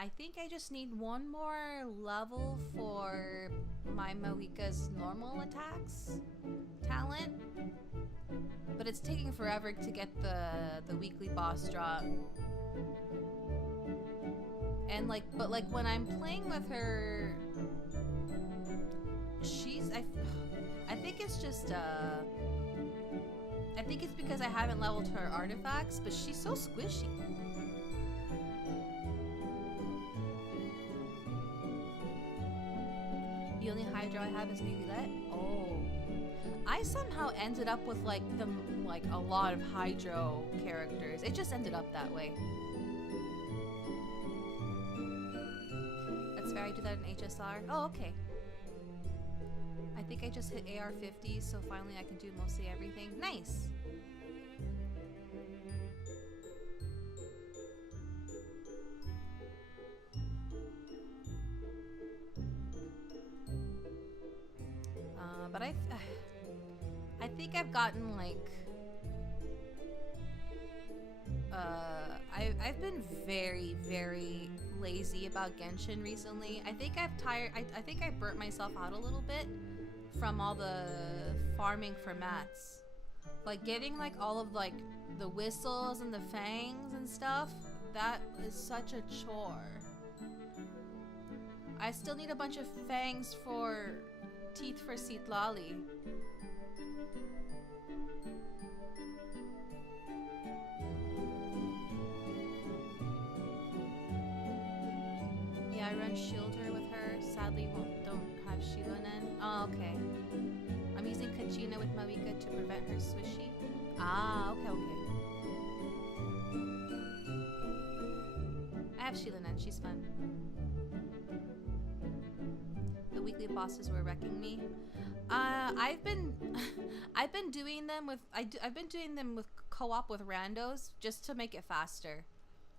I think I just need one more level for my Moika's normal attacks talent. But it's taking forever to get the weekly boss drop. And like, but like when I'm playing with her, I think it's just I think it's because I haven't leveled her artifacts, but she's so squishy. The only Hydro I have is Nubilet. Oh. I somehow ended up with like a lot of Hydro characters. It just ended up that way. That's fair, I do that in HSR. Oh, okay. I think I just hit AR 50, so finally I can do mostly everything. Nice! But I think I've gotten like I've been very, very lazy about Genshin recently. I think I think I burnt myself out a little bit from all the farming for mats. Like getting like all of like the whistles and the fangs and stuff, that is such a chore. I still need a bunch of fangs for teeth for Sitlali. Yeah, I run Shielder with her. Sadly, don't have Shilonen. Oh, okay. I'm using Kachina with Mawika to prevent her swishy. Ah, okay, okay. I have Shilonen. She's fun. The weekly bosses were wrecking me. I've been doing them with I've been doing them with co-op with randos just to make it faster.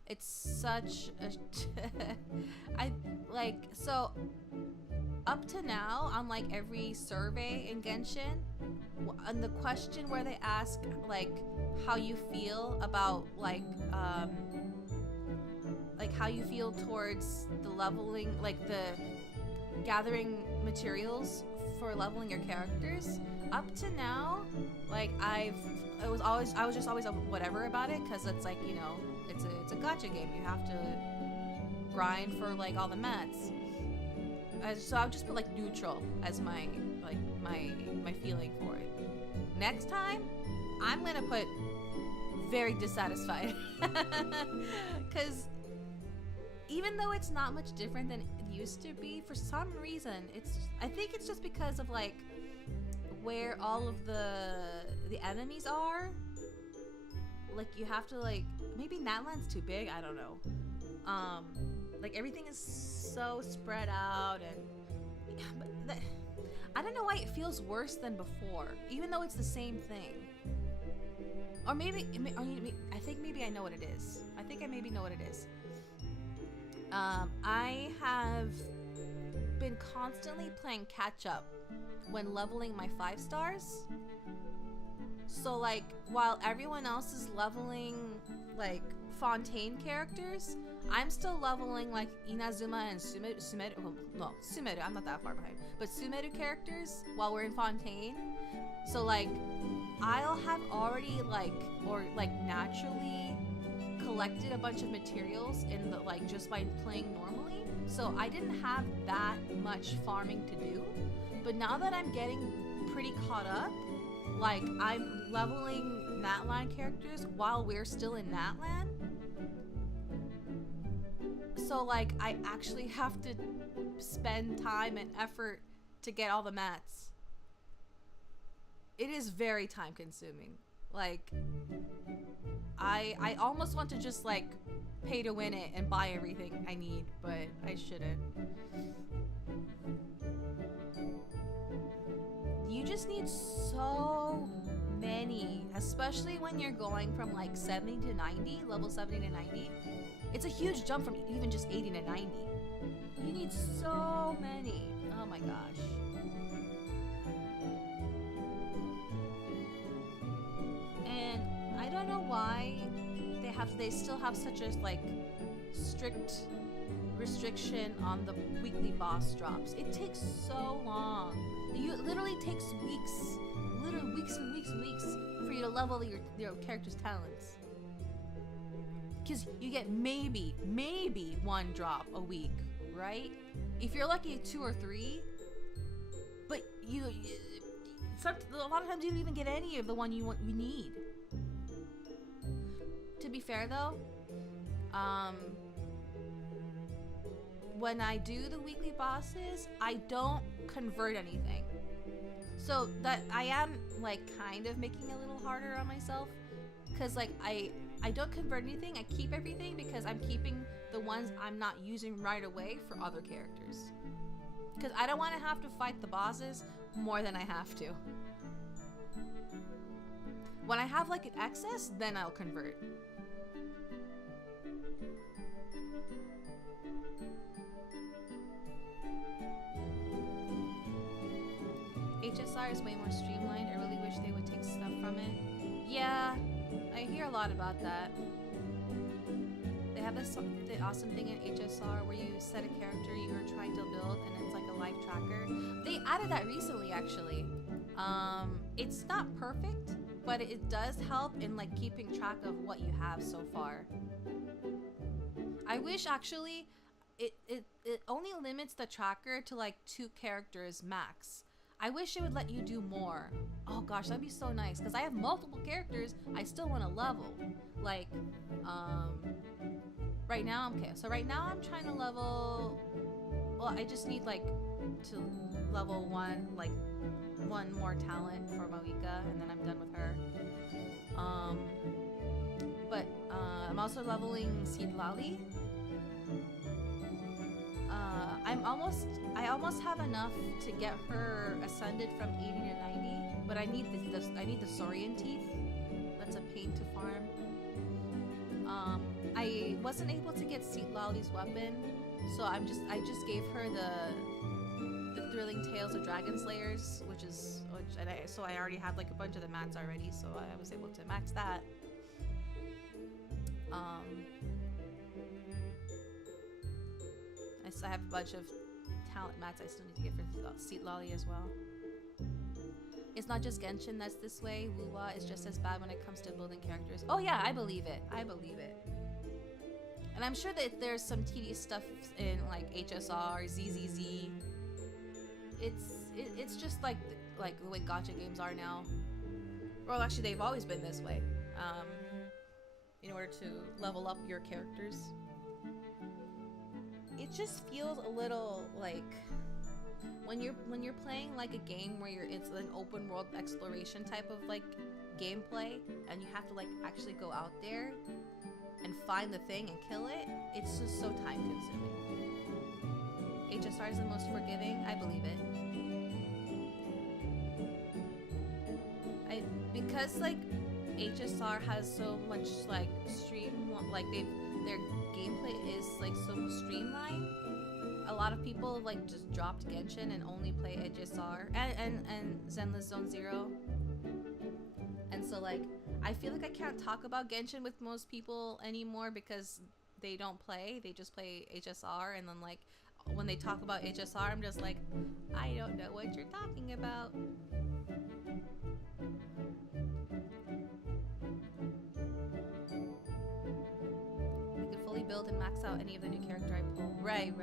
It's such a so up to now on like every survey in Genshin, on the question where they ask like how you feel about like how you feel towards the leveling, like the gathering materials for leveling your characters, up to now, like I was just always a whatever about it, because it's like, you know, it's a gacha game. You have to grind for like all the mats. So I'll just put like neutral as my feeling for it. Next time, I'm gonna put very dissatisfied, because even though it's not much different than it used to be, for some reason I think it's just because of like where all of the enemies are. Like you have to like, maybe Natlan's too big, I don't know. Like everything is so spread out, and but I don't know why it feels worse than before, even though it's the same thing. Or maybe I think maybe I know what it is. I think I maybe know what it is. I have been constantly playing catch up when leveling my 5 stars. So like while everyone else is leveling like Fontaine characters, I'm still leveling like Inazuma and Sumeru, I'm not that far behind, but Sumeru characters while we're in Fontaine. So like I'll have already naturally collected a bunch of materials in the like just by playing normally, so I didn't have that much farming to do. But now that I'm getting pretty caught up, like I'm leveling Natlan characters while we're still in Natlan, so like I actually have to spend time and effort to get all the mats. It is very time consuming. Like I almost want to just like pay to win it and buy everything I need, but I shouldn't. You just need so many, especially when you're going from like 70 to 90, level 70 to 90. It's a huge jump from even just 80 to 90. You need so many. Oh my gosh. And I don't know why they still have such a like strict restriction on the weekly boss drops. It takes so long. It literally takes weeks, literally weeks and weeks and weeks for you to level your character's talents. Because you get maybe one drop a week, right? If you're lucky, 2 or 3. But a lot of times you don't even get any of the one you need. To be fair though, when I do the weekly bosses, I don't convert anything. So that I am like kind of making it a little harder on myself, because like I don't convert anything. I keep everything because I'm keeping the ones I'm not using right away for other characters. Because I don't want to have to fight the bosses more than I have to. When I have like an excess, then I'll convert. HSR is way more streamlined. I really wish they would take stuff from it. Yeah, I hear a lot about that. They have this the awesome thing in HSR where you set a character you are trying to build and it's like a life tracker. They added that recently actually. It's not perfect, but it does help in like keeping track of what you have so far. I wish actually it only limits the tracker to like 2 characters max. I wish it would let you do more. Oh gosh, that'd be so nice, because I have multiple characters I still want to level. Like, right now, okay, so right now I'm trying to level, well, I just need like to level 1, like 1 more talent for Moika, and then I'm done with her. But I'm also leveling Seed Lali. I almost have enough to get her ascended from 80 to 90, but I need the Saurian teeth. That's a pain to farm. I wasn't able to get Seed Lali's weapon, so I just gave her the Thrilling Tales of Dragon Slayers, so I already had like a bunch of the mats already, so I was able to max that. I have a bunch of talent mats I still need to get for Seed Lali as well. It's not just Genshin that's this way. Wuwa is just as bad when it comes to building characters. Oh yeah, I believe it. I believe it. And I'm sure that there's some tedious stuff in like HSR, ZZZ. It's just like the way gacha games are now. Well, actually, they've always been this way. In order to level up your characters. It just feels a little like when you're playing like a game where it's an open world exploration type of like gameplay, and you have to like actually go out there and find the thing and kill it. It's just so time consuming. HSR is the most forgiving. I believe it. Because like HSR has so much like their gameplay is like so streamlined. A lot of people like just dropped Genshin and only play HSR and Zenless Zone Zero. And so like I feel like I can't talk about Genshin with most people anymore because they don't play. They just play HSR, and then like when they talk about HSR, I'm just like, I don't know what you're talking about. Build and max out any of the new character I pull. Right.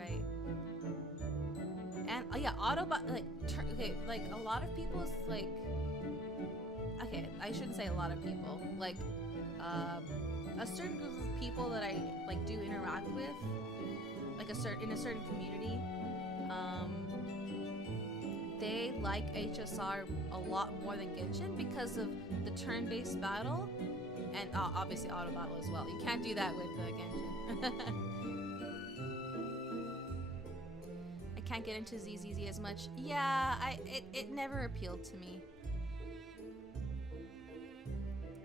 And yeah, Autobot like a lot of people's like okay, I shouldn't say a lot of people. Like a certain group of people that I like do interact with, like in a certain community, they like HSR a lot more than Genshin because of the turn-based battle. And obviously auto battle as well. You can't do that with Genshin. I can't get into ZZZ as much. Yeah, it never appealed to me.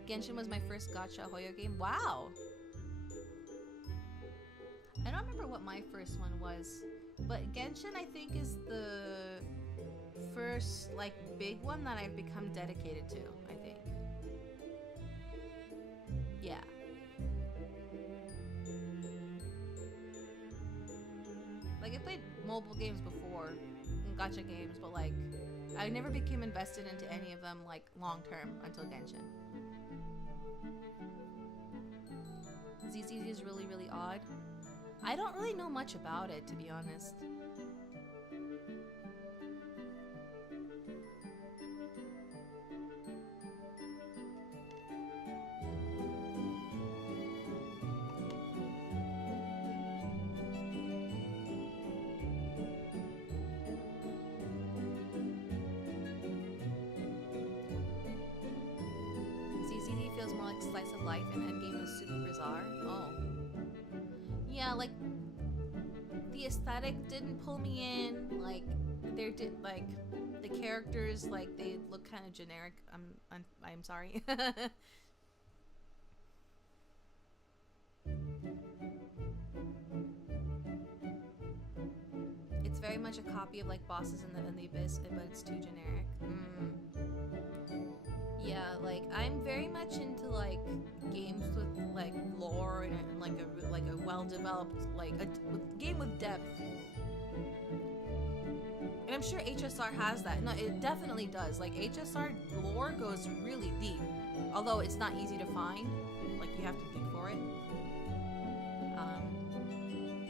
Genshin was my first gacha Hoyo game. Wow. I don't remember what my first one was, but Genshin I think is the first like big one that I've become dedicated to, I think. Yeah. Like, I played mobile games before, and gacha games, but like, I never became invested into any of them like long term until Genshin. ZZZ is really, really odd. I don't really know much about it, to be honest. Feels more like slice of life and Endgame was super bizarre. Oh. Yeah, like the aesthetic didn't pull me in. Like like the characters, like they look kind of generic. I'm sorry. It's very much a copy of like Bosses in the Abyss, but it's too generic. Yeah, like I'm very much into like games with like lore and like a well-developed like a game with depth. And I'm sure HSR has that. No, it definitely does. Like HSR lore goes really deep, although it's not easy to find. Like you have to dig for it.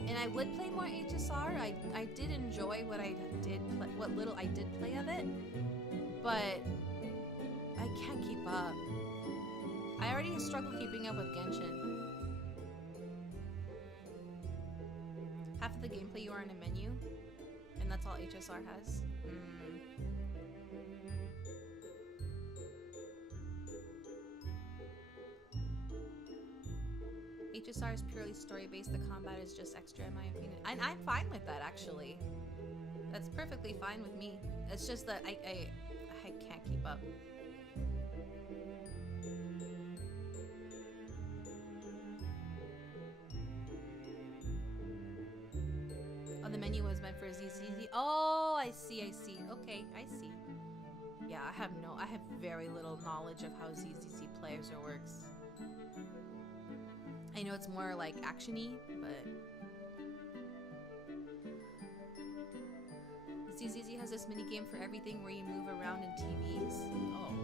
And I would play more HSR. I did enjoy what little I did play of it, but I can't keep up. I already struggle keeping up with Genshin. Half of the gameplay you are in a menu, and that's all HSR has. HSR is purely story-based. The combat is just extra, in my opinion. And I'm fine with that, actually. That's perfectly fine with me. It's just that I can't keep up. Oh, the menu was meant for ZZZ. Oh, I see. Okay, I see. Yeah, I have very little knowledge of how ZZZ plays or works. I know it's more like action-y, but ZZZ has this mini game for everything where you move around in TVs. Oh.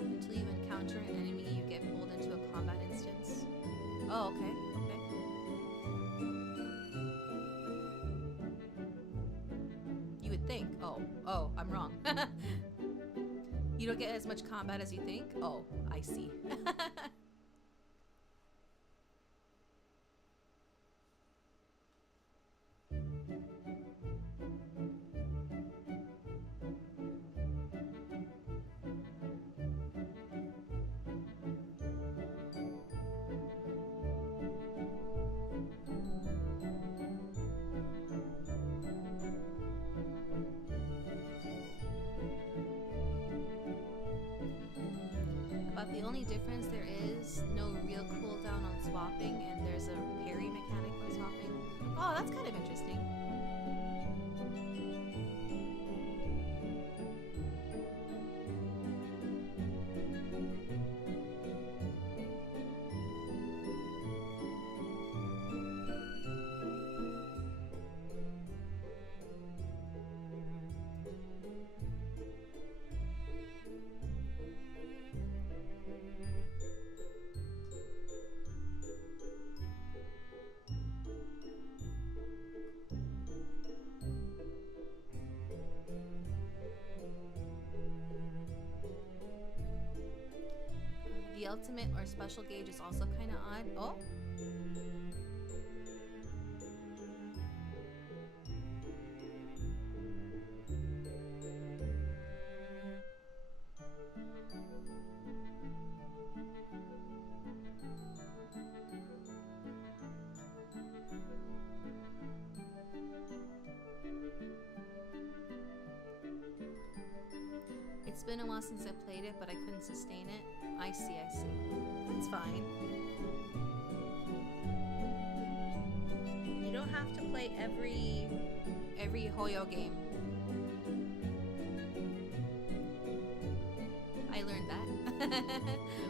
Until you encounter an enemy, you get pulled into a combat instance. Oh, okay. You would think. Oh, I'm wrong. You don't get as much combat as you think? Oh, I see. The only difference there is no real cooldown on swapping, and there's a parry mechanic when swapping. Oh, that's kind of interesting. The ultimate or special gauge is also kind of odd. Oh. It's been a while since I played it, but I couldn't sustain it. I see. That's fine. You don't have to play every Hoyo game. I learned that.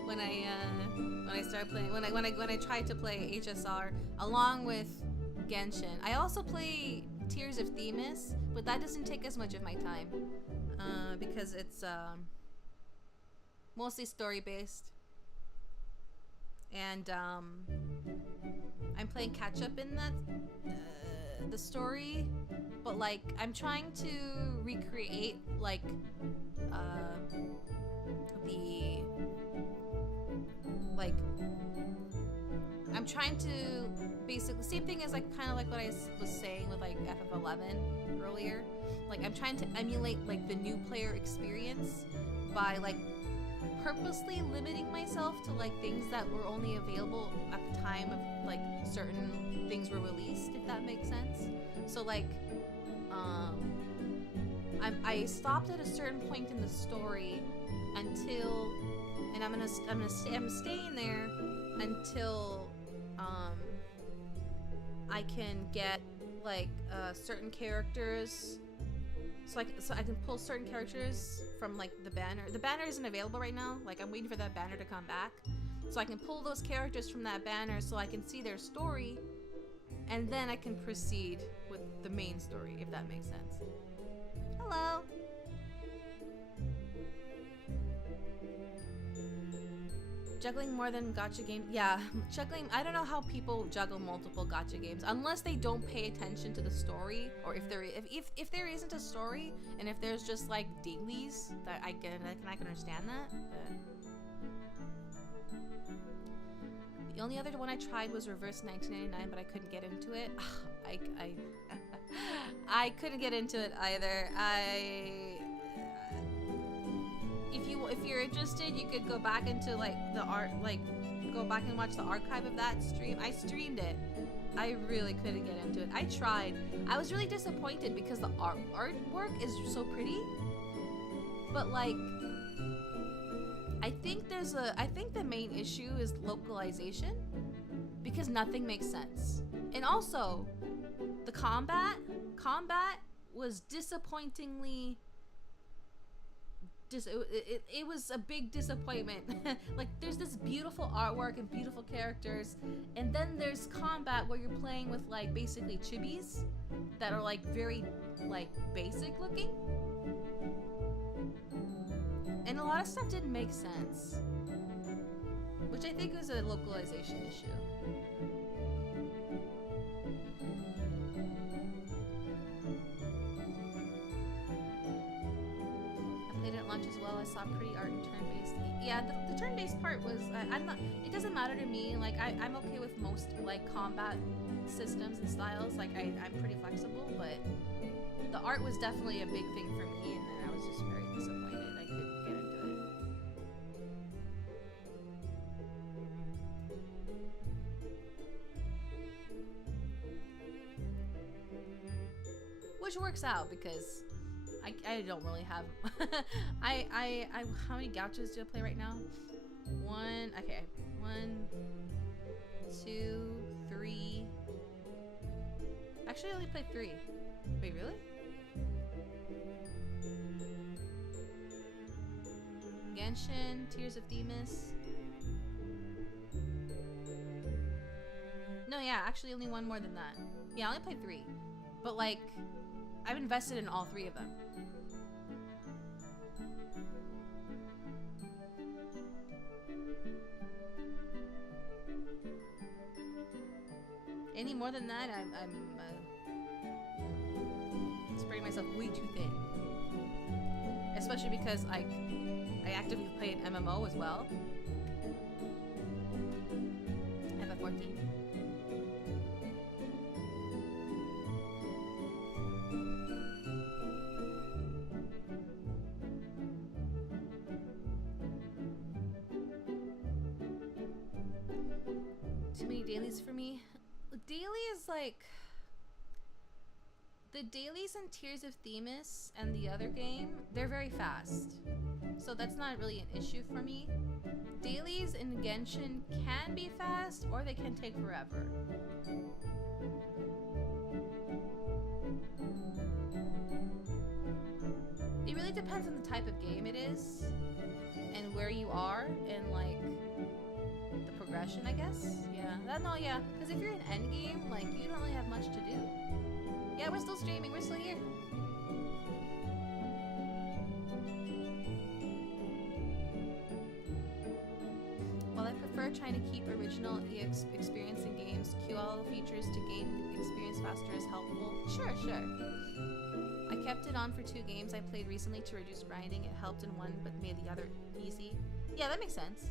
when I started playing, when I tried to play HSR along with Genshin. I also play Tears of Themis, but that doesn't take as much of my time because it's mostly story based, and I'm playing catch up in that the story, but like I'm trying to recreate like the like I'm trying to basically same thing as like kind of like what I was saying with like FF11 earlier. Like I'm trying to emulate like the new player experience by like purposely limiting myself to like things that were only available at the time of like certain things were released, if that makes sense. So like I stopped at a certain point in the story until, and I'm staying there until I can get like certain characters. So I can pull certain characters from like the banner. The banner isn't available right now. Like I'm waiting for that banner to come back. So I can pull those characters from that banner so I can see their story, and then I can proceed with the main story, if that makes sense. Hello. Juggling more than gacha games? Yeah, juggling. I don't know how people juggle multiple gacha games unless they don't pay attention to the story, or if there isn't a story and if there's just like dailies that I can understand that. But the only other one I tried was Reverse 1999, but I couldn't get into it. I couldn't get into it either. If you're interested, you could go back into like the art, like go back and watch the archive of that stream. I streamed it. I really couldn't get into it. I tried. I was really disappointed because the artwork is so pretty, but like I think the main issue is localization, because nothing makes sense. And also the combat was disappointingly it was a big disappointment. Like there's this beautiful artwork and beautiful characters, and then there's combat where you're playing with like basically chibis that are like very like basic looking, and a lot of stuff didn't make sense, which I think was a localization issue. Launch as well. I saw pretty art and turn-based. Yeah, the turn-based part was I'm not. It doesn't matter to me. Like I'm okay with most like combat systems and styles. Like I'm pretty flexible, but the art was definitely a big thing for me, and then I was just very disappointed I couldn't get into it. Which works out because I don't really have I how many gauchos do I play right now? One, 2, 3. Actually I only played 3. Wait, really? Genshin, Tears of Themis. No, yeah, actually only one more than that. Yeah, I only played 3. But like I've invested in all 3 of them. Any more than that, I'm spreading myself way too thin. Especially because I actively play an MMO as well. FF14. Too many dailies for me. Daily is like the dailies in Tears of Themis and the other game, they're very fast, so that's not really an issue for me. Dailies in Genshin can be fast or they can take forever. It really depends on the type of game it is and where you you are in like the progression, I guess. Yeah. Yeah. Because if you're in endgame, like you don't really have much to do. Yeah, we're still streaming. We're still here. While I prefer trying to keep original experience in games, queue all the features to gain experience faster is helpful. Sure. I kept it on for 2 games I played recently to reduce grinding. It helped in one but made the other easy. Yeah, that makes sense.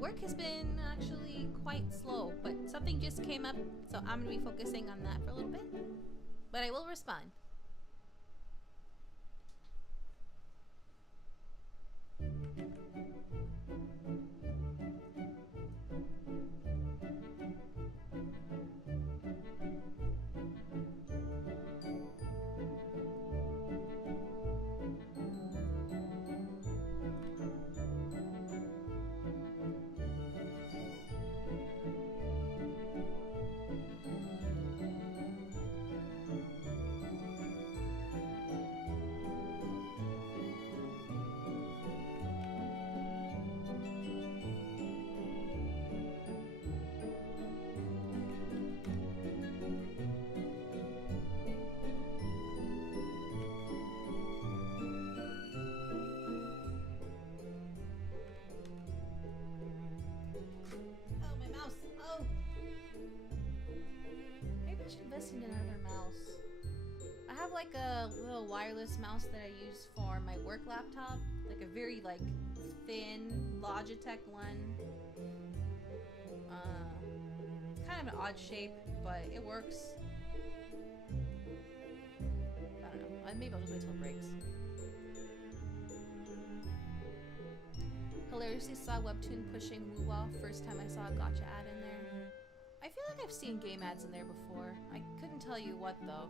Work has been actually quite slow, but something just came up, so I'm going to be focusing on that for a little bit. But I will respond. In another mouse. I have like a little wireless mouse that I use for my work laptop, like a very like thin Logitech one. Kind of an odd shape, but it works. I don't know. Maybe I'll just wait till it breaks. Hilariously saw Webtoon pushing Woo-Wah. First time I saw a gotcha ad in there. I feel like I've seen game ads in there before. I couldn't tell you what though.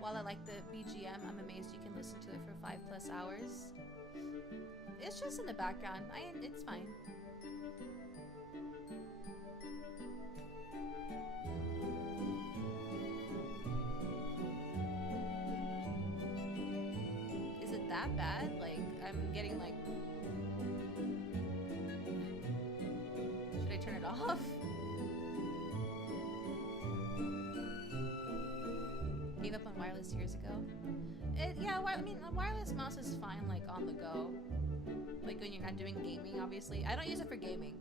While I like the BGM, I'm amazed you can listen to it for 5+ hours. It's just in the background. It's fine. Is it that bad? Like, I'm getting like... Should I turn it off? Gave up on wireless years ago. Yeah, I mean, a wireless mouse is fine, like, on the go. Like, when you're not doing gaming, obviously. I don't use it for gaming.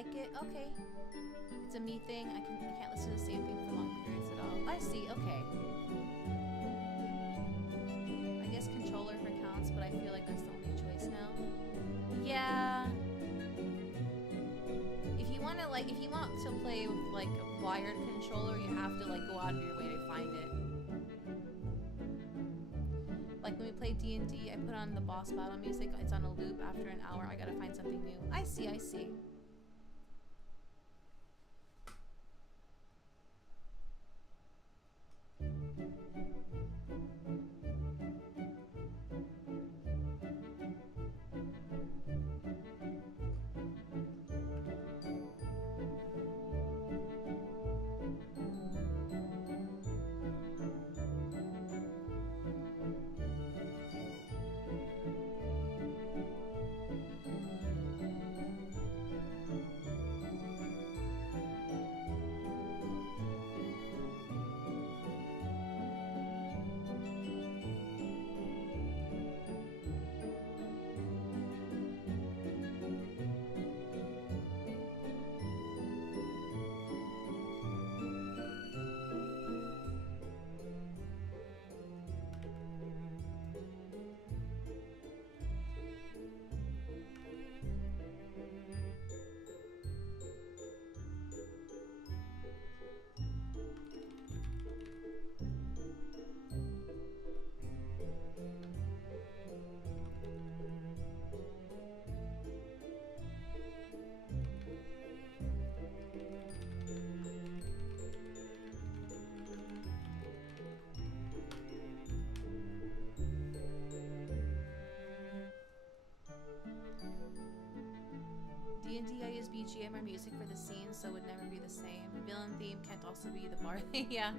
like it. Okay. It's a me thing. I can't listen to the same thing for long periods at all. I see. Okay. I guess controller for counts, but I feel like that's the only choice now. Yeah. If you want to play with like a wired controller, you have to like go out of your way to find it. Like when we play D&D, I put on the boss battle music. It's on a loop. After an hour, I gotta find something new. I see. I see. D&D, I use BGM or music for the scene, so it would never be the same. The villain theme can't also be the bar theme. Yeah.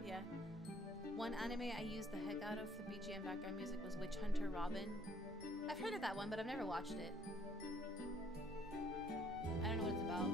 One anime I used the heck out of for BGM background music was Witch Hunter Robin. I've heard of that one, but I've never watched it. I don't know what it's about.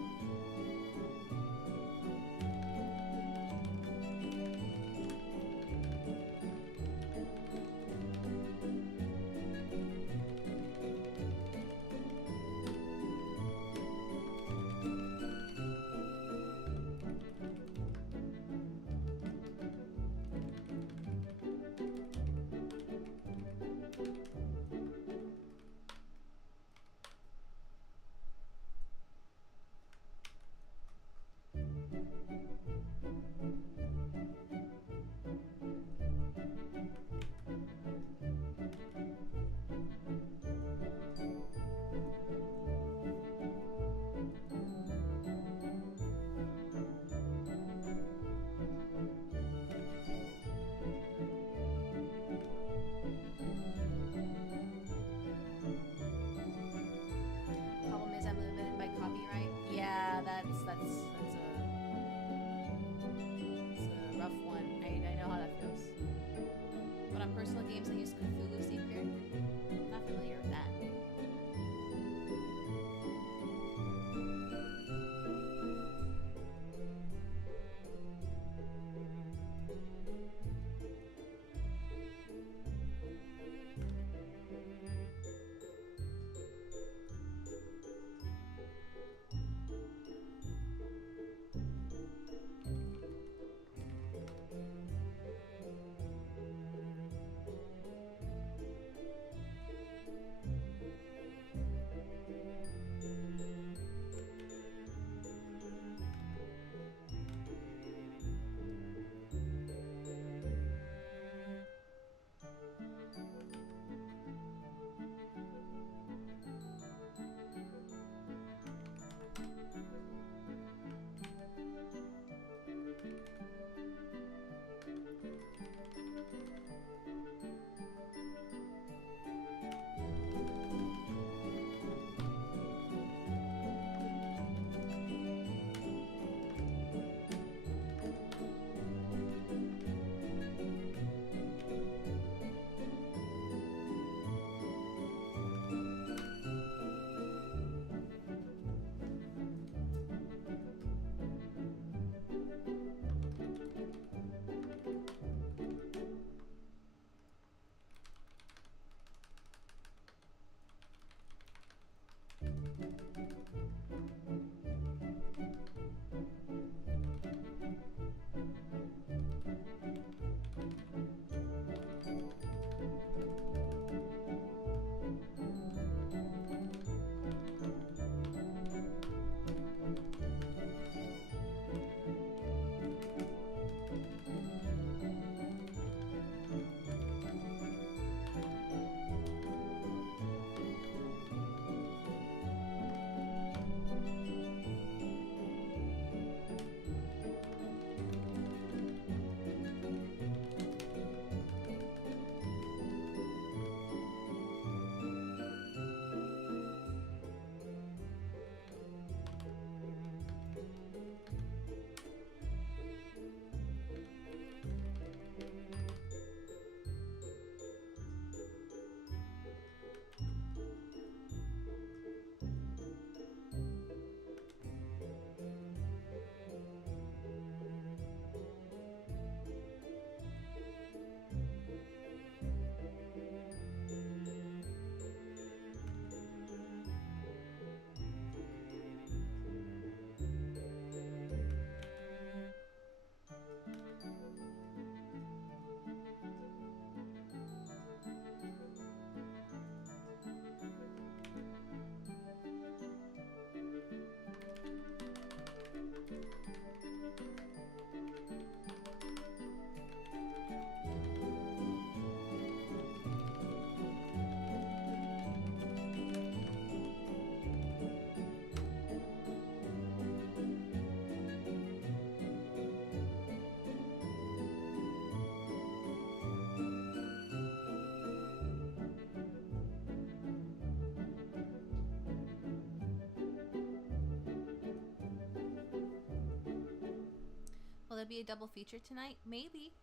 be a double feature tonight? Maybe.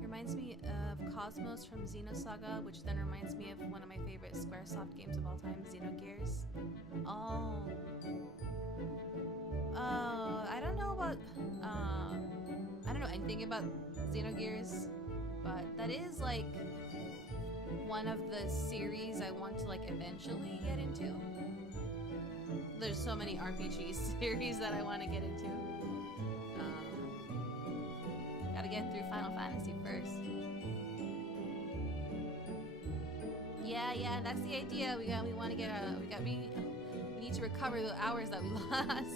Reminds me of Cosmos from Xenosaga, which then reminds me of one of my favorite Squaresoft games of all time, Xenogears. Oh. I don't know about, I don't know anything about Xenogears, but that is like one of the series I want to like eventually get into. There's so many RPG series that I want to get into. Gotta get through Final Fantasy first. Yeah, that's the idea. We want to get we need to recover the hours that we lost.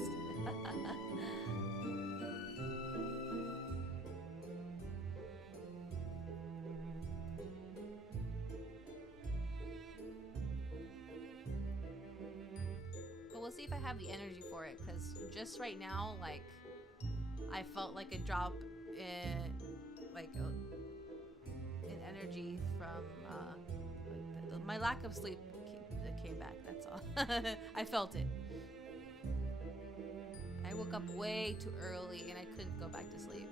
But we'll see if I have the energy for it, because just right now, like, I felt like a drop in energy from my lack of sleep came back. That's all. I felt it. I woke up way too early and I couldn't go back to sleep.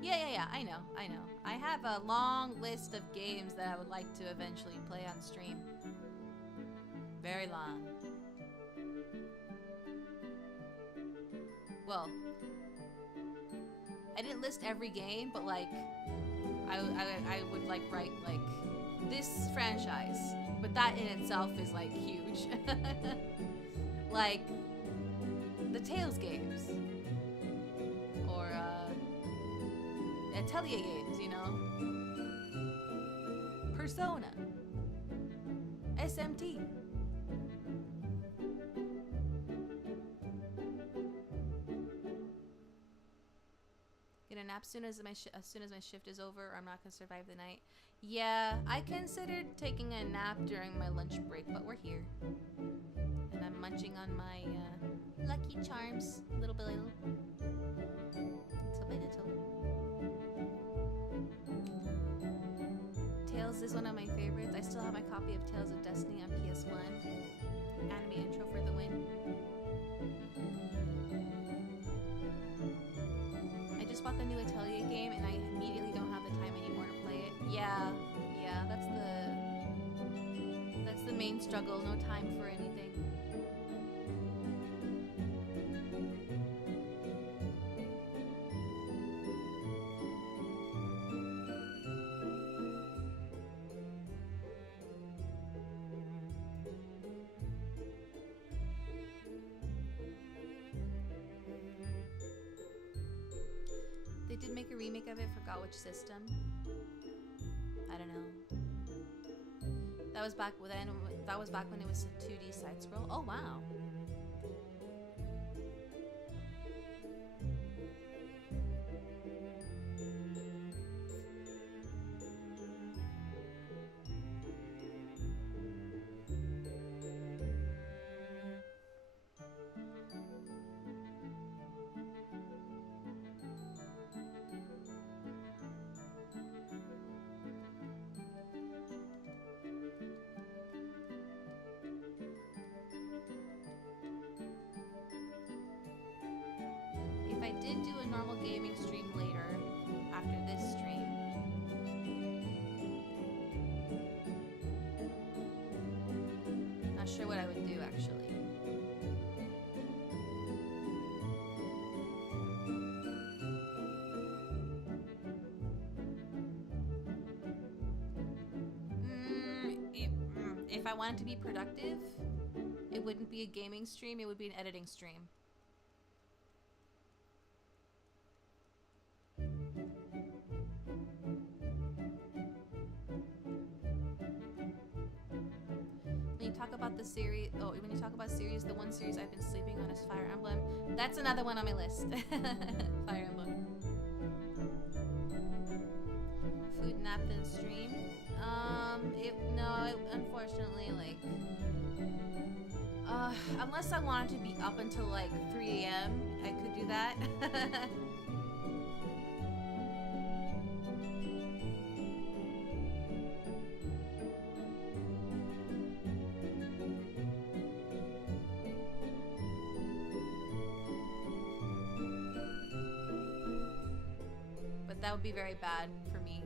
Yeah, I know. I have a long list of games that I would like to eventually play on stream. Very long. Well, I didn't list every game, but like, I would like write like this franchise, but that in itself is like huge. Like the Tales games, or Atelier games, you know, Persona, SMT. Get a nap as soon as my shift is over, or I'm not gonna survive the night. Yeah, I considered taking a nap during my lunch break, but we're here, and I'm munching on my Lucky Charms, little by little, little by little. Tales is one of my favorites. I still have my copy of Tales of Destiny on PS1. Anime intro for the win. I just bought the new Atelier game and I immediately don't have the time anymore to play it. Yeah, that's the main struggle. No time for anything. They did make a remake of it, forgot which system. I don't know. That was back when it was a 2D side scroll. Oh wow. If I did do a normal gaming stream later, after this stream, not sure what I would do actually. If I wanted to be productive, it wouldn't be a gaming stream, it would be an editing stream. When you talk about series, the one series I've been sleeping on is Fire Emblem. That's another one on my list. Fire Emblem. Food nap then stream. Unfortunately, like, unless I wanted to be up until like 3 a.m., I could do that. That would be very bad for me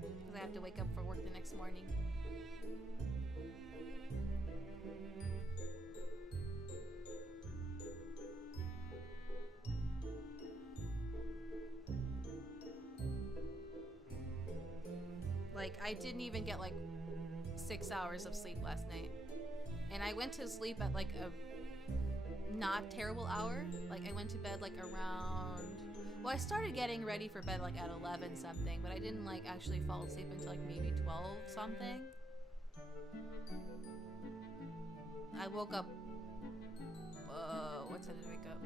because I have to wake up for work the next morning. Like, I didn't even get like 6 hours of sleep last night. And I went to sleep at like a not terrible hour. Like, I went to bed like around... Well, I started getting ready for bed like at 11 something, but I didn't like actually fall asleep until like maybe 12 something. I woke up... what time did I wake up?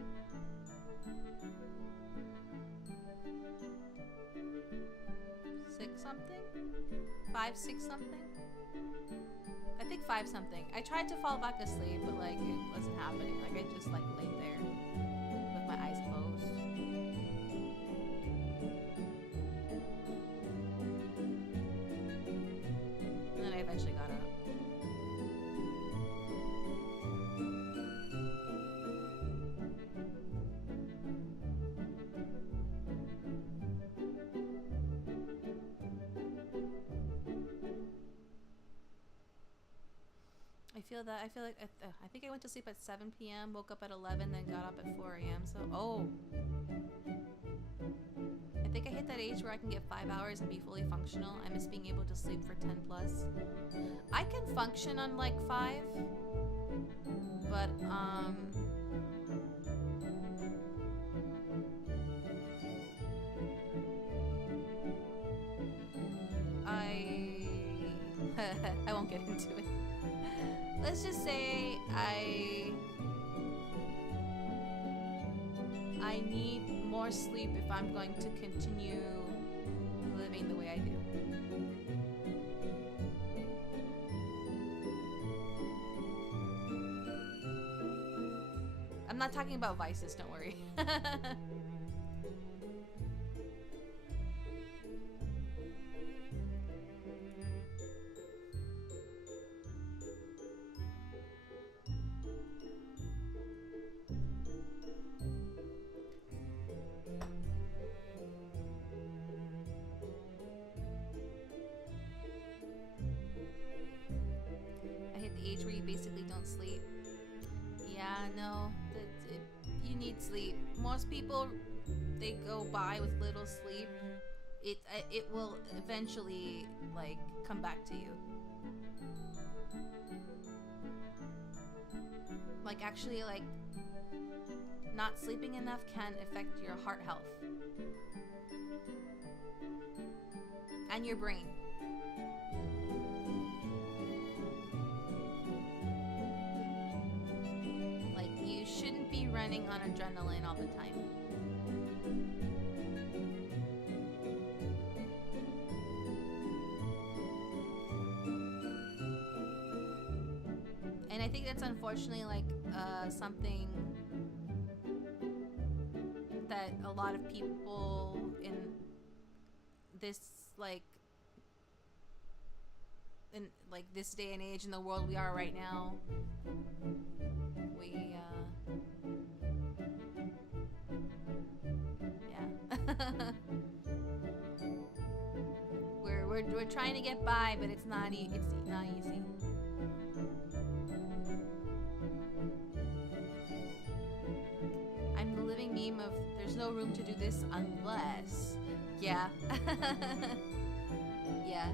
6 something? 5, 6 something? I think 5 something. I tried to fall back asleep, but like it wasn't happening. Like I just like laid there with my eyes closed. And then I eventually got up. I feel like I think I went to sleep at 7 p.m., woke up at 11, then got up at 4 a.m. So, I think I hit that age where I can get 5 hours and be fully functional. I miss being able to sleep for 10 plus. I can function on like 5, but I won't get into it. Let's just say I need more sleep if I'm going to continue living the way I do. I'm not talking about vices, don't worry. Where you basically don't sleep. Yeah, no, you need sleep. Most people, they go by with little sleep. It will eventually like come back to you. Like actually, like not sleeping enough can affect your heart health and your brain. Shouldn't be running on adrenaline all the time. And I think that's unfortunately like something that a lot of people in this this day and age in the world we are right now, we're trying to get by, but it's not easy. I'm the living meme of there's no room to do this unless, yeah. Yeah.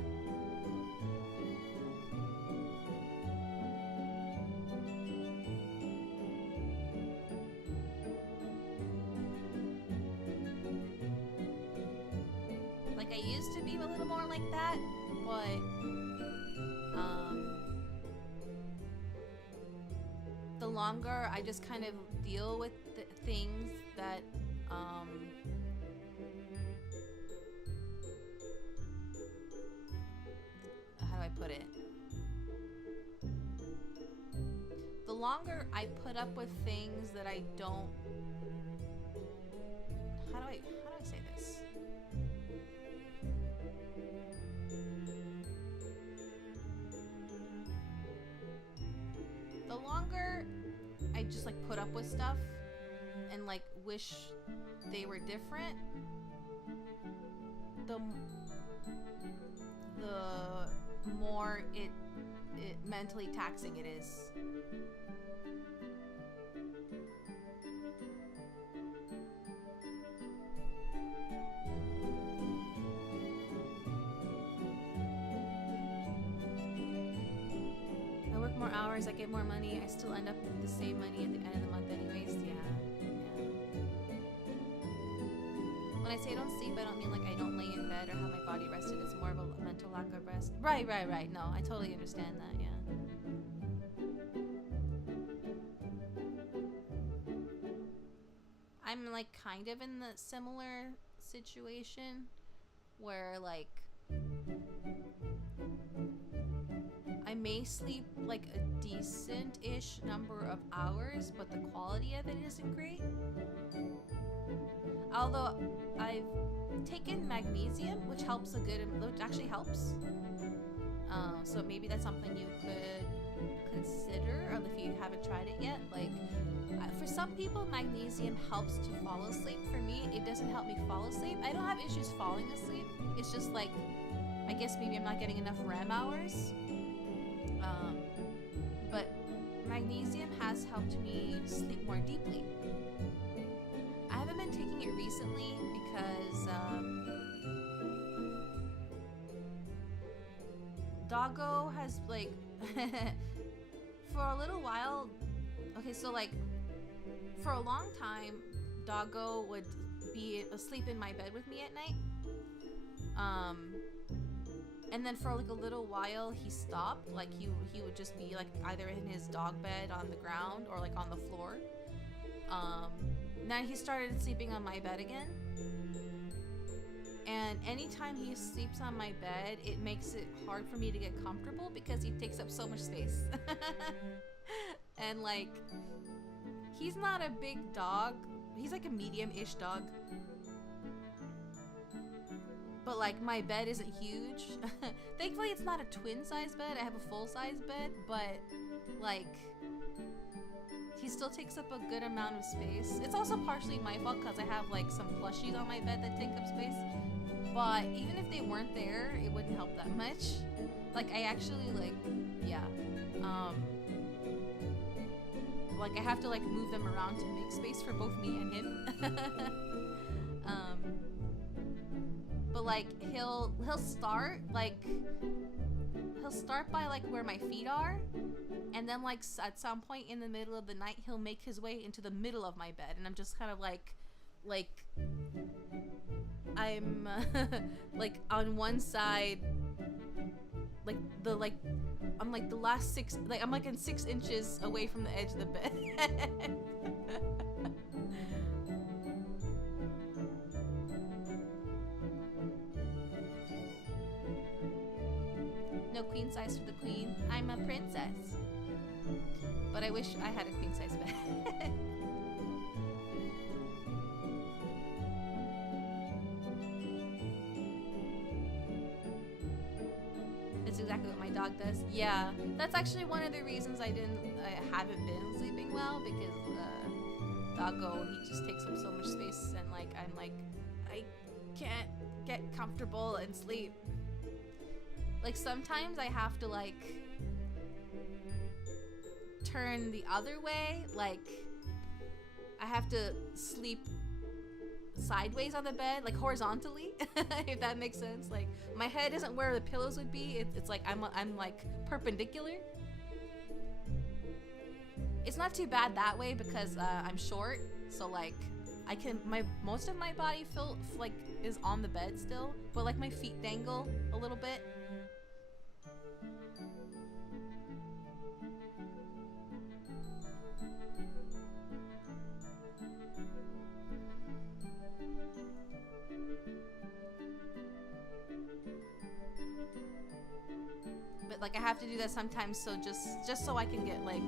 I used to be a little more like that, but the longer I just kind of deal with the things that how do I put it? The longer I put up with things that I don't, how do I say this? The longer I just like put up with stuff and like wish they were different, the more it mentally taxing it is. I work more hours, I get more money, I still end up with the same money at the end of the month anyways. Yeah. When I say I don't sleep, I don't mean like I don't lay in bed or have my body rested. It's more of a mental lack of rest. Right. No, I totally understand that, yeah. I'm like kind of in the similar situation where like I may sleep like a decent-ish number of hours, but the quality of it isn't great. Although I've taken magnesium, which helps which actually helps. So maybe that's something you could consider, or if you haven't tried it yet. Like, for some people, magnesium helps to fall asleep. For me, it doesn't help me fall asleep. I don't have issues falling asleep. It's just like, I guess maybe I'm not getting enough REM hours. But magnesium has helped me sleep more deeply. I haven't been taking it recently because Doggo has like for a little while. Okay, so like for a long time, Doggo would be asleep in my bed with me at night. And then for like a little while he stopped. Like he would just be like either in his dog bed on the ground or like on the floor. Now he started sleeping on my bed again. And anytime he sleeps on my bed, it makes it hard for me to get comfortable because he takes up so much space. And like, he's not a big dog. He's like a medium-ish dog. But like, my bed isn't huge. Thankfully, it's not a twin-size bed. I have a full-size bed, but like, he still takes up a good amount of space. It's also partially my fault because I have like some plushies on my bed that take up space. But even if they weren't there, it wouldn't help that much. Like, I actually like, yeah. Like, I have to like move them around to make space for both me and him. But like, he'll start by like where my feet are, and then like at some point in the middle of the night he'll make his way into the middle of my bed, and I'm just kind of like I'm like on one side, like I'm like the last six, like I'm like in 6 inches away from the edge of the bed. No queen size for the queen. I'm a princess. But I wish I had a queen size bed. That's exactly what my dog does. Yeah, that's actually one of the reasons I haven't been sleeping well, because Doggo, he just takes up so much space, and like I'm like, I can't get comfortable and sleep. Like, sometimes I have to like turn the other way, like I have to sleep sideways on the bed, like horizontally, if that makes sense. Like, my head isn't where the pillows would be. It's like I'm like perpendicular. It's not too bad that way because I'm short, so like I can, most of my body like is on the bed still, but like my feet dangle a little bit. Like, I have to do that sometimes, so just so I can get like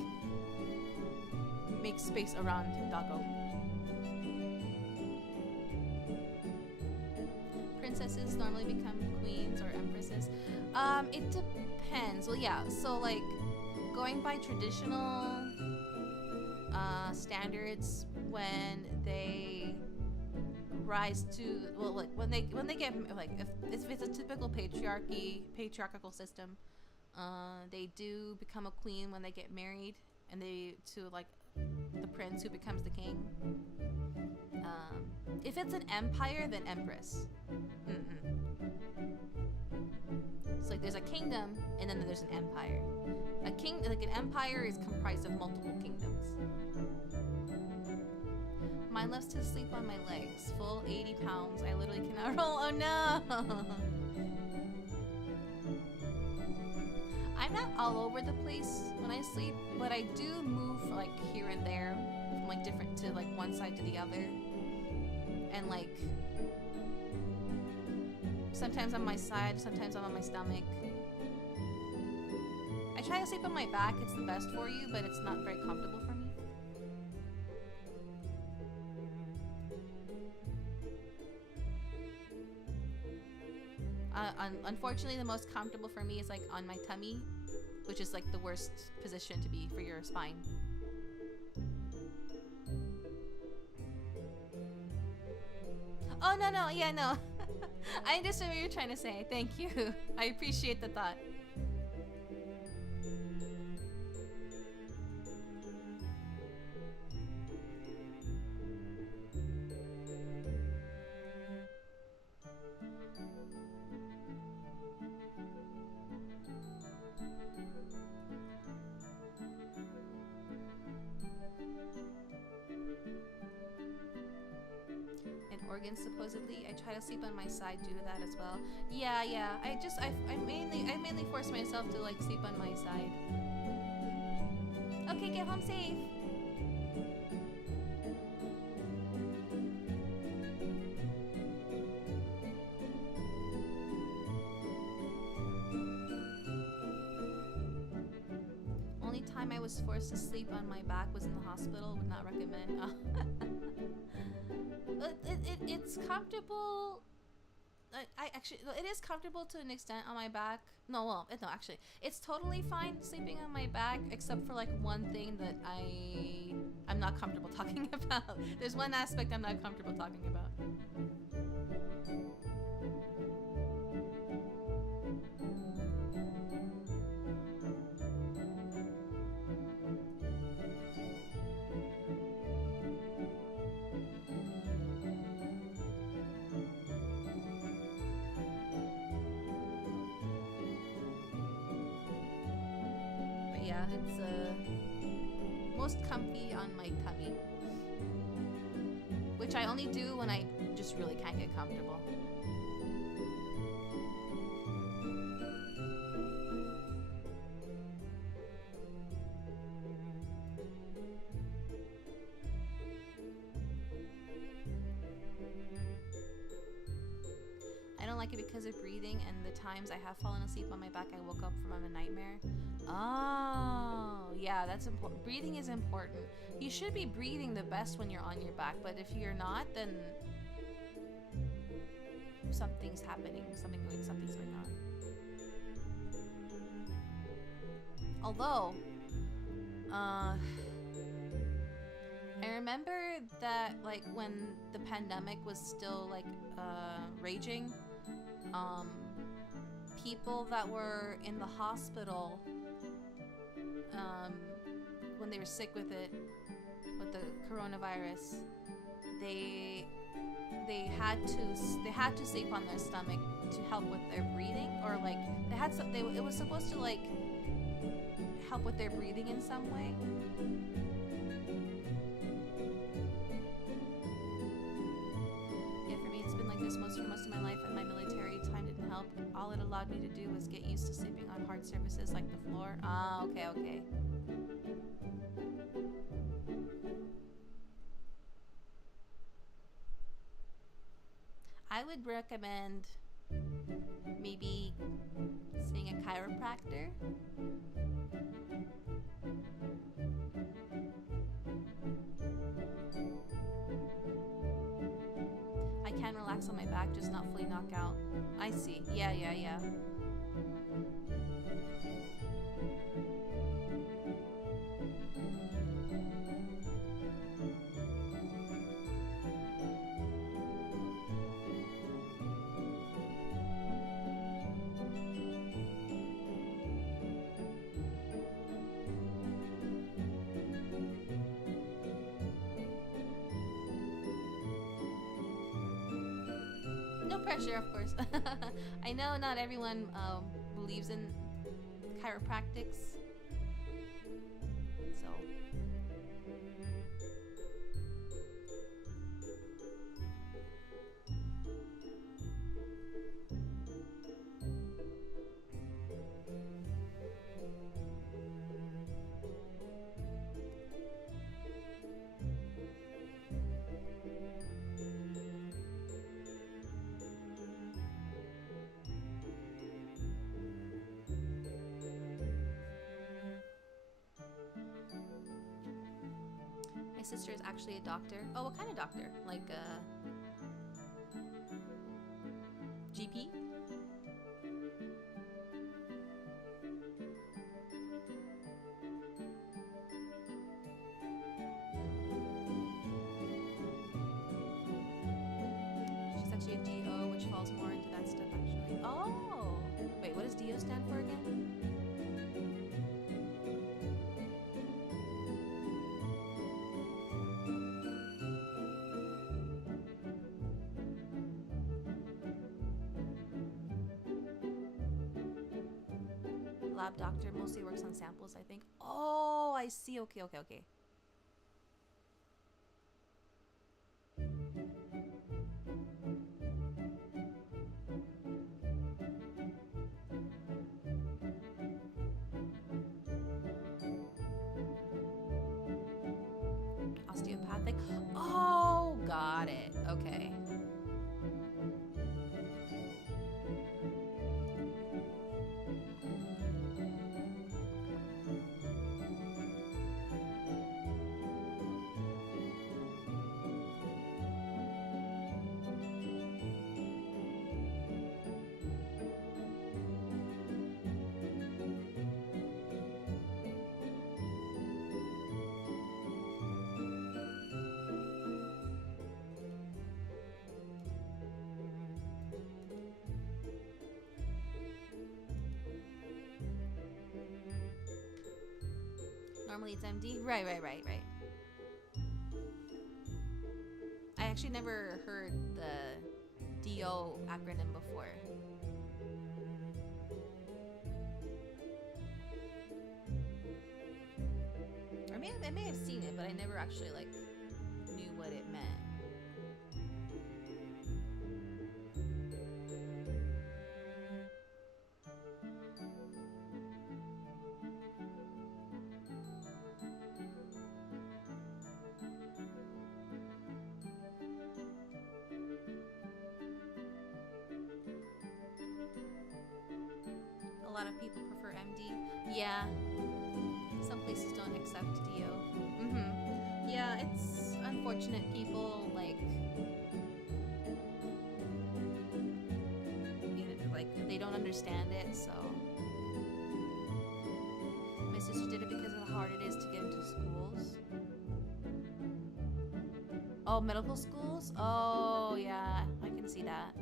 make space around Doggo. Princesses normally become queens or empresses. It depends. Well, yeah. So like, going by traditional standards, when they rise to, well, like when they get, like, if it's a typical patriarchal system, they do become a queen when they get married, and they to like the prince who becomes the king. If it's an empire, then empress. It's like there's a kingdom and then there's an empire. Like an empire is comprised of multiple kingdoms. Mine loves to sleep on my legs, full 80 pounds. I literally cannot roll. Oh no! I'm not all over the place when I sleep, but I do move like here and there, from like different to like one side to the other, and like sometimes on my side, sometimes I'm on my stomach. I try to sleep on my back. It's the best for you, but it's not very comfortable for me. Unfortunately, the most comfortable for me is like on my tummy, which is like the worst position to be for your spine. Oh, no, yeah, no. I understand what you're trying to say. Thank you. I appreciate the thought. Supposedly, I try to sleep on my side due to that as well. Yeah. I mainly force myself to like sleep on my side. Okay, get home safe. Only time I was forced to sleep on my back was in the hospital. Would not recommend. It's comfortable. I actually, it is comfortable to an extent on my back. No, actually, it's totally fine sleeping on my back, except for like one thing that I'm not comfortable talking about. There's one aspect I'm not comfortable talking about. It's most comfy on my tummy, which I only do when I just really can't get comfortable. I don't like it because of breathing and the times I have fallen asleep on my back I woke up from a nightmare. Oh, yeah, that's important. Breathing is important. You should be breathing the best when you're on your back, but if you're not, then something's happening. Something's going on. Although, I remember that like when the pandemic was still like raging, people that were in the hospital when they were sick with the coronavirus, they had to sleep on their stomach to help with their breathing, or like it was supposed to like help with their breathing in some way. Yeah, for me it's been like this for most of my life, and my military time didn't help. All it allowed me to do was get used to sleeping on hard surfaces like the floor. Ah, okay. I would recommend maybe seeing a chiropractor. I can relax on my back, just not fully knock out. I see. Yeah. pressure, of course. I know not everyone believes in chiropractics. So. My sister is actually a doctor. Oh, what kind of doctor? Like GP? She's actually a DO, which falls more into that stuff actually. Oh! Wait, what does DO stand for again? Lab doctor mostly works on samples, I think. Oh, I see. Okay. Osteopathic. Oh, got it. Okay. Normally it's MD. Right. I actually never heard the DO acronym before. Or I may have seen it, but I never actually like knew what it meant. A lot of people prefer MD. Yeah. Some places don't accept DO. Yeah, it's unfortunate people like they don't understand it, so my sister did it because of how hard it is to get into schools. Oh, medical schools? Oh yeah, I can see that.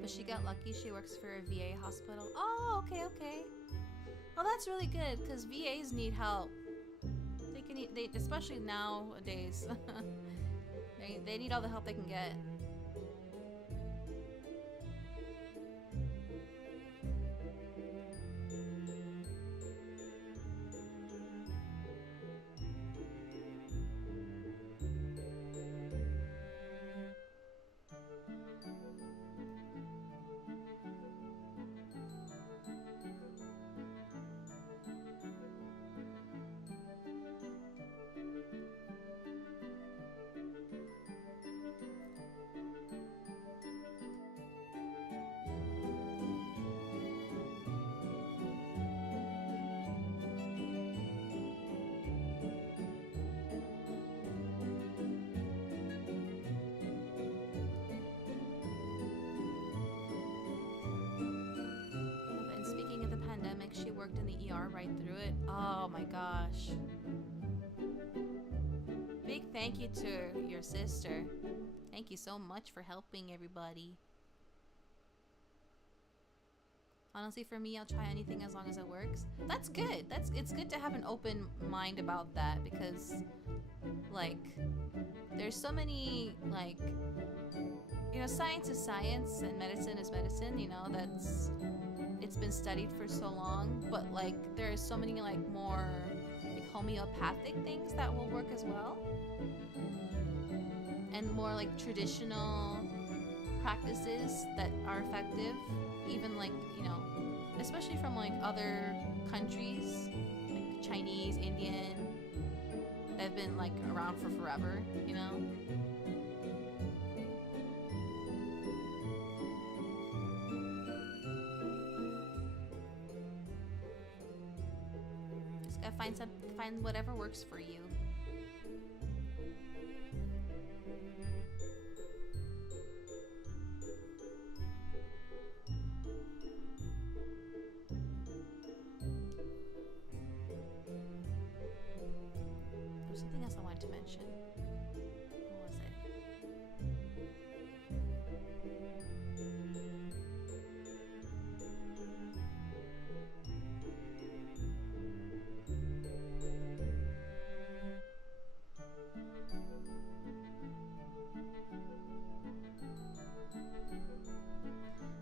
But she got lucky. She works for a VA hospital. Oh, okay. Well, that's really good because VAs need help. They especially nowadays. they need all the help they can get. she worked in the ER right through it. Oh my gosh. Big thank you to your sister. Thank you so much for helping everybody. Honestly, for me, I'll try anything as long as it works. That's good. It's good to have an open mind about that, because like there's so many, like, you know, science is science and medicine is medicine, you know, it's been studied for so long, but like there are so many like more like homeopathic things that will work as well, and more like traditional practices that are effective, even like, you know, especially from like other countries like Chinese, Indian, that have been like around for forever, you know. Just gotta find whatever works for you. Something else I wanted to mention. What was it?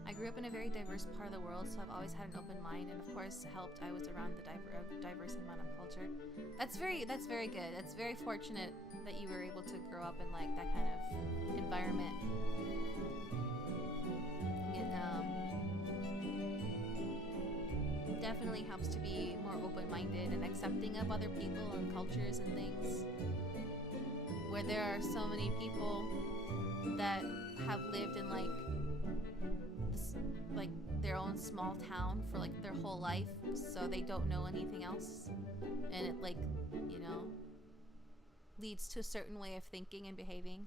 I grew up in a very diverse part of the world, so I've always had an open mind, and of course helped I was around the diverse amount of culture. That's very good. That's very fortunate that you were able to grow up in like that kind of environment. It definitely helps to be more open-minded and accepting of other people and cultures and things. Where there are so many people that have lived in like their own small town for like their whole life, so they don't know anything else, and it, like, you know, leads to a certain way of thinking and behaving.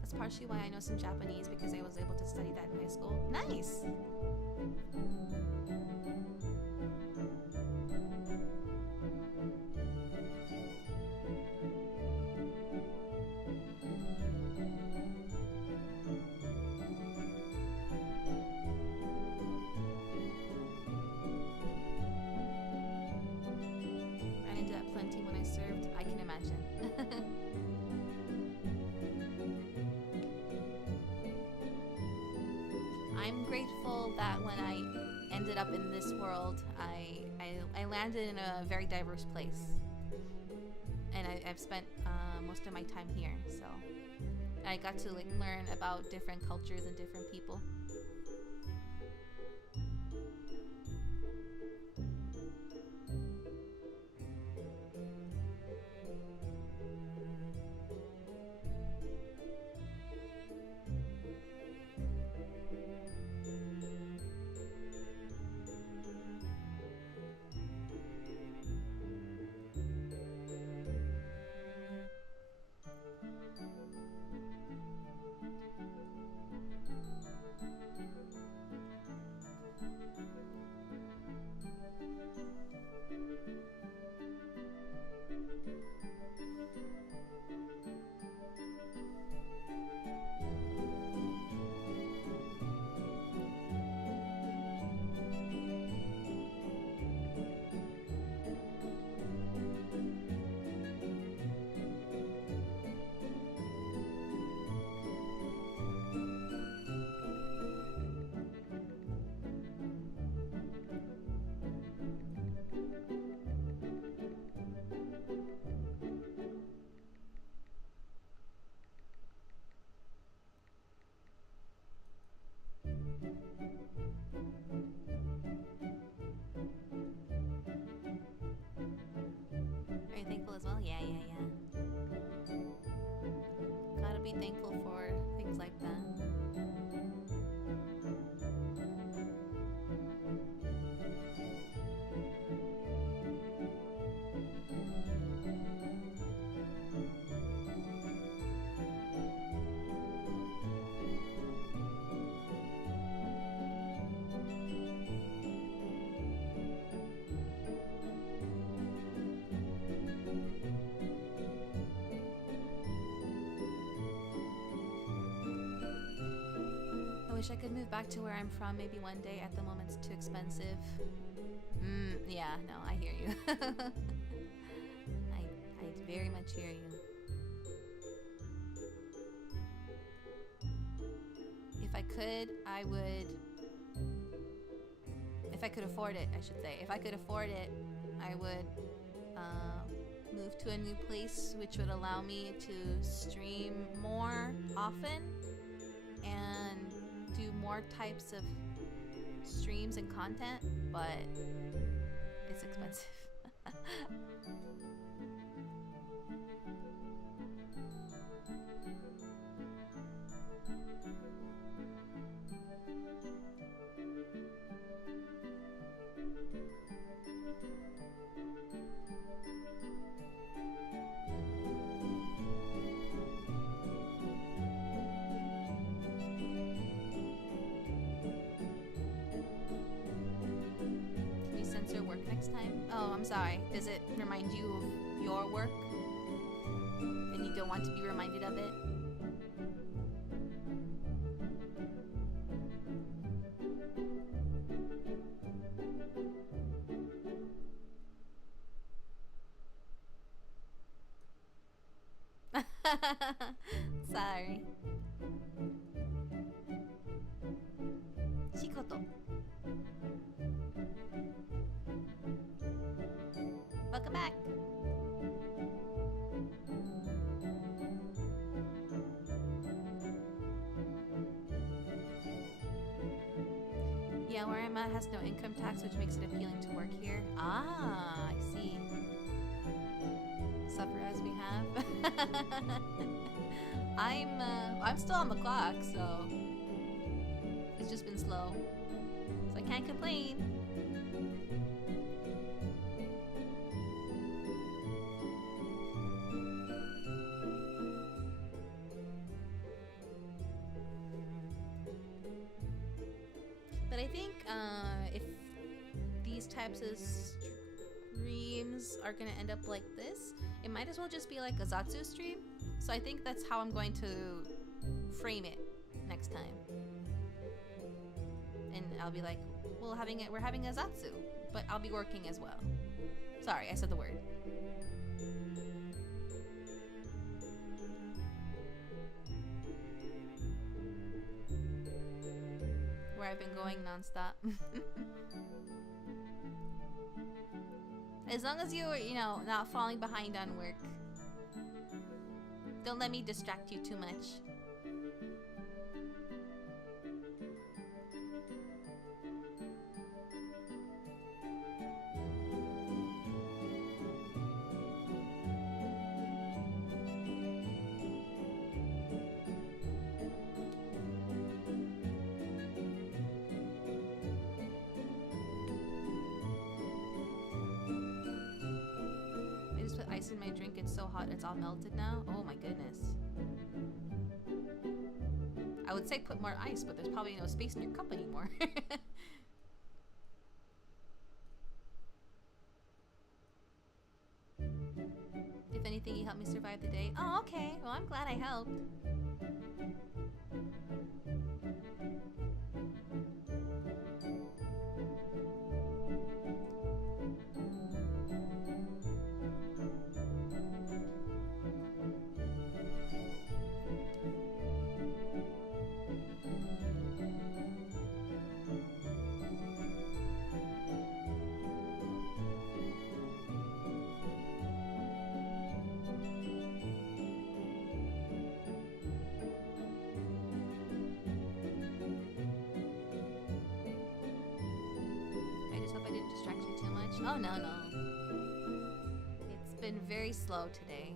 That's partially why I know some Japanese, because I was able to study that in high school. Nice! Ran into that plenty when I served. I can imagine. I'm grateful that when I ended up in this world, I landed in a very diverse place, and I've spent most of my time here, so I got to like learn about different cultures and different people. Are you thankful as well? Yeah. Gotta be thankful for things like that. wish I could move back to where I'm from maybe one day. At the moment, it's too expensive. Yeah, no, I hear you. I very much hear you. If I could, I would. If I could afford it, I should say. If I could afford it, I would move to a new place, which would allow me to stream more often and do more types of streams and content, but it's expensive. I'm sorry. Does it remind you of your work? And you don't want to be reminded of it? Sorry. Shikoto. Welcome back. Yeah, where I'm at has no income tax, which makes it appealing to work here. Ah, I see. Suffer as we have. I'm still on the clock, so it's just been slow. So I can't complain. But I think if these types of streams are gonna end up like this, it might as well just be like a Zatsu stream. So I think that's how I'm going to frame it next time. And I'll be like, well, we're having a Zatsu, but I'll be working as well. Sorry, I said the word. Where I've been going nonstop. As long as you're, not falling behind on work. Don't let me distract you too much. In my drink, it's so hot it's all melted now. Oh my goodness. I would say put more ice, but there's probably no space in your cup anymore. If anything, you helped me survive the day. Oh, okay. Well, I'm glad I helped. Oh, no. It's been very slow today.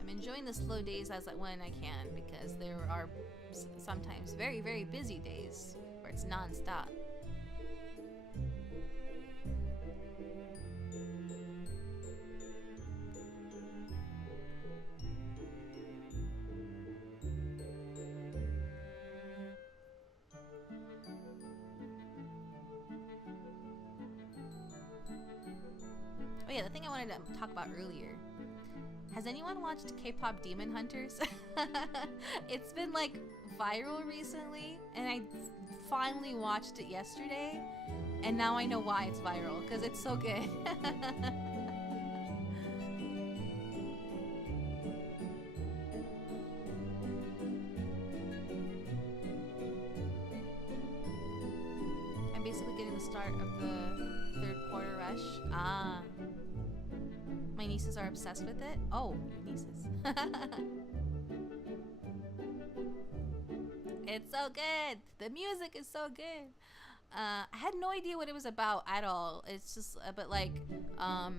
I'm enjoying the slow days when I can, because there are sometimes very, very busy days where it's non-stop. Oh yeah, the thing I wanted to talk about earlier. Has anyone watched K-pop Demon Hunters? It's been like viral recently, and I finally watched it yesterday, and now I know why it's viral, because it's so good. I'm basically getting the start of the third quarter rush. Ah. My nieces are obsessed with it. Oh, your nieces. It's so good. The music is so good. I had no idea what it was about at all. It's just, but like, a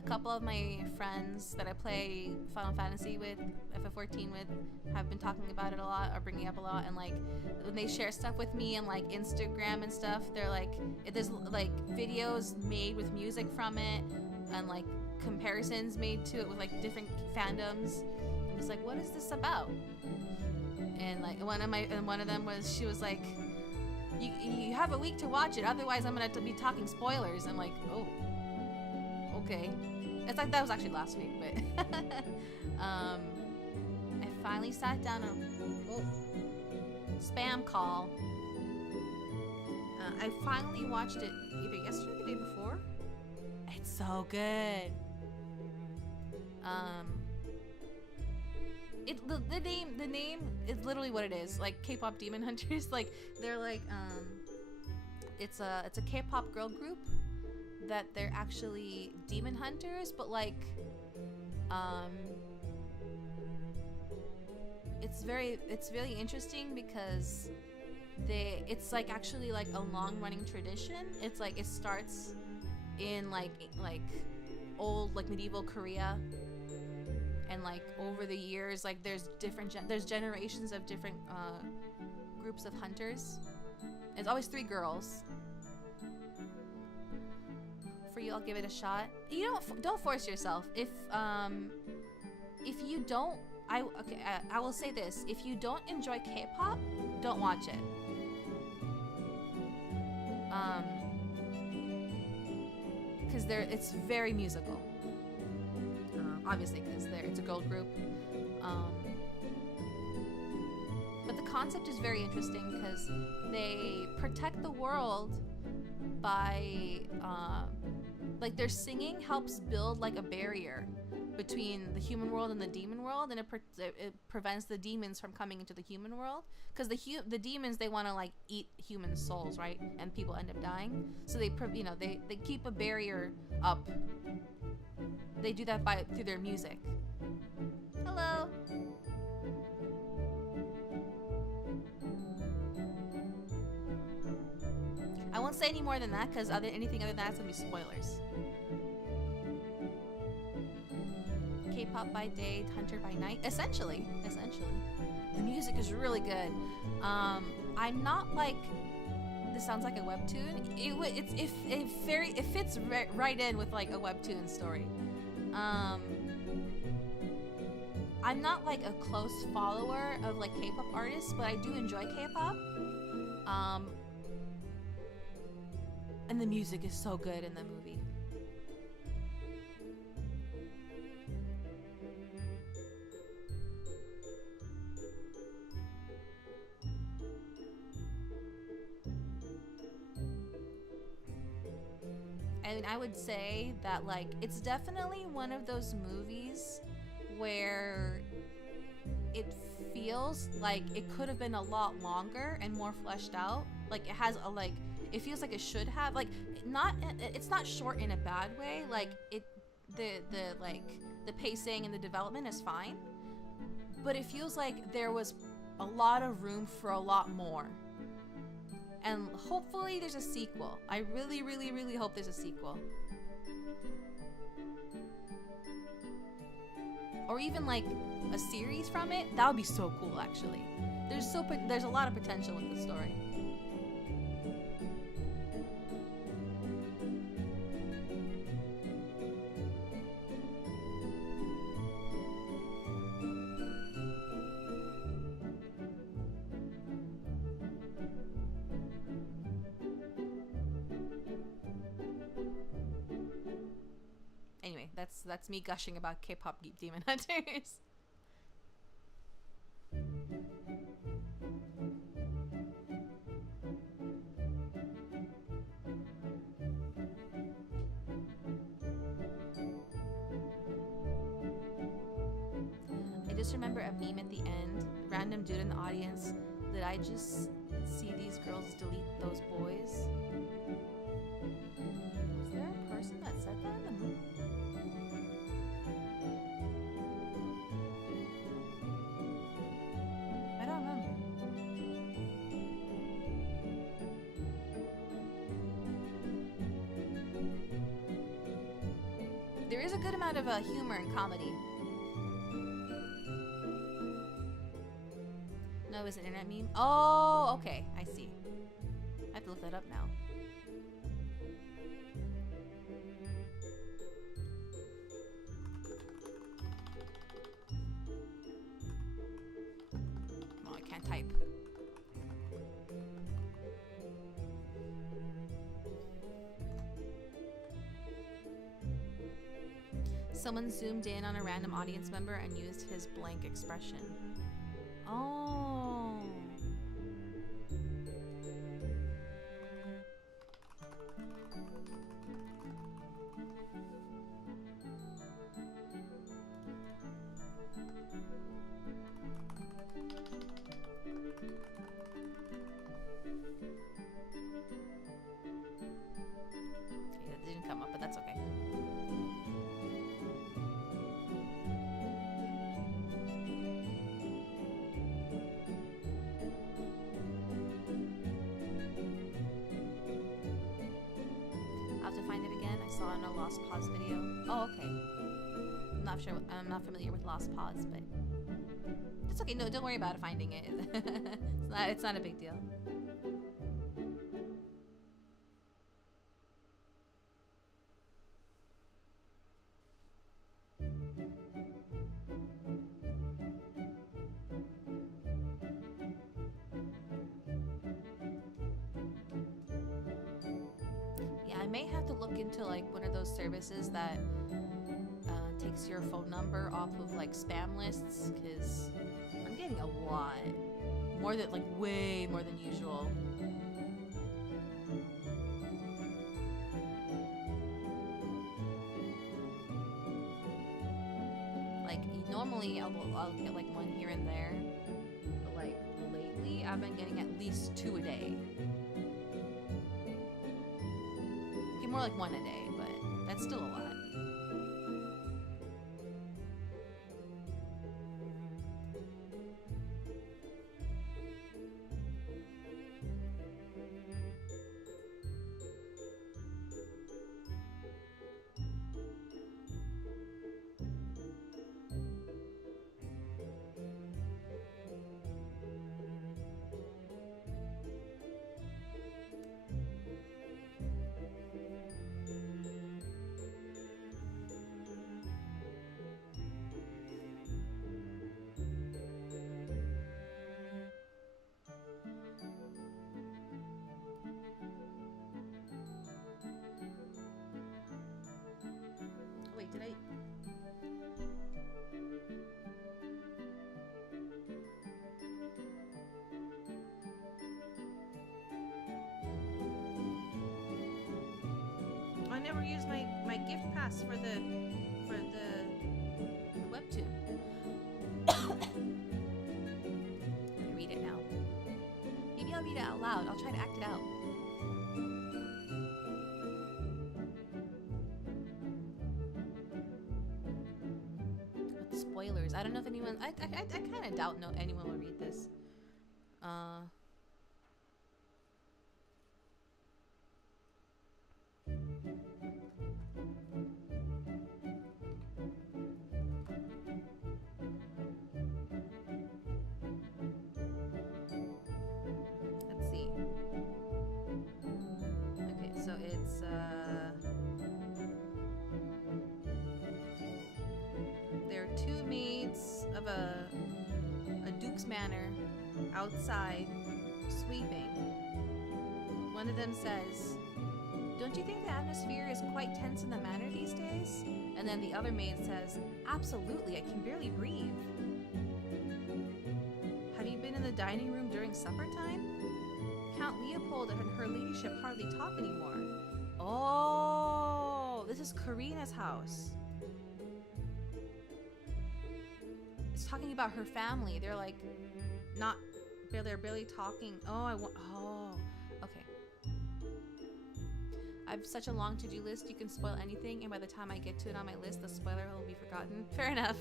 couple of my friends that I play Final Fantasy with, FF14 with, have been talking about it a lot, or bringing it up a lot, and like, when they share stuff with me and like Instagram and stuff, they're like, there's like videos made with music from it, and like comparisons made to it with like different fandoms. I'm just like, what is this about? And like one of them was, she was like, you have a week to watch it, otherwise I'm gonna be talking spoilers. I'm like, oh, okay. It's like, that was actually last week, but I finally sat down and spam call. I finally watched it either yesterday or the day before. It's so good. The name is literally what it is, like K-pop Demon Hunters. Like, they're like, it's a K-pop girl group that they're actually demon hunters, but like, it's really interesting because it's like actually like a long running tradition. It's like, it starts in like old, like medieval Korea, and like over the years, like there's generations of different groups of hunters. It's always 3 girls. For you, I'll give it a shot. You don't force yourself. If you don't, I will say this: if you don't enjoy K-pop, don't watch it. Because it's very musical. Obviously, because it's a girl group. But the concept is very interesting because they protect the world by, like, their singing helps build like a barrier between the human world and the demon world, and it prevents the demons from coming into the human world, because the demons, they want to like eat human souls, right? And people end up dying, so they keep a barrier up. They do that through their music. Hello. I won't say any more than that, because anything other than that's gonna be spoilers. K-pop by day, hunter by night. Essentially. The music is really good. I'm not like, this sounds like a webtoon. It fits right in with like a webtoon story. I'm not like a close follower of like K-pop artists, but I do enjoy K-pop. And the music is so good in the movie. I mean, I would say that like, it's definitely one of those movies where it feels like it could have been a lot longer and more fleshed out. Like, it has it feels like it should have, like, it's not short in a bad way. Like, the pacing and the development is fine, but it feels like there was a lot of room for a lot more. And hopefully there's a sequel. I really, really, really hope there's a sequel. Or even like a series from it. That would be so cool, actually. There's a lot of potential with the story. That's me gushing about K-pop demon hunters. I just remember a meme at the end, random dude in the audience. Did I just see these girls delete those boys? Was there a person that said that in the movie? I don't remember. There is a good amount of humor and comedy. No, it was an internet meme? Oh, okay. I see. I have to look that up now. Oh, I can't type. Someone zoomed in on a random audience member and used his blank expression. Oh. Okay, that didn't come up, but that's okay. Saw in a Lost Pause video. Oh, okay. I'm not sure. I'm not familiar with Lost Pause, but it's okay. No, don't worry about finding it. It's not a big deal. I may have to look into like one of those services that takes your phone number off of like spam lists, because I'm getting a lot more than like way more than usual. Like normally I'll get like one here and there, but like lately I've been getting at least 2 a day. More like 1 a day, but that's still a lot. Wait, did I? I never used my gift pass for the webtoon. I'm gonna read it now. Maybe I'll read it out loud. I'll try to act it out. With spoilers, I don't know if anyone. I kind of doubt anyone will read this. Let's see. Okay, so it's there are two maids of a duke's manor outside sweeping. One of them says, "Don't you think the atmosphere is quite tense in the manor these days?" And then the other maid says, absolutely, I can barely breathe. Have you been in the dining room during supper time? Count Leopold and her ladyship hardly talk anymore. Oh, this is Karina's house. It's talking about her family. They're like, they're barely talking. Okay. I have such a long to-do list, you can spoil anything, and by the time I get to it on my list, the spoiler will be forgotten. Fair enough.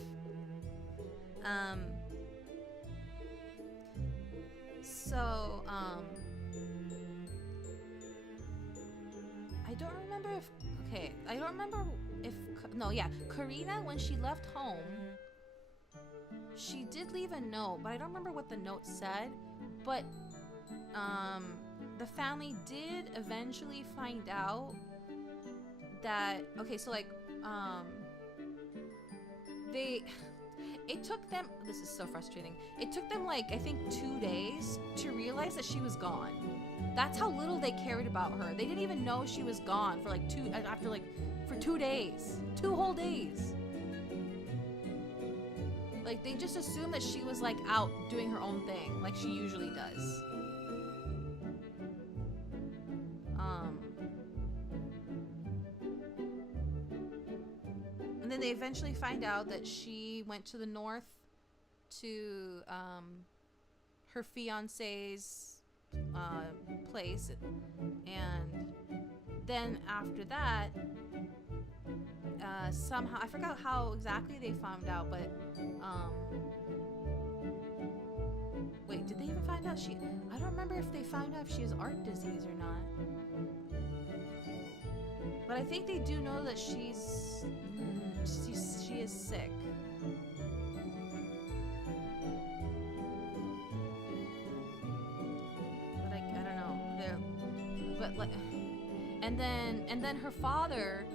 Karina, when she left home, she did leave a note, but I don't remember what the note said, but, the family did eventually find out that, it took them, this is so frustrating, it took them like, I think 2 days to realize that she was gone. That's how little they cared about her. They didn't even know she was gone for like 2 days. 2 whole days. Like, they just assumed that she was like out doing her own thing, like she usually does. And then they eventually find out that she went to the north to her fiance's place, and then after that, somehow, I forgot how exactly they found out, but wait, did they even find out I don't remember if they found out if she has art disease or not. But I think they do know that she is sick. But I don't know. But like, and then her father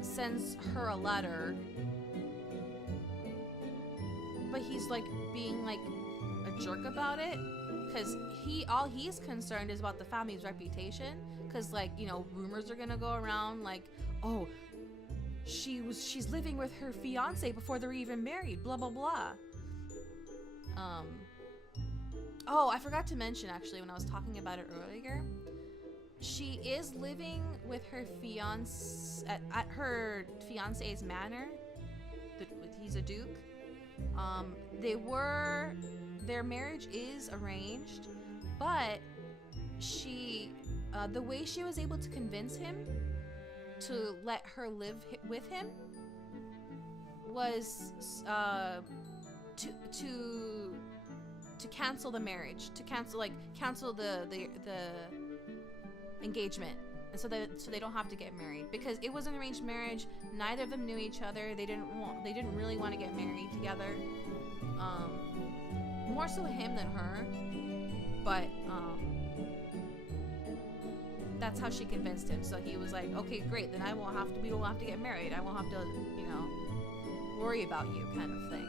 sends her a letter, but he's like being like a jerk about it, because all he's concerned is about the family's reputation, because like, you know, rumors are gonna go around like, oh, she's living with her fiance before they're even married, blah blah blah. Oh, I forgot to mention actually when I was talking about it earlier, she is living with her fiance at her fiance's manor. He's a duke. Their marriage is arranged, but the way she was able to convince him to let her live with him was to cancel the marriage, to cancel the engagement, and so they don't have to get married, because it was an arranged marriage. Neither of them knew each other. They didn't really want to get married together. More so him than her, but that's how she convinced him. So he was like, okay, great, then we don't have to get married. I won't have to, you know, worry about you, kind of thing.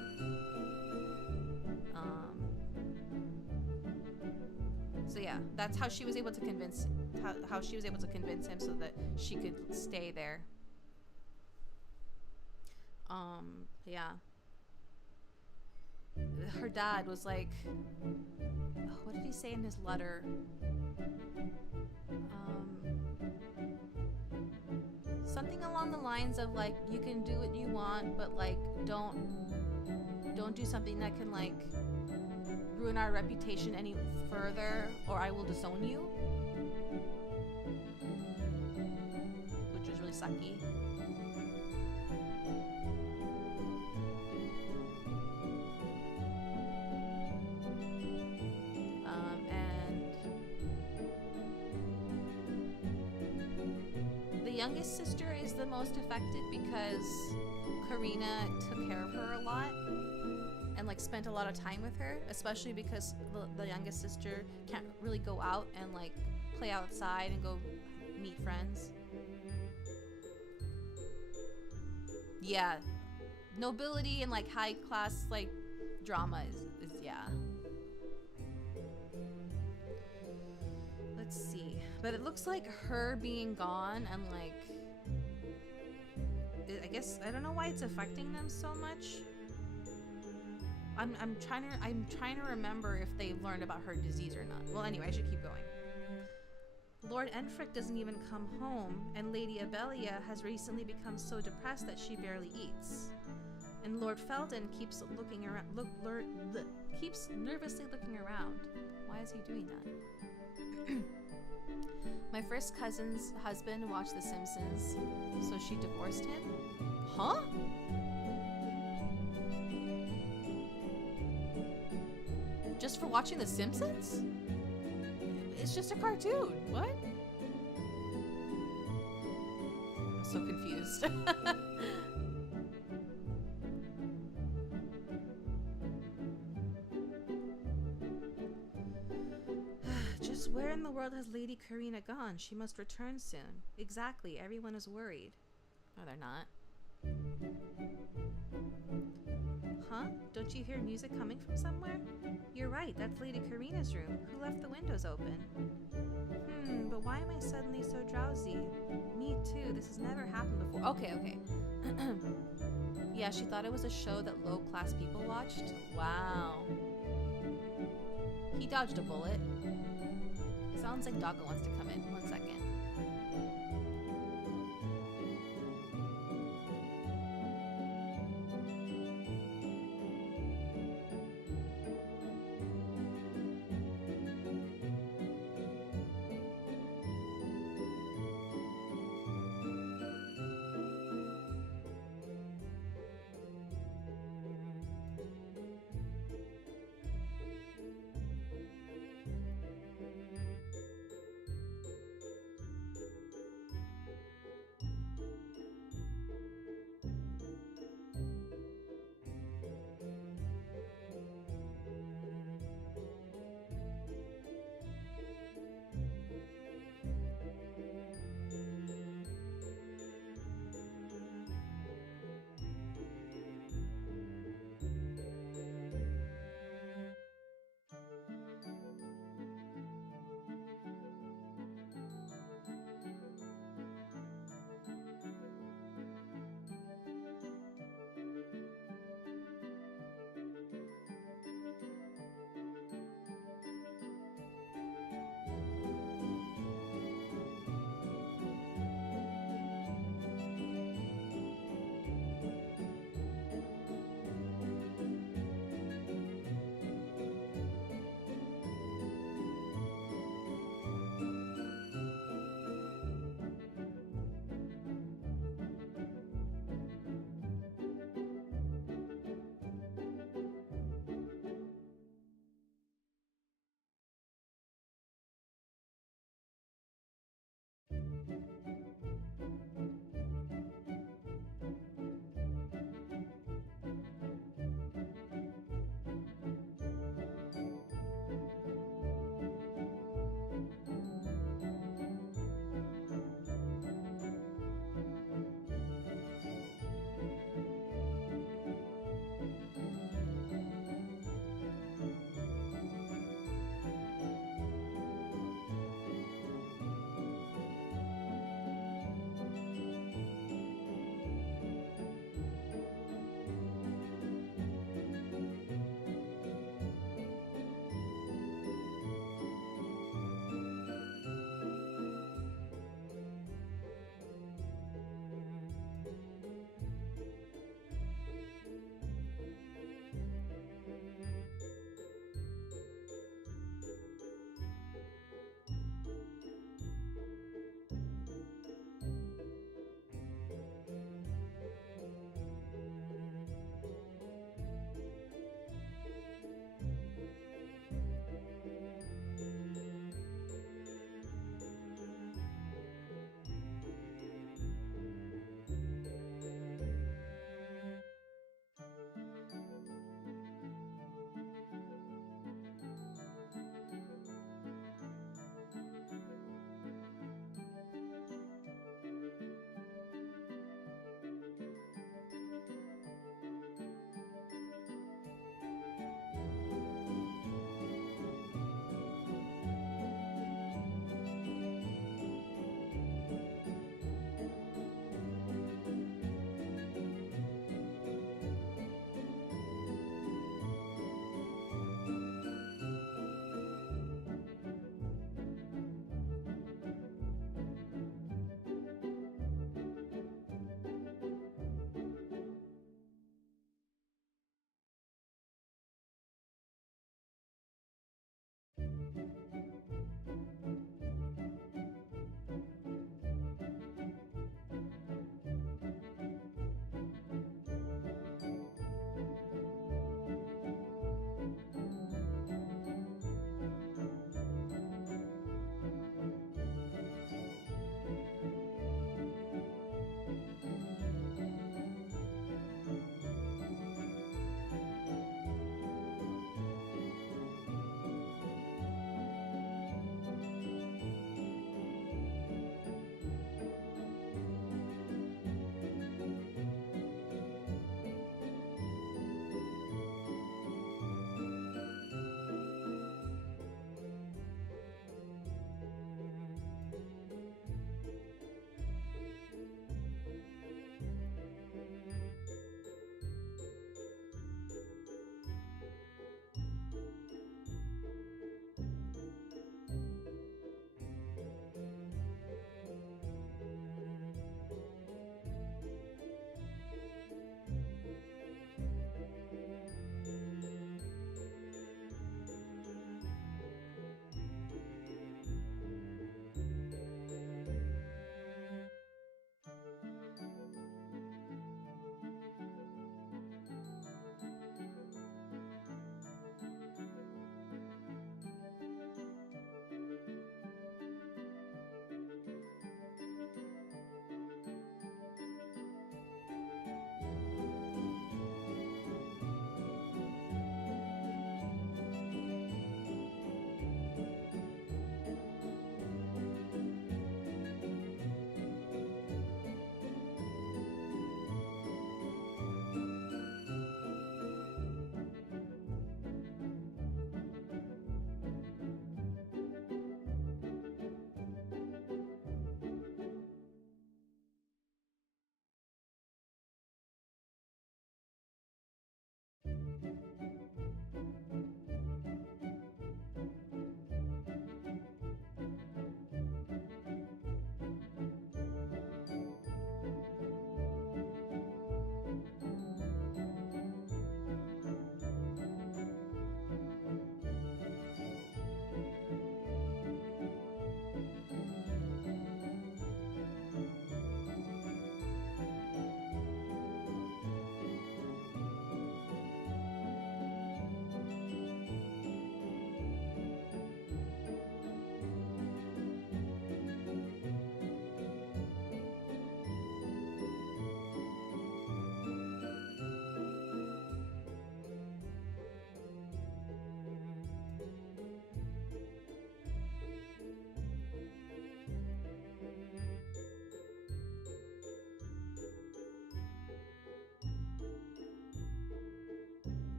So yeah, that's how she was able to convince him so that she could stay there. Yeah. Her dad was like, what did he say in his letter? Something along the lines of like, you can do what you want, but like, don't do something that can like ruin our reputation any further, or I will disown you. Which was really sucky. And the youngest sister is the most affected because Karina took care of her a lot and like spent a lot of time with her, especially because the youngest sister can't really go out and like play outside and go meet friends. Yeah, nobility and like high class like drama is yeah. Let's see, but it looks like her being gone and like, I guess guess I don't know why it's affecting them so much. I'm trying to remember if they learned about her disease or not. Well, anyway, I should keep going. Lord Enfric doesn't even come home, and Lady Abelia has recently become so depressed that she barely eats. And Lord Felden keeps looking around, keeps nervously looking around. Why is he doing that? My first cousin's husband watched The Simpsons, so she divorced him. Huh? Just for watching The Simpsons? It's just a cartoon. What? I'm so confused. Just where in the world has Lady Karina gone? She must return soon. Exactly. Everyone is worried. No, they're not. Huh? Don't you hear music coming from somewhere? You're right, that's Lady Karina's room. Who left the windows open? But why am I suddenly so drowsy? Me too, this has never happened before. Okay. Yeah, she thought it was a show that low-class people watched. Wow. He dodged a bullet. Sounds like Doggo wants to come in. 1 second.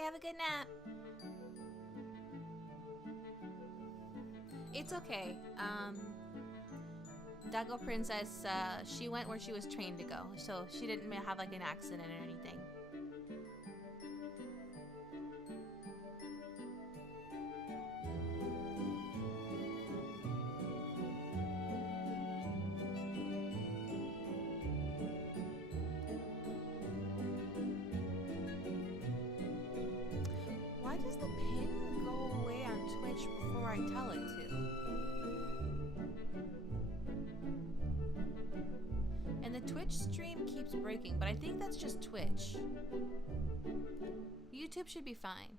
okay. Have a good nap. It's okay. Dago Princess, she went where she was trained to go, so she didn't have like an accident or anything. Why does the pin go away on Twitch before I tell it to? And the Twitch stream keeps breaking, but I think that's just Twitch. YouTube should be fine.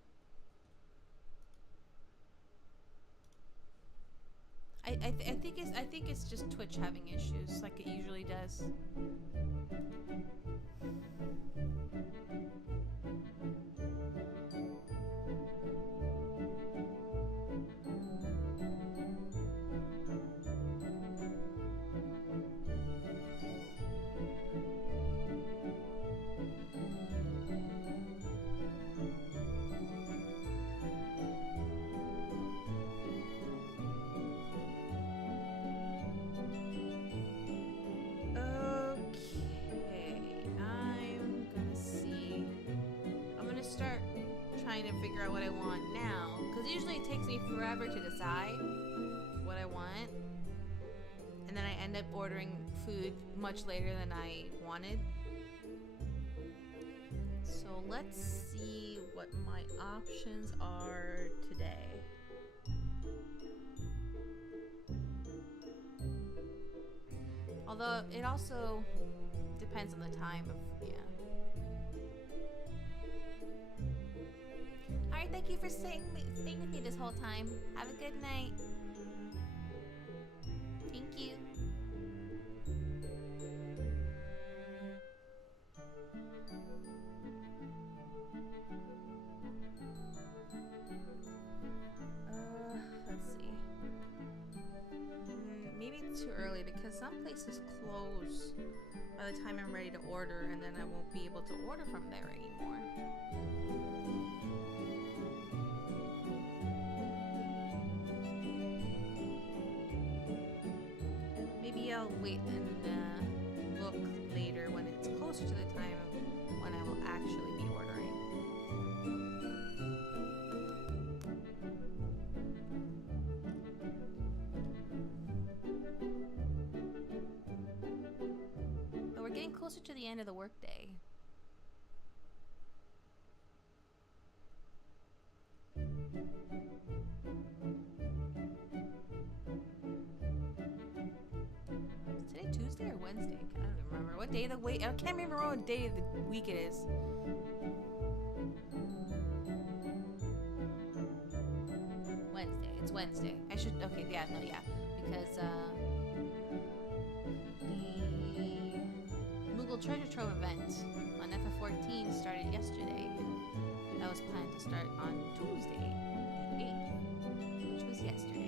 I think it's just Twitch having issues, like it usually does. To figure out what I want now, because usually it takes me forever to decide what I want, and then I end up ordering food much later than I wanted. So let's see what my options are today. Although it also depends on the time of, yeah. Alright, thank you for staying with me this whole time. Have a good night. Thank you. Let's see. Maybe it's too early because some places close by the time I'm ready to order, and then I won't be able to order from there anymore. Maybe I'll wait and look later when it's closer to the time of when I will actually be ordering. But we're getting closer to the end of the workday. Tuesday or Wednesday? I don't even remember what day of the week. I can't remember what day of the week it is. Wednesday. It's Wednesday. I should. Okay. Yeah. No. Yeah. Because the Moogle Treasure Trove event on FF14 started yesterday. That was planned to start on Tuesday, the 8th, which was yesterday.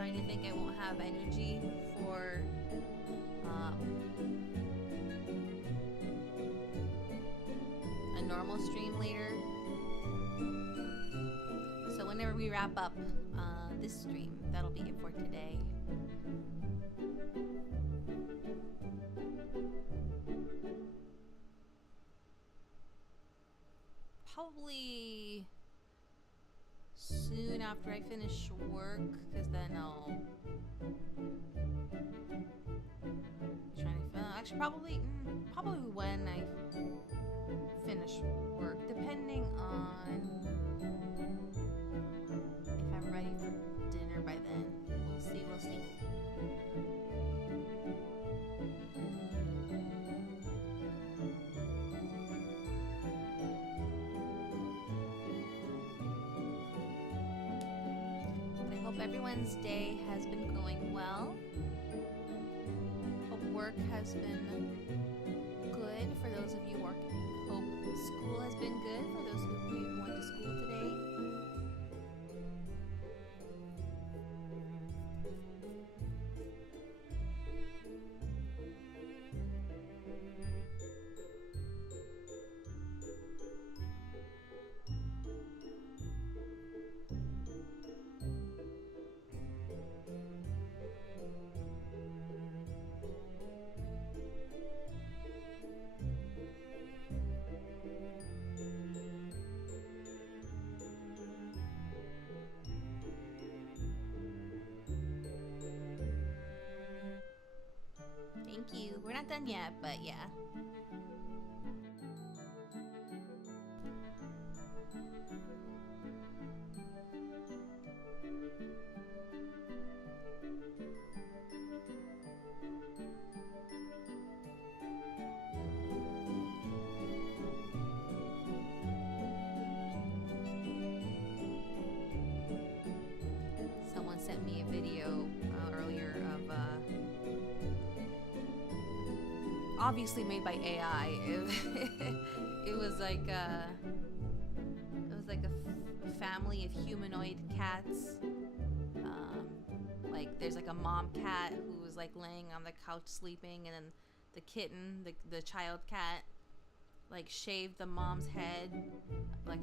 I think I won't have energy for a normal stream later. So whenever we wrap up this stream, that'll be it for today. Probably soon after I finish work, because then I'll be trying to actually probably when I finish work, depending on if I'm ready for dinner by then. We'll see. I hope everyone's day has been going well. Hope work has been good for those of you working. Hope school has been good for those of you who went to school today. Thank you. We're not done yet, but yeah. Someone sent me a video earlier of obviously made by AI. It was like a family of humanoid cats. Like there's like a mom cat who was like laying on the couch sleeping, and then the kitten, the child cat, like shaved the mom's head. Like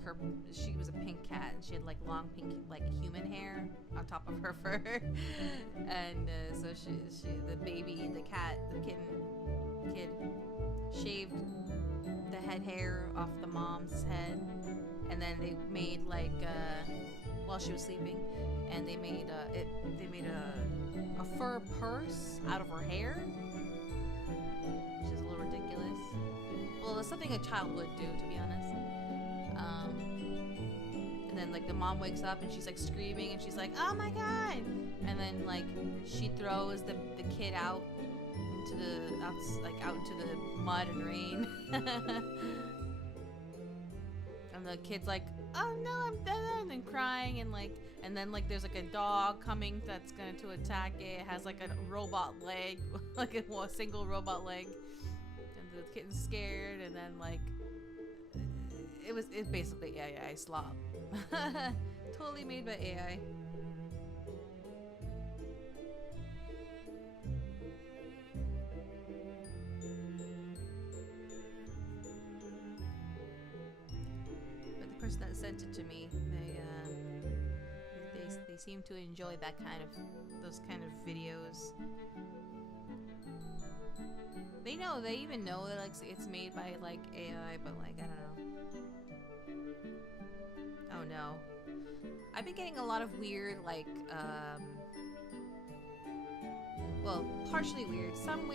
she was a pink cat, and she had like long pink like human hair on top of her fur. And so she the baby, the cat, the kid shaved the head hair off the mom's head, and then they made like while she was sleeping, and they made a fur purse out of her hair, which is a little ridiculous. Well, it's something a child would do, to be honest. And then like the mom wakes up and she's like screaming, and she's like, "Oh my god!" And then like she throws the kid out into the mud and rain. And the kid's like, "Oh no, I'm dead," and crying, and then there's like a dog coming that's going to attack it. It has like a robot leg, like a single robot leg, and the kid's scared. And then like it's basically AI slop. Totally made by AI. Person that sent it to me, they seem to enjoy those kind of videos. They even know that like it's made by like AI, but like I don't know. Oh no, I've been getting a lot of weird well, partially weird, some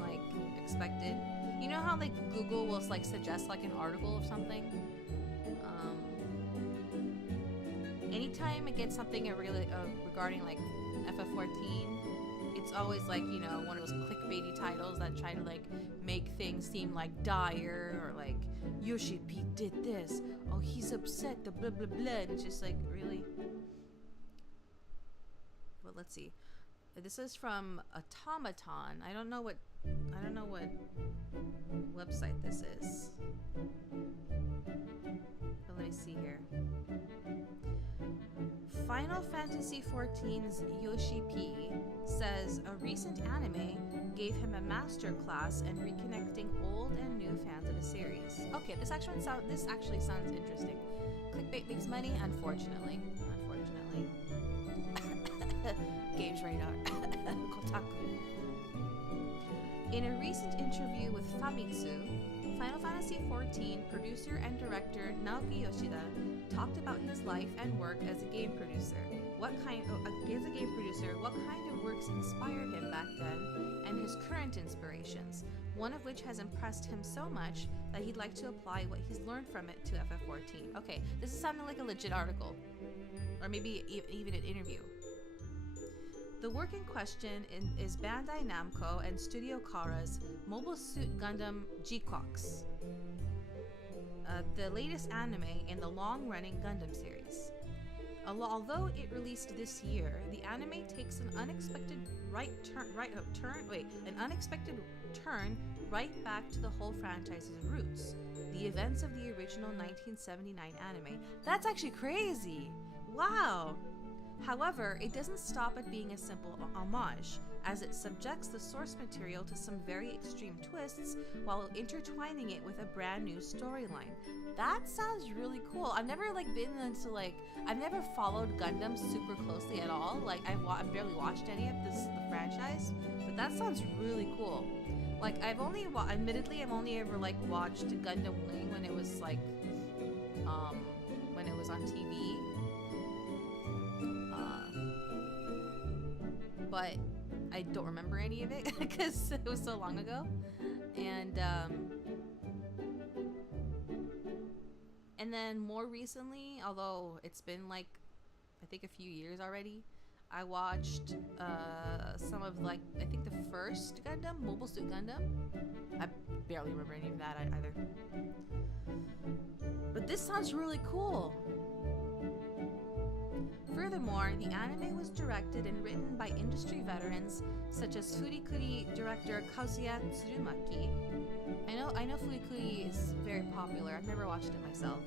like expected. You know how like Google will like suggest like an article of something? Anytime it gets something regarding like FF14, it's always like, you know, one of those clickbaity titles that try to like make things seem like dire, or like Yoshi P did this, oh he's upset, the blah blah blah. And it's just like, really? Well, let's see. This is from Automaton. I don't know what website this is. But let me see here. Final Fantasy XIV's Yoshi P says a recent anime gave him a master class in reconnecting old and new fans of the series. Okay, this actually sounds interesting. Clickbait makes money, unfortunately. Games radar. Kotaku. In a recent interview with Famitsu, Final Fantasy XIV producer and director Naoki Yoshida talked about his life and work as a game producer. What kind of works inspired him back then, and his current inspirations, one of which has impressed him so much that he'd like to apply what he's learned from it to FF14. Okay, this is sounding like a legit article, or maybe even an interview. The work in question is Bandai Namco and Studio Khara's Mobile Suit Gundam G-Quox, the latest anime in the long-running Gundam series. Although it released this year, the anime takes an unexpected turn right back to the whole franchise's roots, the events of the original 1979 anime. That's actually crazy! Wow! However, it doesn't stop at being a simple homage, as it subjects the source material to some very extreme twists while intertwining it with a brand new storyline. That sounds really cool. I've never I've never followed Gundam super closely at all. I've barely watched any of the franchise, but that sounds really cool. Like, I've only ever watched Gundam Wing when it was on TV. But I don't remember any of it because it was so long ago. And then more recently, although it's been I think a few years already, I watched some of I think the first Gundam, Mobile Suit Gundam. I barely remember any of that either. But this sounds really cool. Furthermore, the anime was directed and written by industry veterans such as Furikuri director Kazuya Tsurumaki. I know Furikuri is very popular. I've never watched it myself.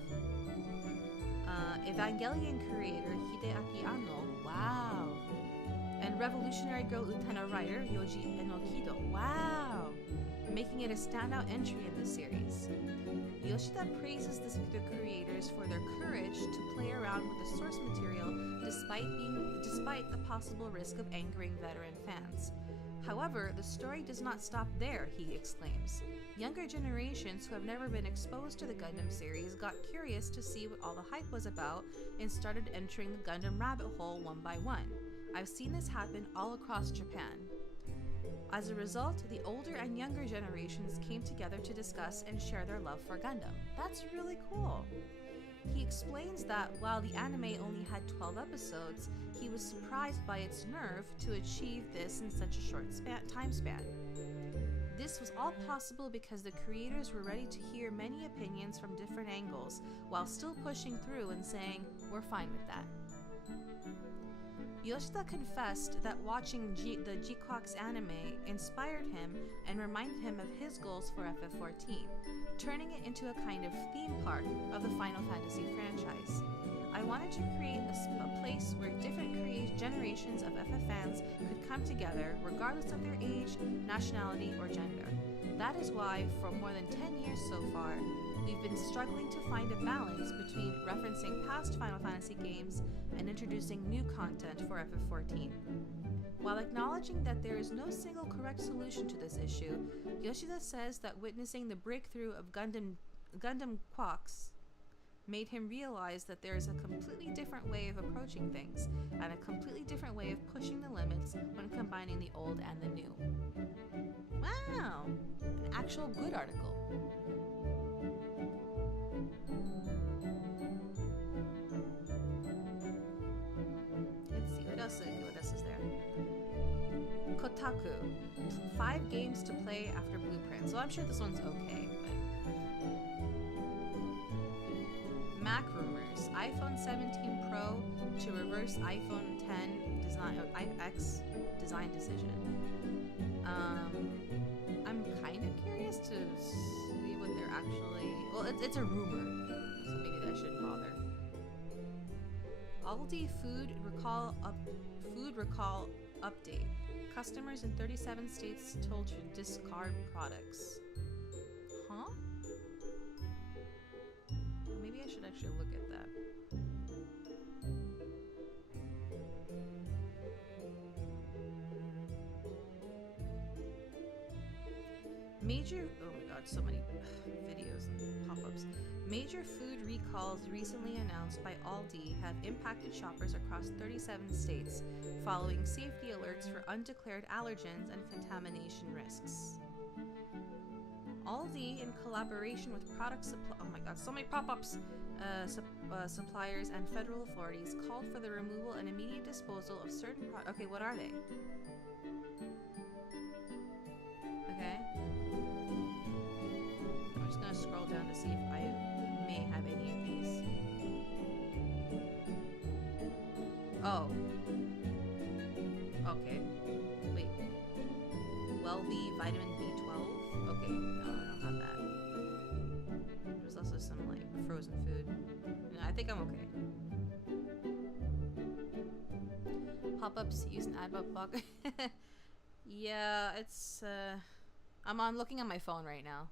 Evangelion creator Hideaki Anno. Wow. And Revolutionary Girl Utena writer Yoji Enokido. Wow. Making it a standout entry in the series. Yoshida praises the creators for their courage to play around with the source material despite the possible risk of angering veteran fans. However, the story does not stop there, he exclaims. Younger generations who have never been exposed to the Gundam series got curious to see what all the hype was about and started entering the Gundam rabbit hole one by one. I've seen this happen all across Japan. As a result, the older and younger generations came together to discuss and share their love for Gundam. That's really cool. He explains that while the anime only had 12 episodes, he was surprised by its nerve to achieve this in such a short time span. This was all possible because the creators were ready to hear many opinions from different angles while still pushing through and saying, "We're fine with that." Yoshida confessed that watching the G-Quox anime inspired him and reminded him of his goals for FF14, turning it into a kind of theme park of the Final Fantasy franchise. I wanted to create a place where different generations of FF fans could come together regardless of their age, nationality, or gender. That is why, for more than 10 years so far, we've been struggling to find a balance between referencing past Final Fantasy games and introducing new content for FF14. While acknowledging that there is no single correct solution to this issue, Yoshida says that witnessing the breakthrough of Gundam Quox made him realize that there is a completely different way of approaching things and a completely different way of pushing the limits when combining the old and the new. Wow! An actual good article. Let's see, what else is there? Kotaku. 5 games to play after Blueprint. So I'm sure this one's okay, but... Mac rumors. iPhone 17 Pro to reverse iPhone 10 X design decision. I'm kind of curious to see what they're actually... Well, it's a rumor, so maybe I shouldn't bother. Aldi food recall update. Customers in 37 states told to discard products. Huh? Maybe I should actually look at that. Oh my god, so many videos and pop-ups. Major food recalls recently announced by Aldi have impacted shoppers across 37 states, following safety alerts for undeclared allergens and contamination risks. Aldi, in collaboration with oh my god, so many pop-ups, suppliers and federal authorities, called for the removal and immediate disposal of certain okay, what are they? Okay. I'm just gonna scroll down to see if I may have any of these. Oh. Okay. Wait. Wellbe vitamin B12? Okay, no, I don't have that. There's also some, like, frozen food. No, I think I'm okay. Pop-ups use an ad block. Yeah, it's, I'm looking at my phone right now.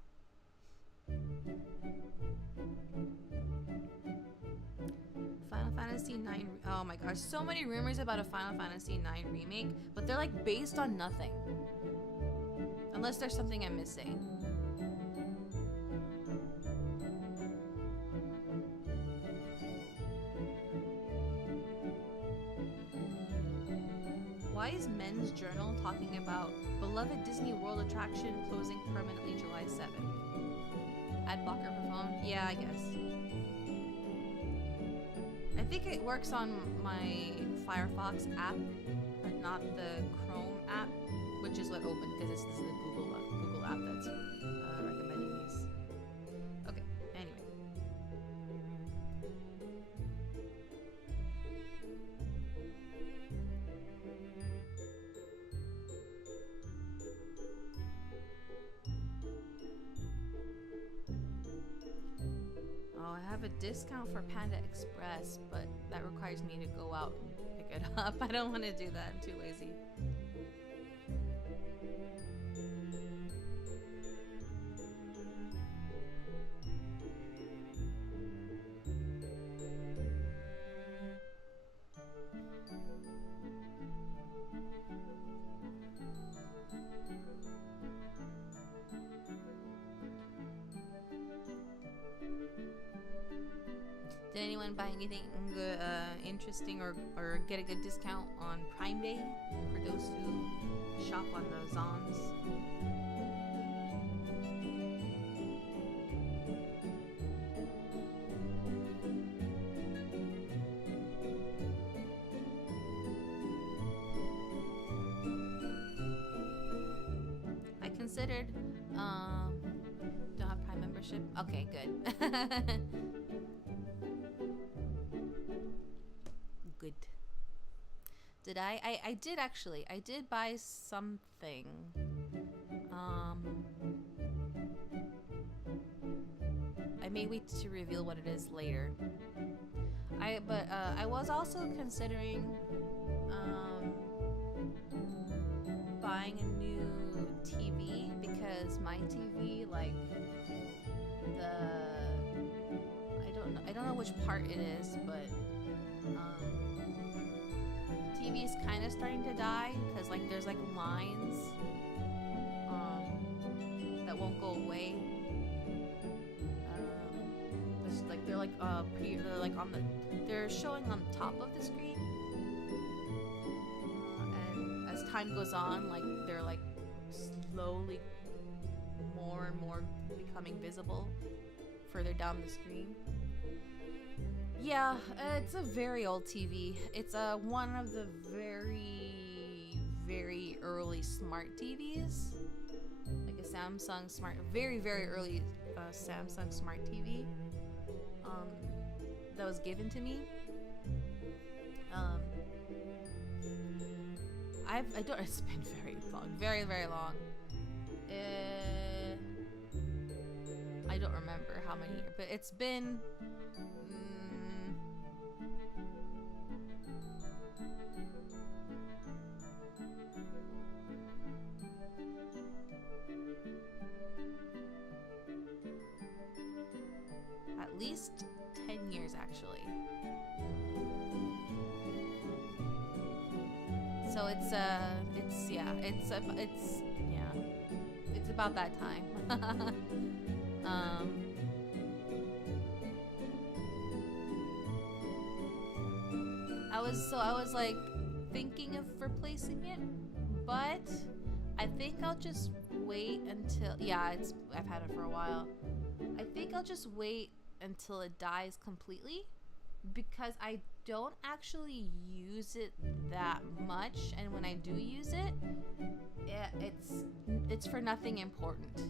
Final Fantasy IX. Oh my gosh, so many rumors about a Final Fantasy IX remake, but they're like based on nothing. Unless there's something I'm missing. Why is Men's Journal talking about beloved Disney World attraction closing permanently July 7th? Ad blocker for phone? Yeah, I guess. I think it works on my Firefox app, but not the Chrome app, which is what opened because this is the Google app that's recommending these. Okay, anyway. Oh, I have a discount for Panda Express, but that requires me to go out and pick it up. I don't want to do that. I'm too lazy. Did anyone buy anything interesting or get a good discount on Prime Day for those who shop on the Zons? I considered, don't have Prime membership? Okay, good. Good. Did I did actually. I did buy something. I may wait to reveal what it is later. I was also considering buying a new TV because my TV, like, I don't know which part it is, but TV is kind of starting to die because, like, there's like lines that won't go away. They're showing on the top of the screen, and as time goes on, like, they're like slowly more and more becoming visible further down the screen. Yeah, it's a very old TV. It's one of the very, very early smart TVs. Like a Samsung smart, very, very early Samsung smart TV that was given to me. It's been very long, very, very long. I don't remember how many, but it's been at least 10 years, actually. It's about that time. I was like thinking of replacing it, but I think I'll just wait until, I've had it for a while. I think I'll just wait until it dies completely, because I don't actually use it that much, and when I do use it, it's for nothing important.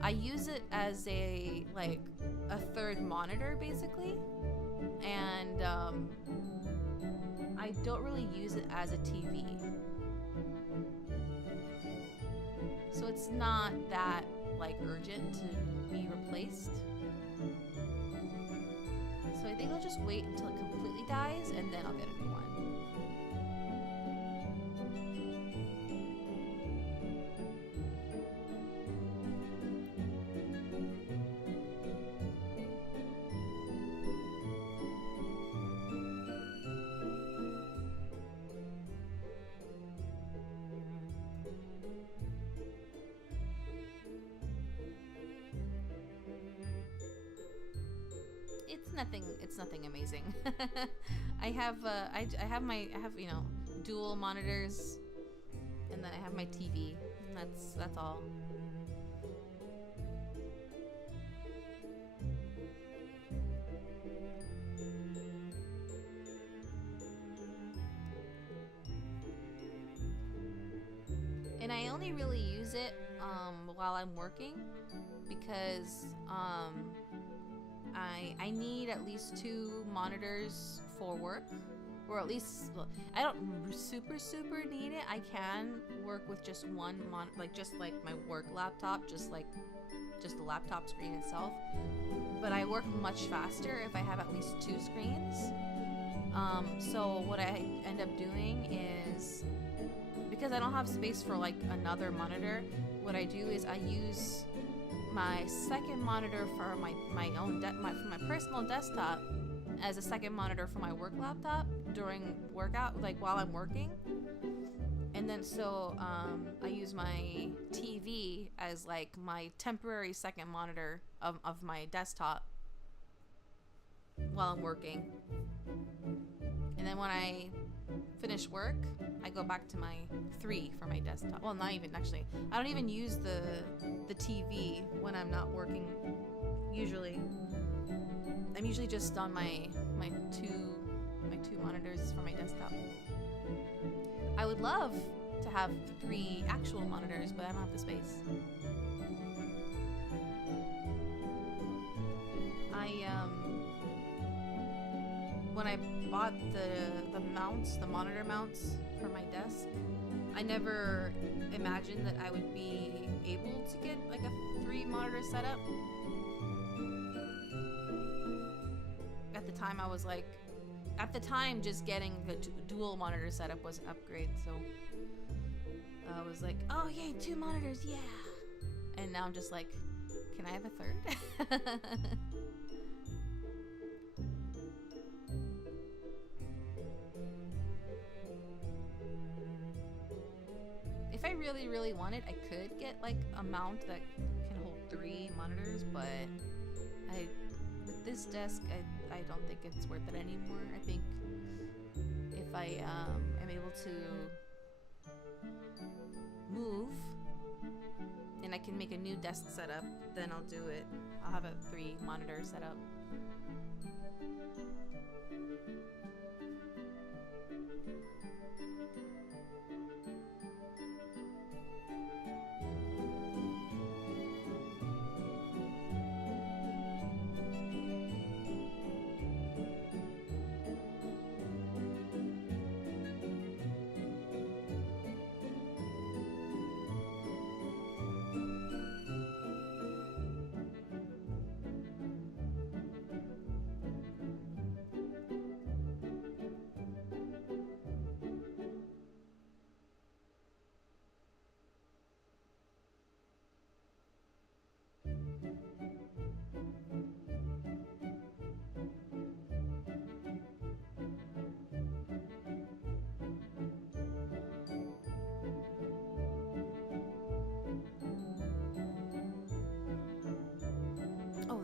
I use it as a third monitor basically, and I don't really use it as a TV. So it's not that urgent to be replaced. So I think I'll just wait until it completely dies, and then I'll get a new one. It's nothing amazing. I have dual monitors, and then I have my TV, and that's all. And I only really use it while I'm working, because I need at least 2 monitors for work, or at least, I don't super need it. I can work with just one just my work laptop, just the laptop screen itself. But I work much faster if I have at least 2 screens. So what I end up doing is, because I don't have space for another monitor, what I do is I use my second monitor for my personal desktop as a second monitor for my work laptop during workout, while I'm working. And then I use my TV as my temporary second monitor of my desktop while I'm working. And then when I finish work, I go back to my 3 for my desktop. Well, not even, actually. I don't even use the TV when I'm not working, usually. I'm usually just on my two monitors for my desktop. I would love to have 3 actual monitors, but I don't have the space. When I bought the monitor mounts for my desk, I never imagined that I would be able to get a 3 monitor setup. At the time, just getting a dual monitor setup was an upgrade, so I was like, oh yay, 2 monitors, yeah! And now I'm just like, can I have a 3rd? If I really wanted, I could get a mount that can hold 3 monitors, but with this desk, I don't think it's worth it anymore. I think if I am able to move and I can make a new desk setup, then I'll do it. I'll have a 3 monitor setup.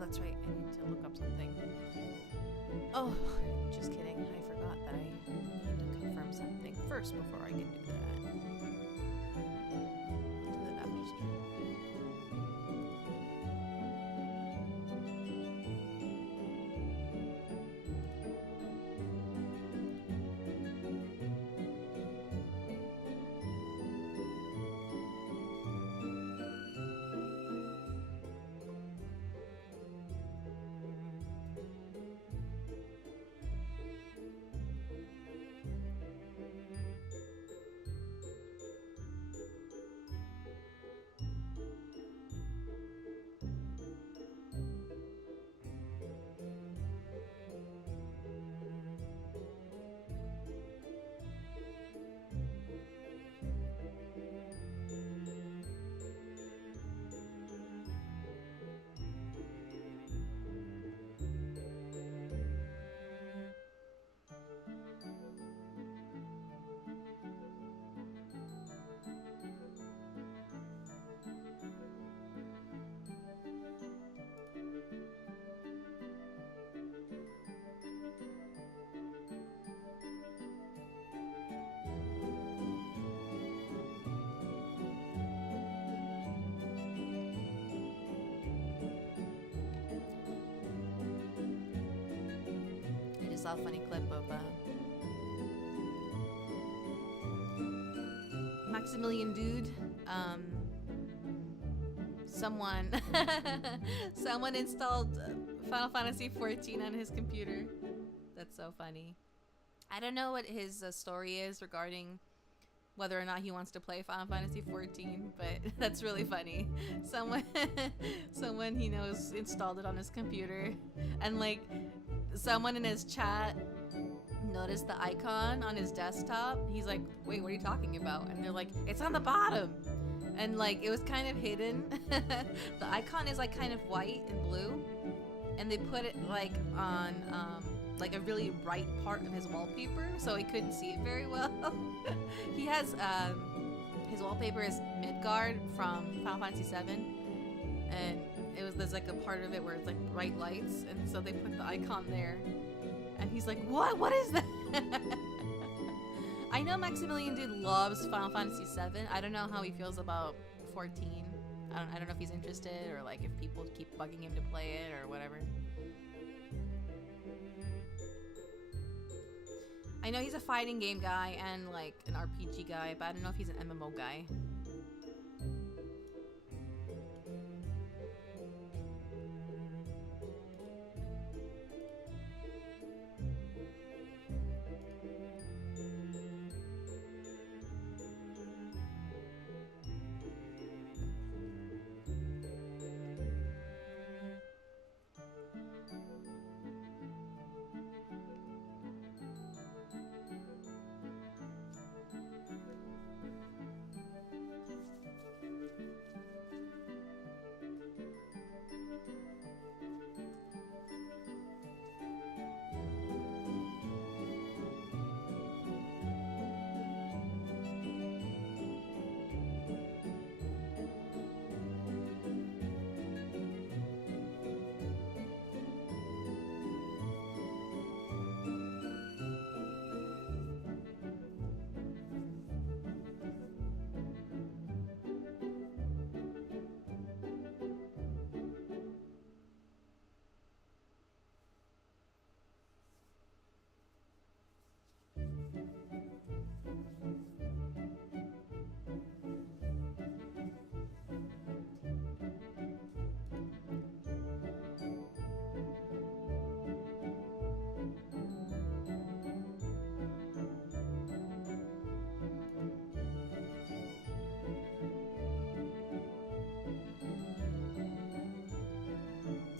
that's right. I need to look up something. Oh, just kidding. I forgot that I need to confirm something first before I can do that. I'll do that after stream. Saw a funny clip of Maximilian Dude. Someone installed Final Fantasy 14 on his computer. That's so funny. I don't know what his story is regarding whether or not he wants to play Final Fantasy 14, but that's really funny. Someone he knows installed it on his computer, and like someone in his chat noticed the icon on his desktop. He's like, wait, what are you talking about? And they're like, it's on the bottom. And like, it was kind of hidden. The icon is like kind of white and blue. And they put it like on like a really bright part of his wallpaper, so he couldn't see it very well. He has, his wallpaper is Midgard from Final Fantasy 7. And there's like a part of it where it's like bright lights, and so they put the icon there, and he's like, what is that? I know Maximilian Dude loves Final Fantasy 7. I don't know how he feels about 14. I don't know if he's interested, or like if people keep bugging him to play it or whatever. I know he's a fighting game guy and like an RPG guy, but I don't know if he's an MMO guy.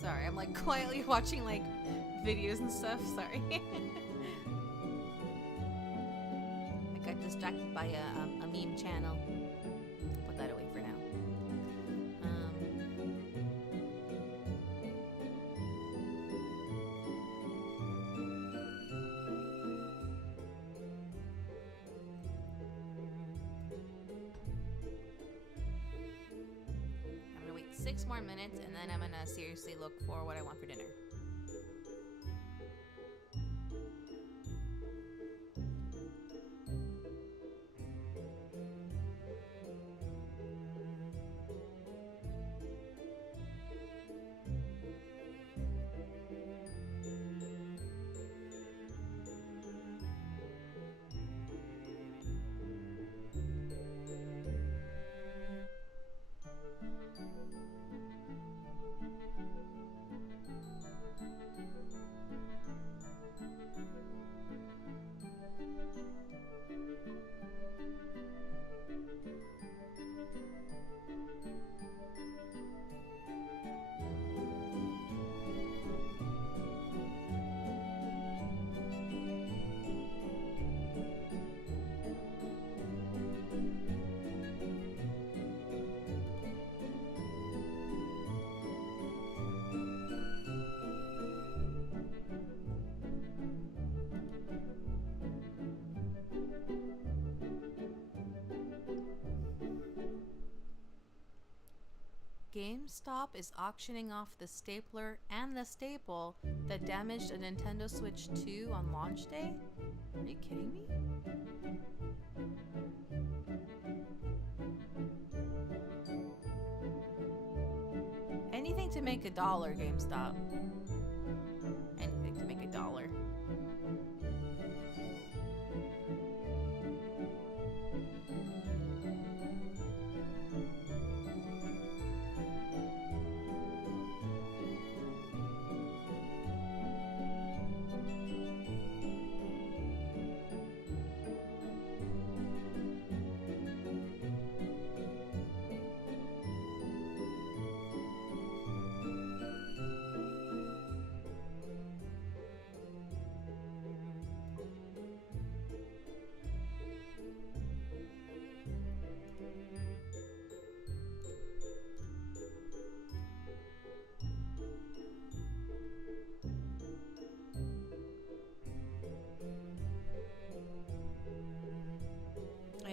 Sorry, I'm like quietly watching like videos and stuff. Sorry. I got distracted by a meme channel. Put that away for now. I'm gonna wait 6 6 more minutes, and then I'm gonna seriously look for what I want for dinner. GameStop is auctioning off the stapler and the staple that damaged a Nintendo Switch 2 on launch day? Are you kidding me? Anything to make $1, GameStop. Anything to make $1.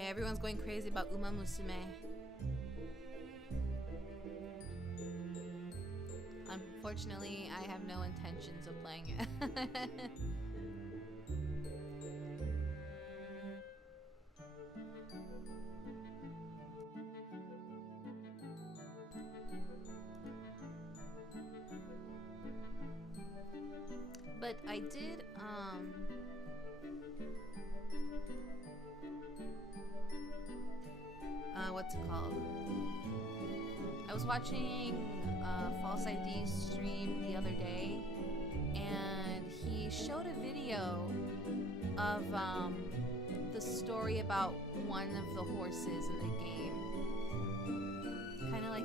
Everyone's going crazy about Uma Musume. Unfortunately, I have no intentions of playing it. But I did, what's it called? I was watching False ID stream the other day, and he showed a video of the story about one of the horses in the game. Kind of like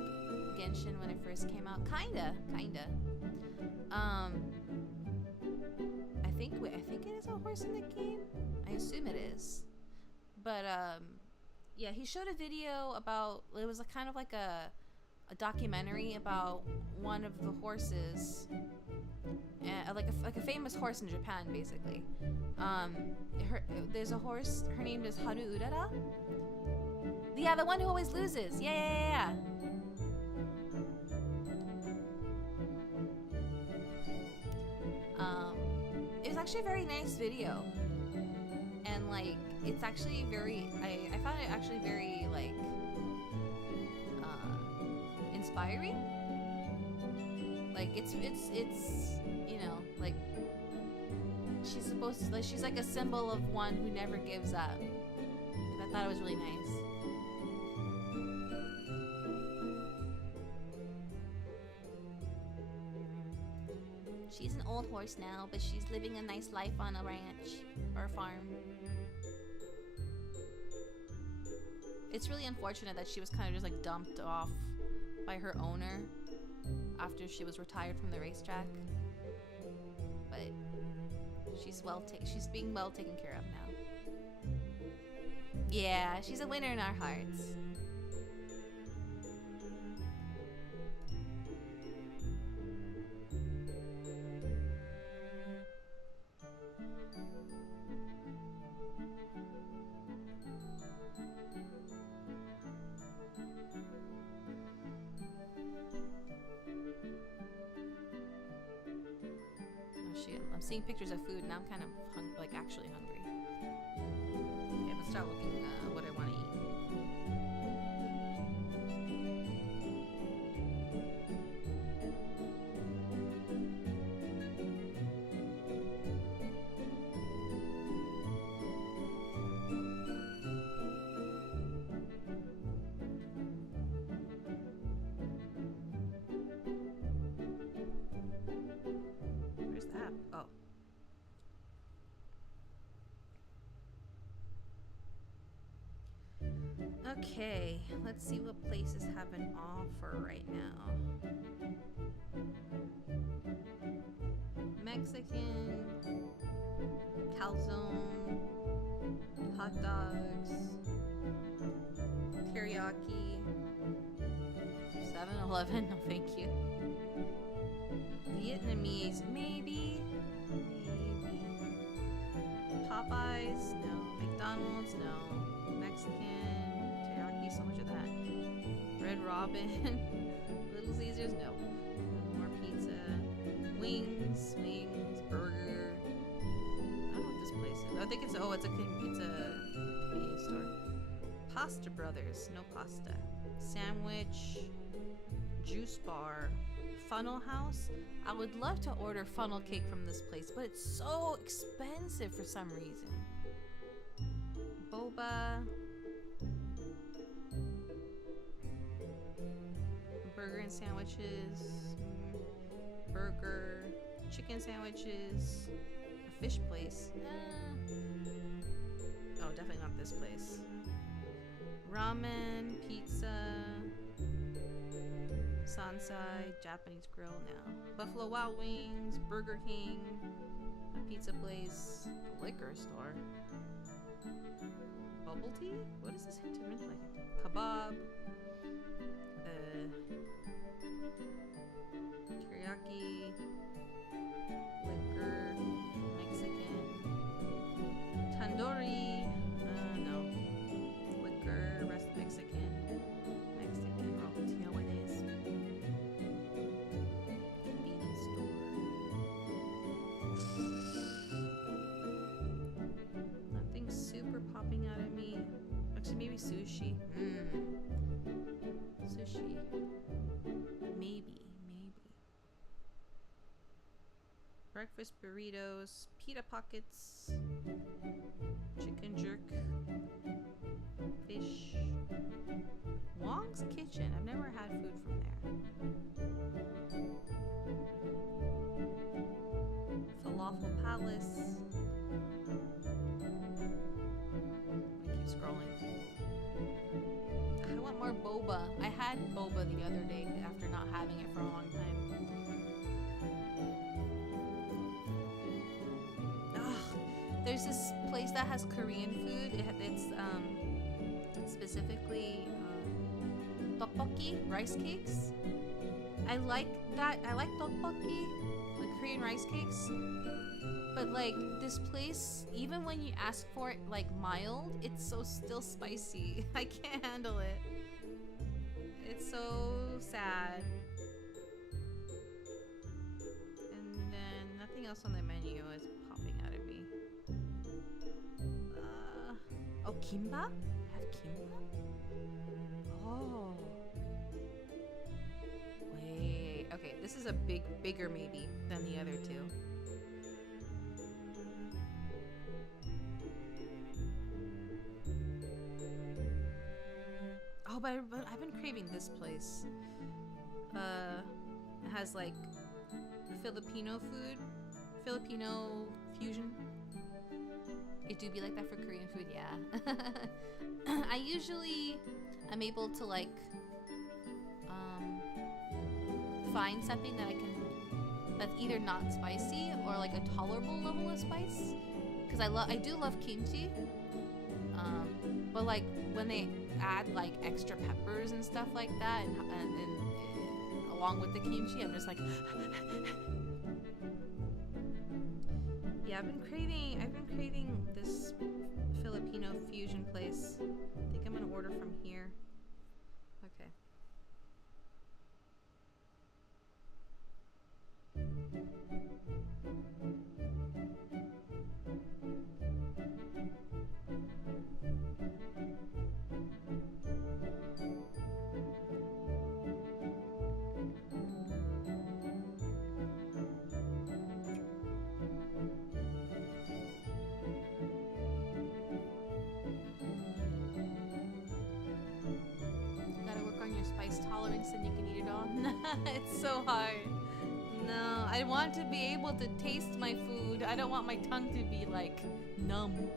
Genshin when it first came out. Kinda. I think it is a horse in the game. I assume it is. But yeah, he showed a video about, it was a kind of like a documentary about one of the horses, like a famous horse in Japan, basically. There's a horse, her name is Haru Urara. Yeah, the one who always loses. Yeah. It was actually a very nice video, and like it's actually very, I found it actually very like inspiring. Like it's you know, like she's supposed to, like, she's like a symbol of one who never gives up. And I thought it was really nice. She's an old horse now, but she's living a nice life on a ranch or a farm. It's really unfortunate that she was kind of just like dumped off by her owner after she was retired from the racetrack. But she's being well taken care of now. Yeah, she's a winner in our hearts. seeing pictures of food, now I'm kind of like actually hungry. Okay, let's start looking what I want to eat. Where's the app? Oh. Okay, let's see what places have an offer right now. Mexican, calzone, hot dogs, teriyaki, 7-Eleven, no thank you. Vietnamese, maybe. Popeyes, no. McDonald's, no. Mexican, teriyaki, so much of that. Red Robin, Little Caesars, no. More pizza. Wings, burger. I don't know what this place is. I think it's it's a convenience store. Pasta Brothers, no pasta. Sandwich, juice bar, funnel house. I would love to order funnel cake from this place, but it's so expensive for some reason. Boba, burger and sandwiches, burger, chicken sandwiches, a fish place. Oh, definitely not this place. Ramen, pizza, Sansai, Japanese grill now. Buffalo Wild Wings, Burger King, a pizza place, a liquor store. Bubble tea? What is this hint of mint like? Kebab, teriyaki, liquor, Mexican, tandoori, no, liquor, rest Mexican, oh, tiawanes, convenience store. Nothing super popping out at me. Actually, maybe sushi. Sushi. Maybe. Breakfast burritos, pita pockets, chicken jerk, fish. Wong's Kitchen. I've never had food from there. Falafel Palace. I keep scrolling. I want more boba. I had boba the other day after not having it for a long time. There's this place that has Korean food. It's specifically tteokbokki, rice cakes. I like that. I like tteokbokki, the Korean rice cakes. But like this place, even when you ask for it like mild, it's so still spicy. I can't handle it. It's so sad. And then nothing else on the menu is popping out at me. Oh, kimbap? I have kimbap? Oh. Wait. Okay, this is a bigger maybe than the other two. Oh, but I've been craving this place. It has like Filipino food, Filipino fusion. It do be like that for Korean food, yeah. I usually am able to like find something that that's either not spicy or like a tolerable level of spice. Cause I do love kimchi. But like when they add like extra peppers and stuff like that, and along with the kimchi, I'm just like. Yeah, I've been craving this Filipino fusion place. I think I'm gonna order from here. Okay. this and you can eat it all? It's so hard. No, I want to be able to taste my food. I don't want my tongue to be like numb.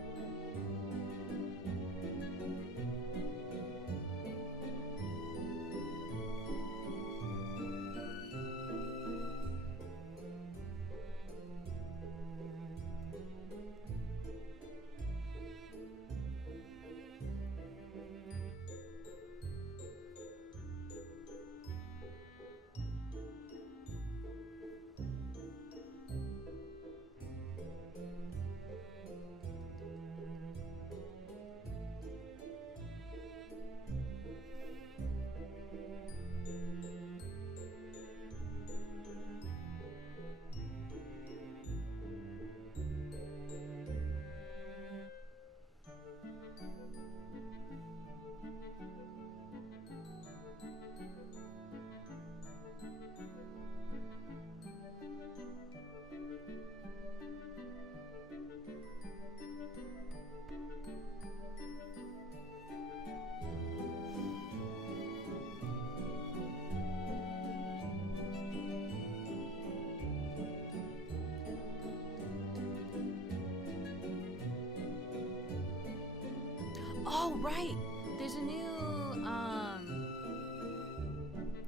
Oh, right. There's a new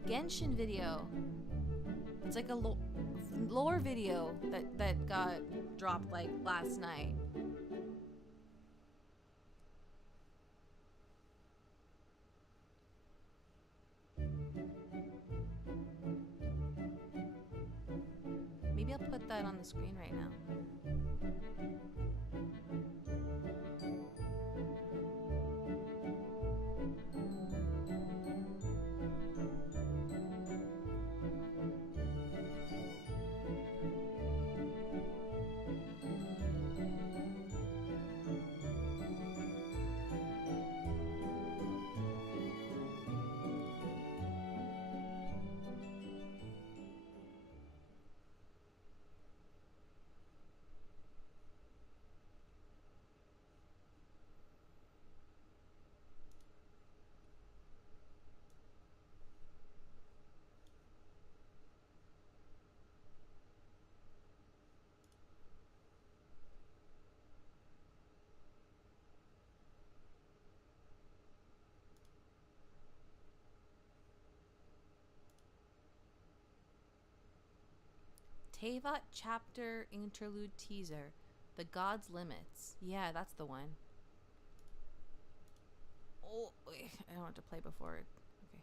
Genshin video. It's like a lore video that got dropped like last night. Maybe I'll put that on the screen right now. Teva chapter interlude teaser. The God's Limits. Yeah, that's the one. Oh, wait, I don't have to play before it. Okay.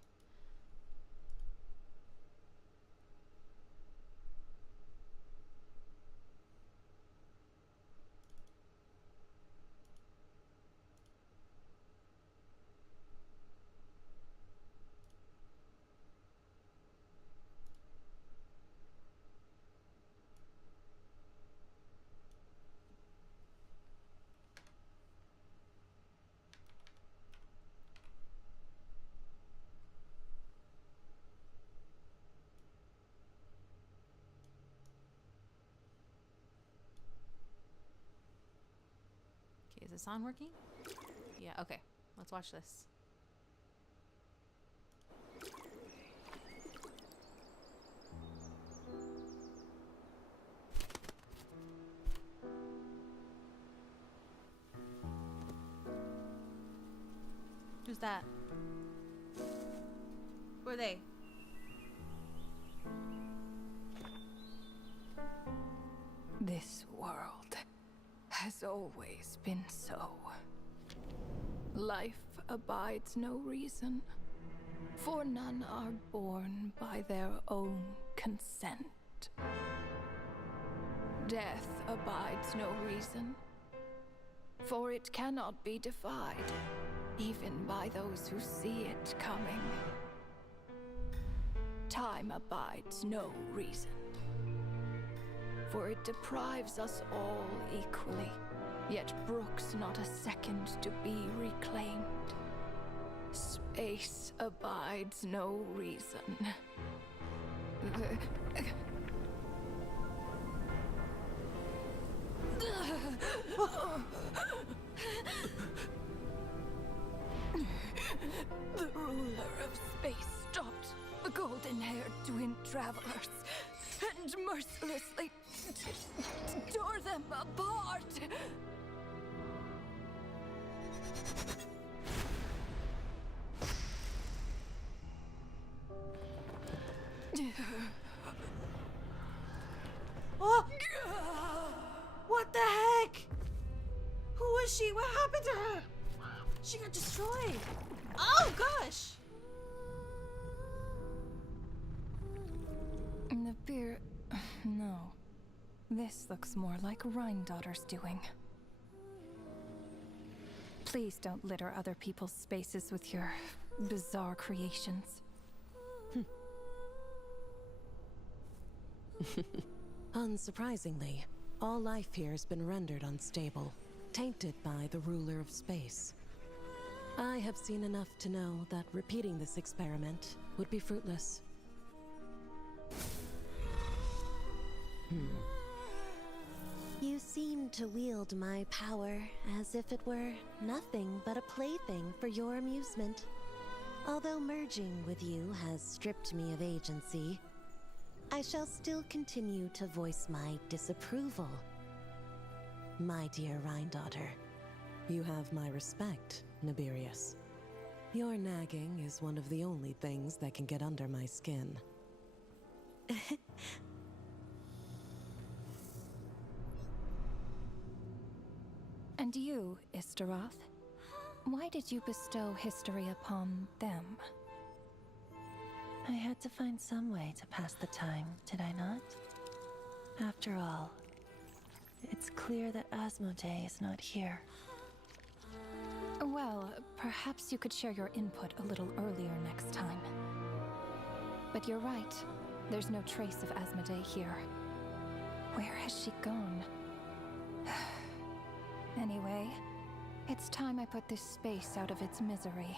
Is the sound working? Yeah, okay. Let's watch this. Who's that? Who are they? This world has always been so. Life abides no reason, for none are born by their own consent. Death abides no reason, for it cannot be defied, even by those who see it coming. Time abides no reason, for it deprives us all equally, yet brooks not a second to be reclaimed. Space abides no reason. The ruler of space stopped golden-haired twin travelers and mercilessly tore them apart. Oh! What the heck? Who is she? What happened to her? She got destroyed. Oh gosh! The beer... No. This looks more like Rhine-daughter's doing. Please don't litter other people's spaces with your bizarre creations. Unsurprisingly, all life here has been rendered unstable, tainted by the ruler of space. I have seen enough to know that repeating this experiment would be fruitless. You seem to wield my power as if it were nothing but a plaything for your amusement. Although merging with you has stripped me of agency, I shall still continue to voice my disapproval. My dear Rhine-daughter, you have my respect, Nibirius. Your nagging is one of the only things that can get under my skin. And you, Istaroth? Why did you bestow history upon them? I had to find some way to pass the time, did I not? After all, it's clear that Asmodee is not here. Well, perhaps you could share your input a little earlier next time. But you're right. There's no trace of Asmodee here. Where has she gone? Anyway, it's time I put this space out of its misery.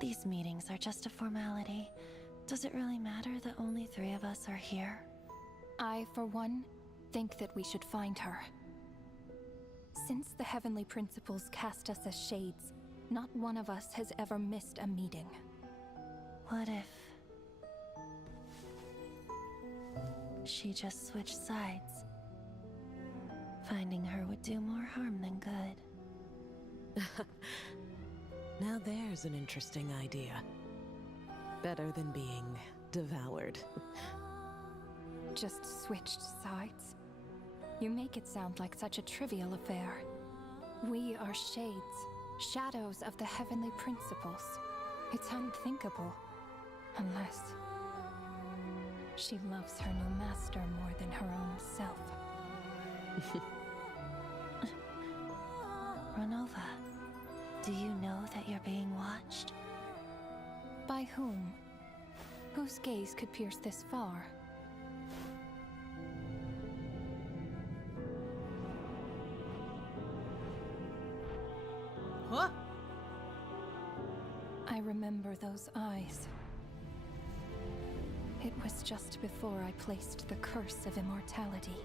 These meetings are just a formality. Does it really matter that only 3 of us are here? I, for one, think that we should find her. Since the Heavenly Principles cast us as shades, not one of us has ever missed a meeting. What if she just switched sides? Finding her would do more harm than good. Now there's an interesting idea. Better than being devoured. Just switched sides? You make it sound like such a trivial affair. We are shades, shadows of the Heavenly Principles. It's unthinkable. Unless she loves her new master more than her own self. Renova, do you know that you're being watched? By whom? Whose gaze could pierce this far? Huh? I remember those eyes. It was just before I placed the curse of immortality.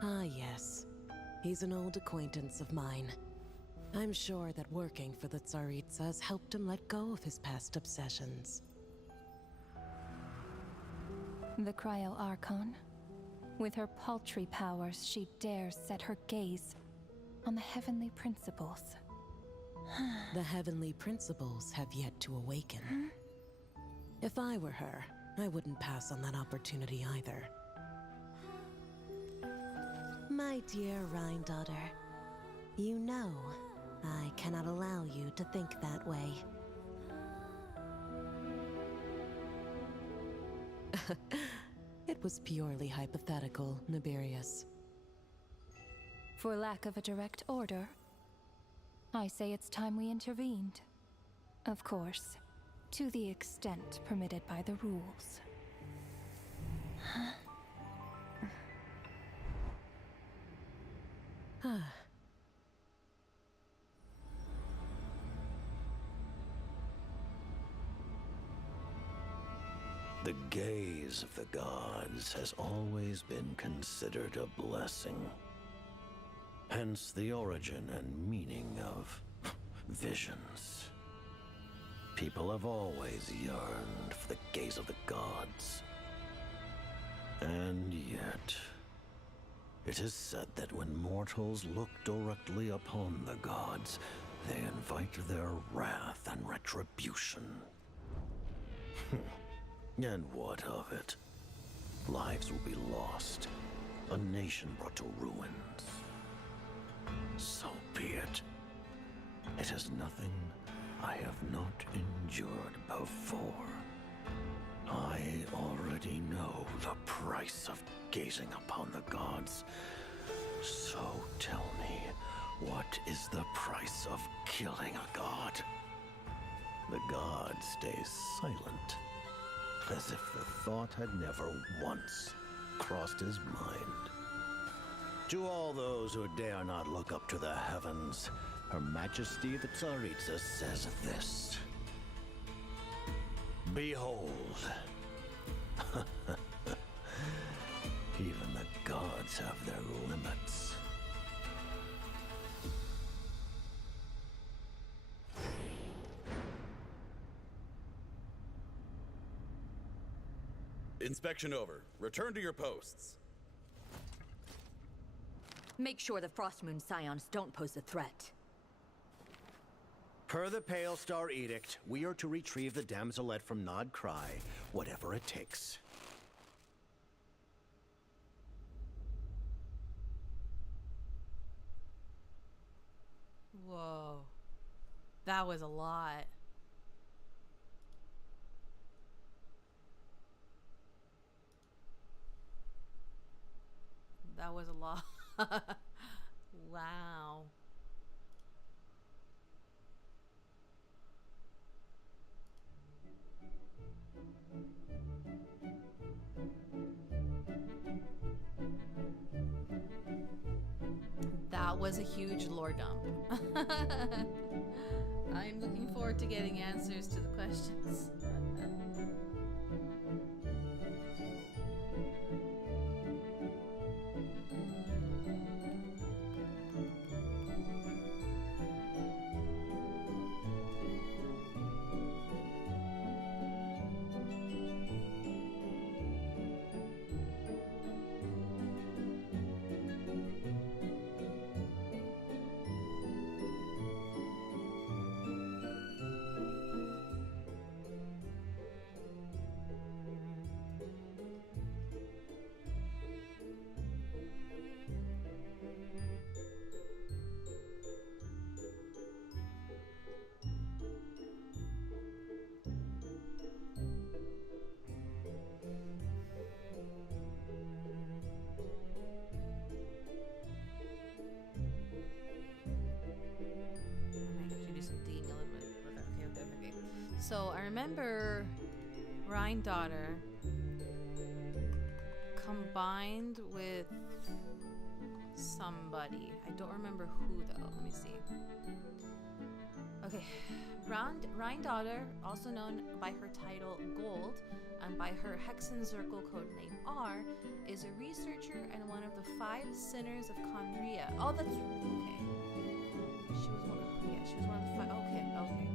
Ah, yes. He's an old acquaintance of mine. I'm sure that working for the Tsaritsa has helped him let go of his past obsessions. The Cryo Archon. With her paltry powers, she dares set her gaze on the Heavenly Principles. The Heavenly Principles have yet to awaken. If I were her, I wouldn't pass on that opportunity either. My dear Rhine-daughter, you know, I cannot allow you to think that way. It was purely hypothetical, Nibirius. For lack of a direct order, I say it's time we intervened. Of course, to the extent permitted by the rules. The gaze of the gods has always been considered a blessing. Hence the origin and meaning of visions. People have always yearned for the gaze of the gods. And yet, it is said that when mortals look directly upon the gods, they invite their wrath and retribution. And what of it? Lives will be lost, a nation brought to ruins. So be it. It is nothing I have not endured before. I already know the price of gazing upon the gods. So tell me, what is the price of killing a god? The god stays silent, as if the thought had never once crossed his mind. To all those who dare not look up to the heavens, Her Majesty the Tsaritsa says this. Behold. Even the gods have their limits. Inspection over. Return to your posts. Make sure the Frostmoon Scions don't pose a threat. Per the Pale Star Edict, we are to retrieve the damselette from Nod Cry, whatever it takes. Whoa. That was a lot. That was a lot. Wow. That was a huge lore dump. I'm looking forward to getting answers to the questions. So I remember Rhine Daughter combined with somebody. I don't remember who though. Let me see. Okay, Rhine Daughter, also known by her title Gold and by her Hexen Circle codename R, is a researcher and one of the 5 sinners of Conria. Oh, that's okay. She was one. Yeah, she was one of the 5. Okay.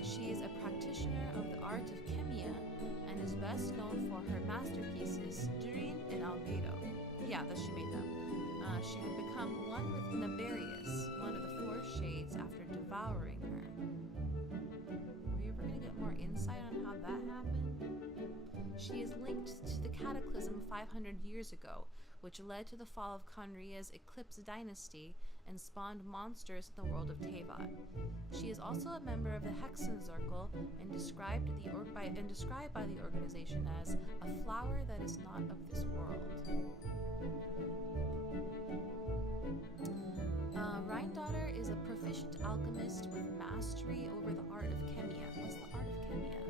She is a practitioner of the art of chemia and is best known for her masterpieces Durin and Albedo. Yeah, that she made them. She had become one with Nibirius, one of the 4 shades, after devouring her. Are we ever going to get more insight on how that happened? She is linked to the cataclysm 500 years ago, which led to the fall of Conria's Eclipse dynasty and spawned monsters in the world of Tevat. She is also a member of the Hexenzirkel and described by the organization as a flower that is not of this world. Rheindotter is a proficient alchemist with mastery over the art of chemia. What's the art of chemia?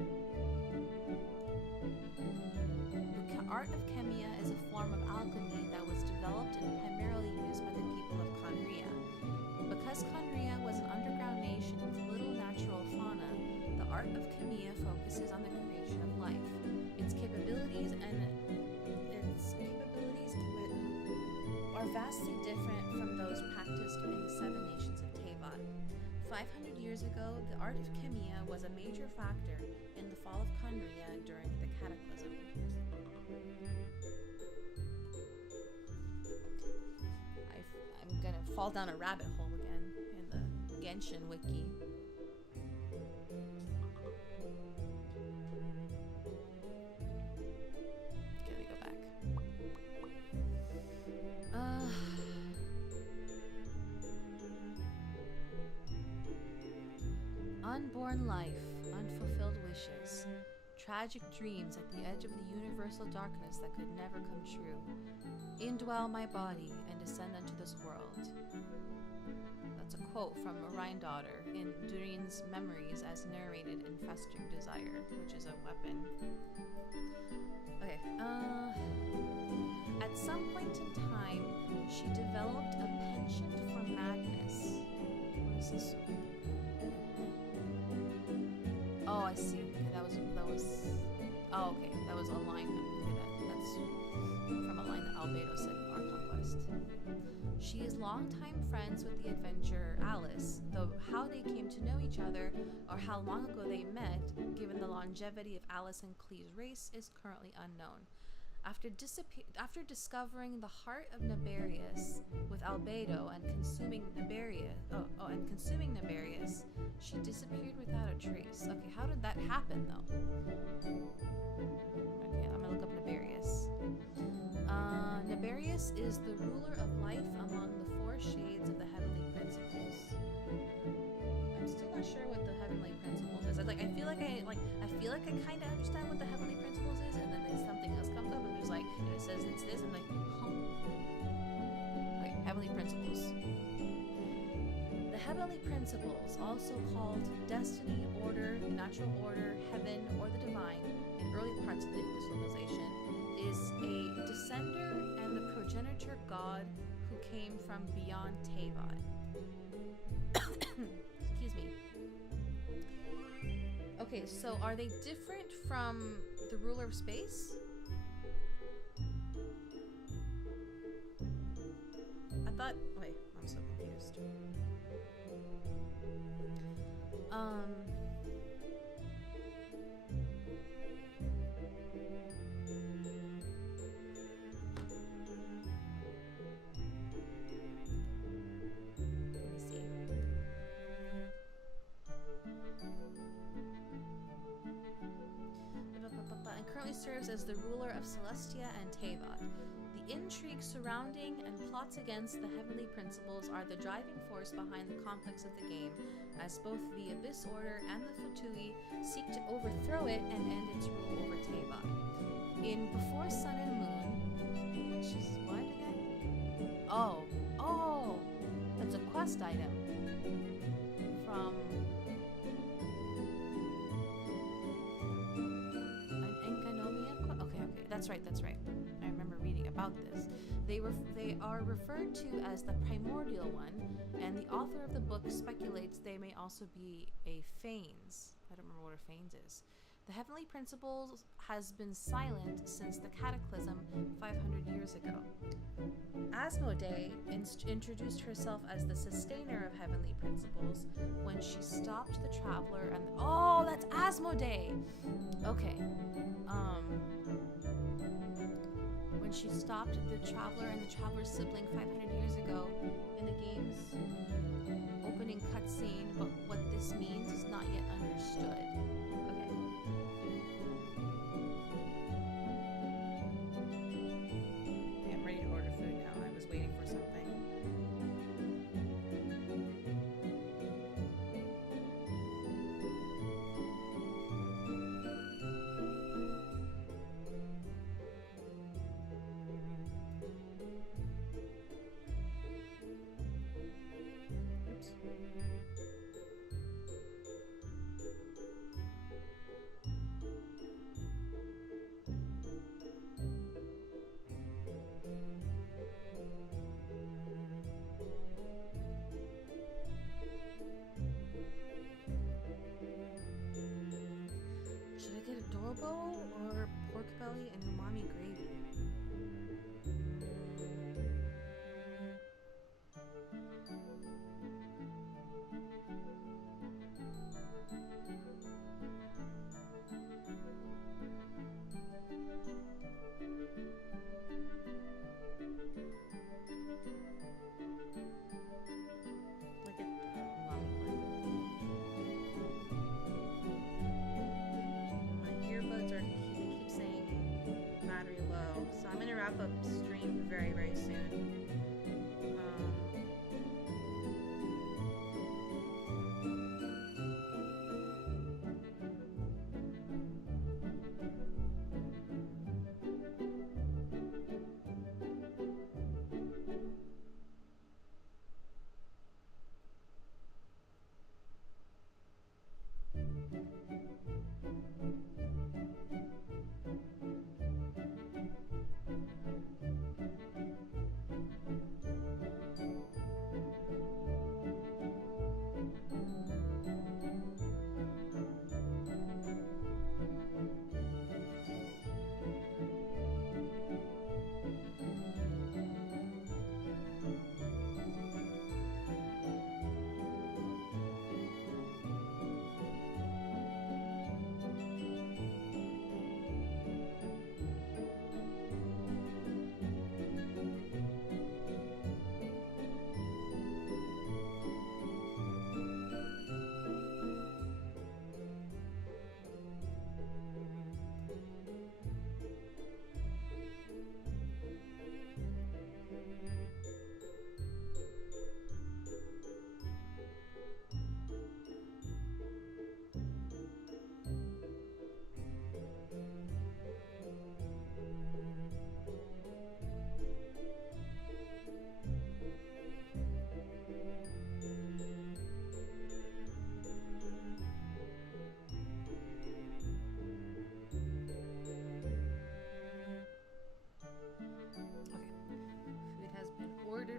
The art of chemia is a form of alchemy that was developed and primarily used by the people of Conria. Because Conria was an underground nation with little natural fauna, the art of chemia focuses on the creation of life. Its capabilities are vastly different from those practiced in the 7 nations of Tevat. 500 years ago, the art of chemia was a major factor in the fall of Conria during the Cataclysm. I'm gonna fall down a rabbit hole again in the Genshin wiki. Okay, let me go back. Unborn life, unfulfilled wishes, tragic dreams at the edge of the universal darkness that could never come true. Indwell my body and descend unto this world. That's a quote from Rheindotter in Durin's memories as narrated in Festering Desire, which is a weapon. Okay, at some point in time, she developed a penchant for madness. What is this? Oh, I see. Okay, that was. Oh, okay, that was a line. That's from a line that Albedo said in Our Conquest. She is longtime friends with the adventurer Alice, though how they came to know each other or how long ago they met, given the longevity of Alice and Clee's race, is currently unknown. After discovering the heart of Naberius with Albedo and consuming Naberius, she disappeared without a trace. Okay, how did that happen though? Okay, I'm gonna look up Naberius. Naberius is the ruler of life among the 4 shades of the heavenly principles. I'm still not sure what the heavenly principles is. I feel like I kind of understand what the heavenly principles is, and then something else comes up and there's and it says it's this, and okay, heavenly principles. The heavenly principles, also called destiny, order, natural order, heaven, or the divine, in early parts of the civilization, is a descender and the progenitor god who came from beyond Tevat. Excuse me. Okay, so are they different from the ruler of space? I thought. Wait, I'm so confused. Let me see. And currently serves as the ruler of Celestia and Tevat. The intrigue surrounding and plots against the heavenly principles are the driving force behind the complex of the game, as both the Abyss Order and the Fatui seek to overthrow it and end its rule over Tevat. In Before Sun and Moon, which is what again? Oh, that's a quest item from an Enkanomiya. Okay, that's right. I remember reading about this. They are referred to as the primordial one, and the author of the book speculates they may also be a Phanes. I don't remember what a Phanes is. The heavenly principles has been silent since the Cataclysm 500 years ago. Asmodee introduced herself as the sustainer of heavenly principles when she stopped the traveler and that's Asmodee. Okay. When she stopped the traveler and the traveler's sibling 500 years ago in the game's opening cutscene, but what this means is not yet understood. Okay. I'm ready to order. escargot or pork belly and umami gravy. Look at the umami one. My earbuds are keep saying battery low, so I'm gonna wrap up stream very, very soon.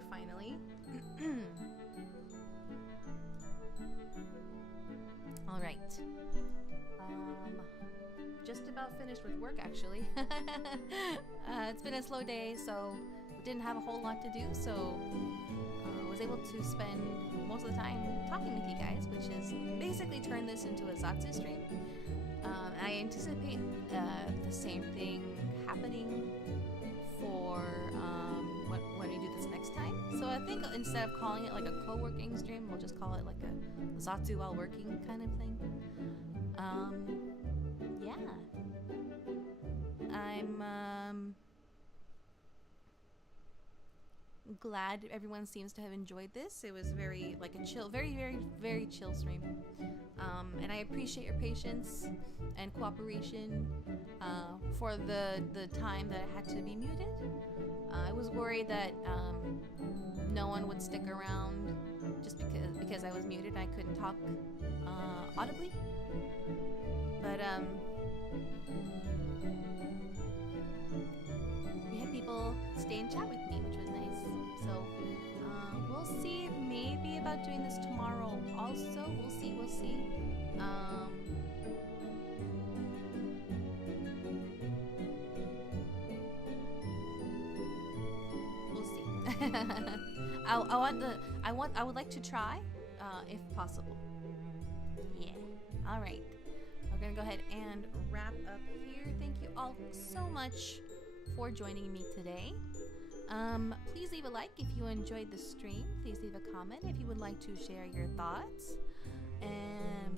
Finally. All right. Just about finished with work, actually. It's been a slow day, so didn't have a whole lot to do, so was able to spend most of the time talking with you guys, which is basically turn this into a Zatsu stream. I anticipate the same thing happening for when we do this next time. So I think instead of calling it like a co-working stream, we'll just call it like a Zatsu while working kind of thing. Yeah. I'm glad everyone seems to have enjoyed this. It was very like a chill, very, very, very chill stream. And I appreciate your patience and cooperation for the time that I had to be muted. I was worried that no one would stick around just because I was muted. I couldn't talk audibly. But we had people stay and chat with me, which was nice. So we'll see maybe about doing this tomorrow also. We'll see. We'll see. I would like to try, if possible. Yeah. All right. We're gonna go ahead and wrap up here. Thank you all so much for joining me today. Please leave a like if you enjoyed the stream. Please leave a comment if you would like to share your thoughts. And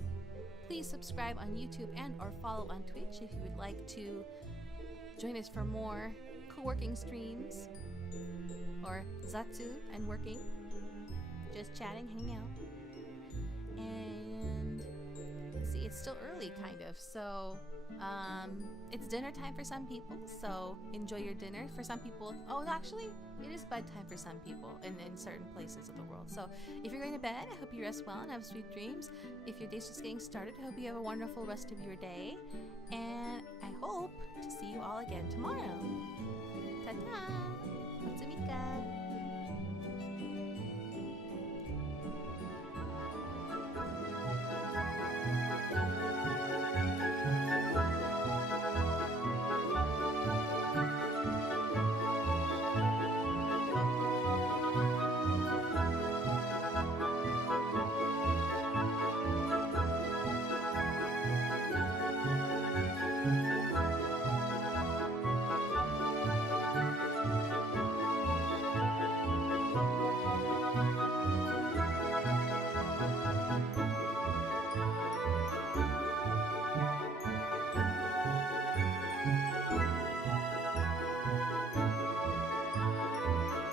please subscribe on YouTube and or follow on Twitch if you would like to join us for more co-working streams or Zatsu and working. Just chatting, hanging out. And let's see, it's still early kind of, so it's dinner time for some people, so enjoy your dinner. For some people, oh, actually, it is bedtime for some people in certain places of the world. So if you're going to bed, I hope you rest well and have sweet dreams. If your day's just getting started, I hope you have a wonderful rest of your day. And I hope to see you all again tomorrow. Ta-ta! Kosmika!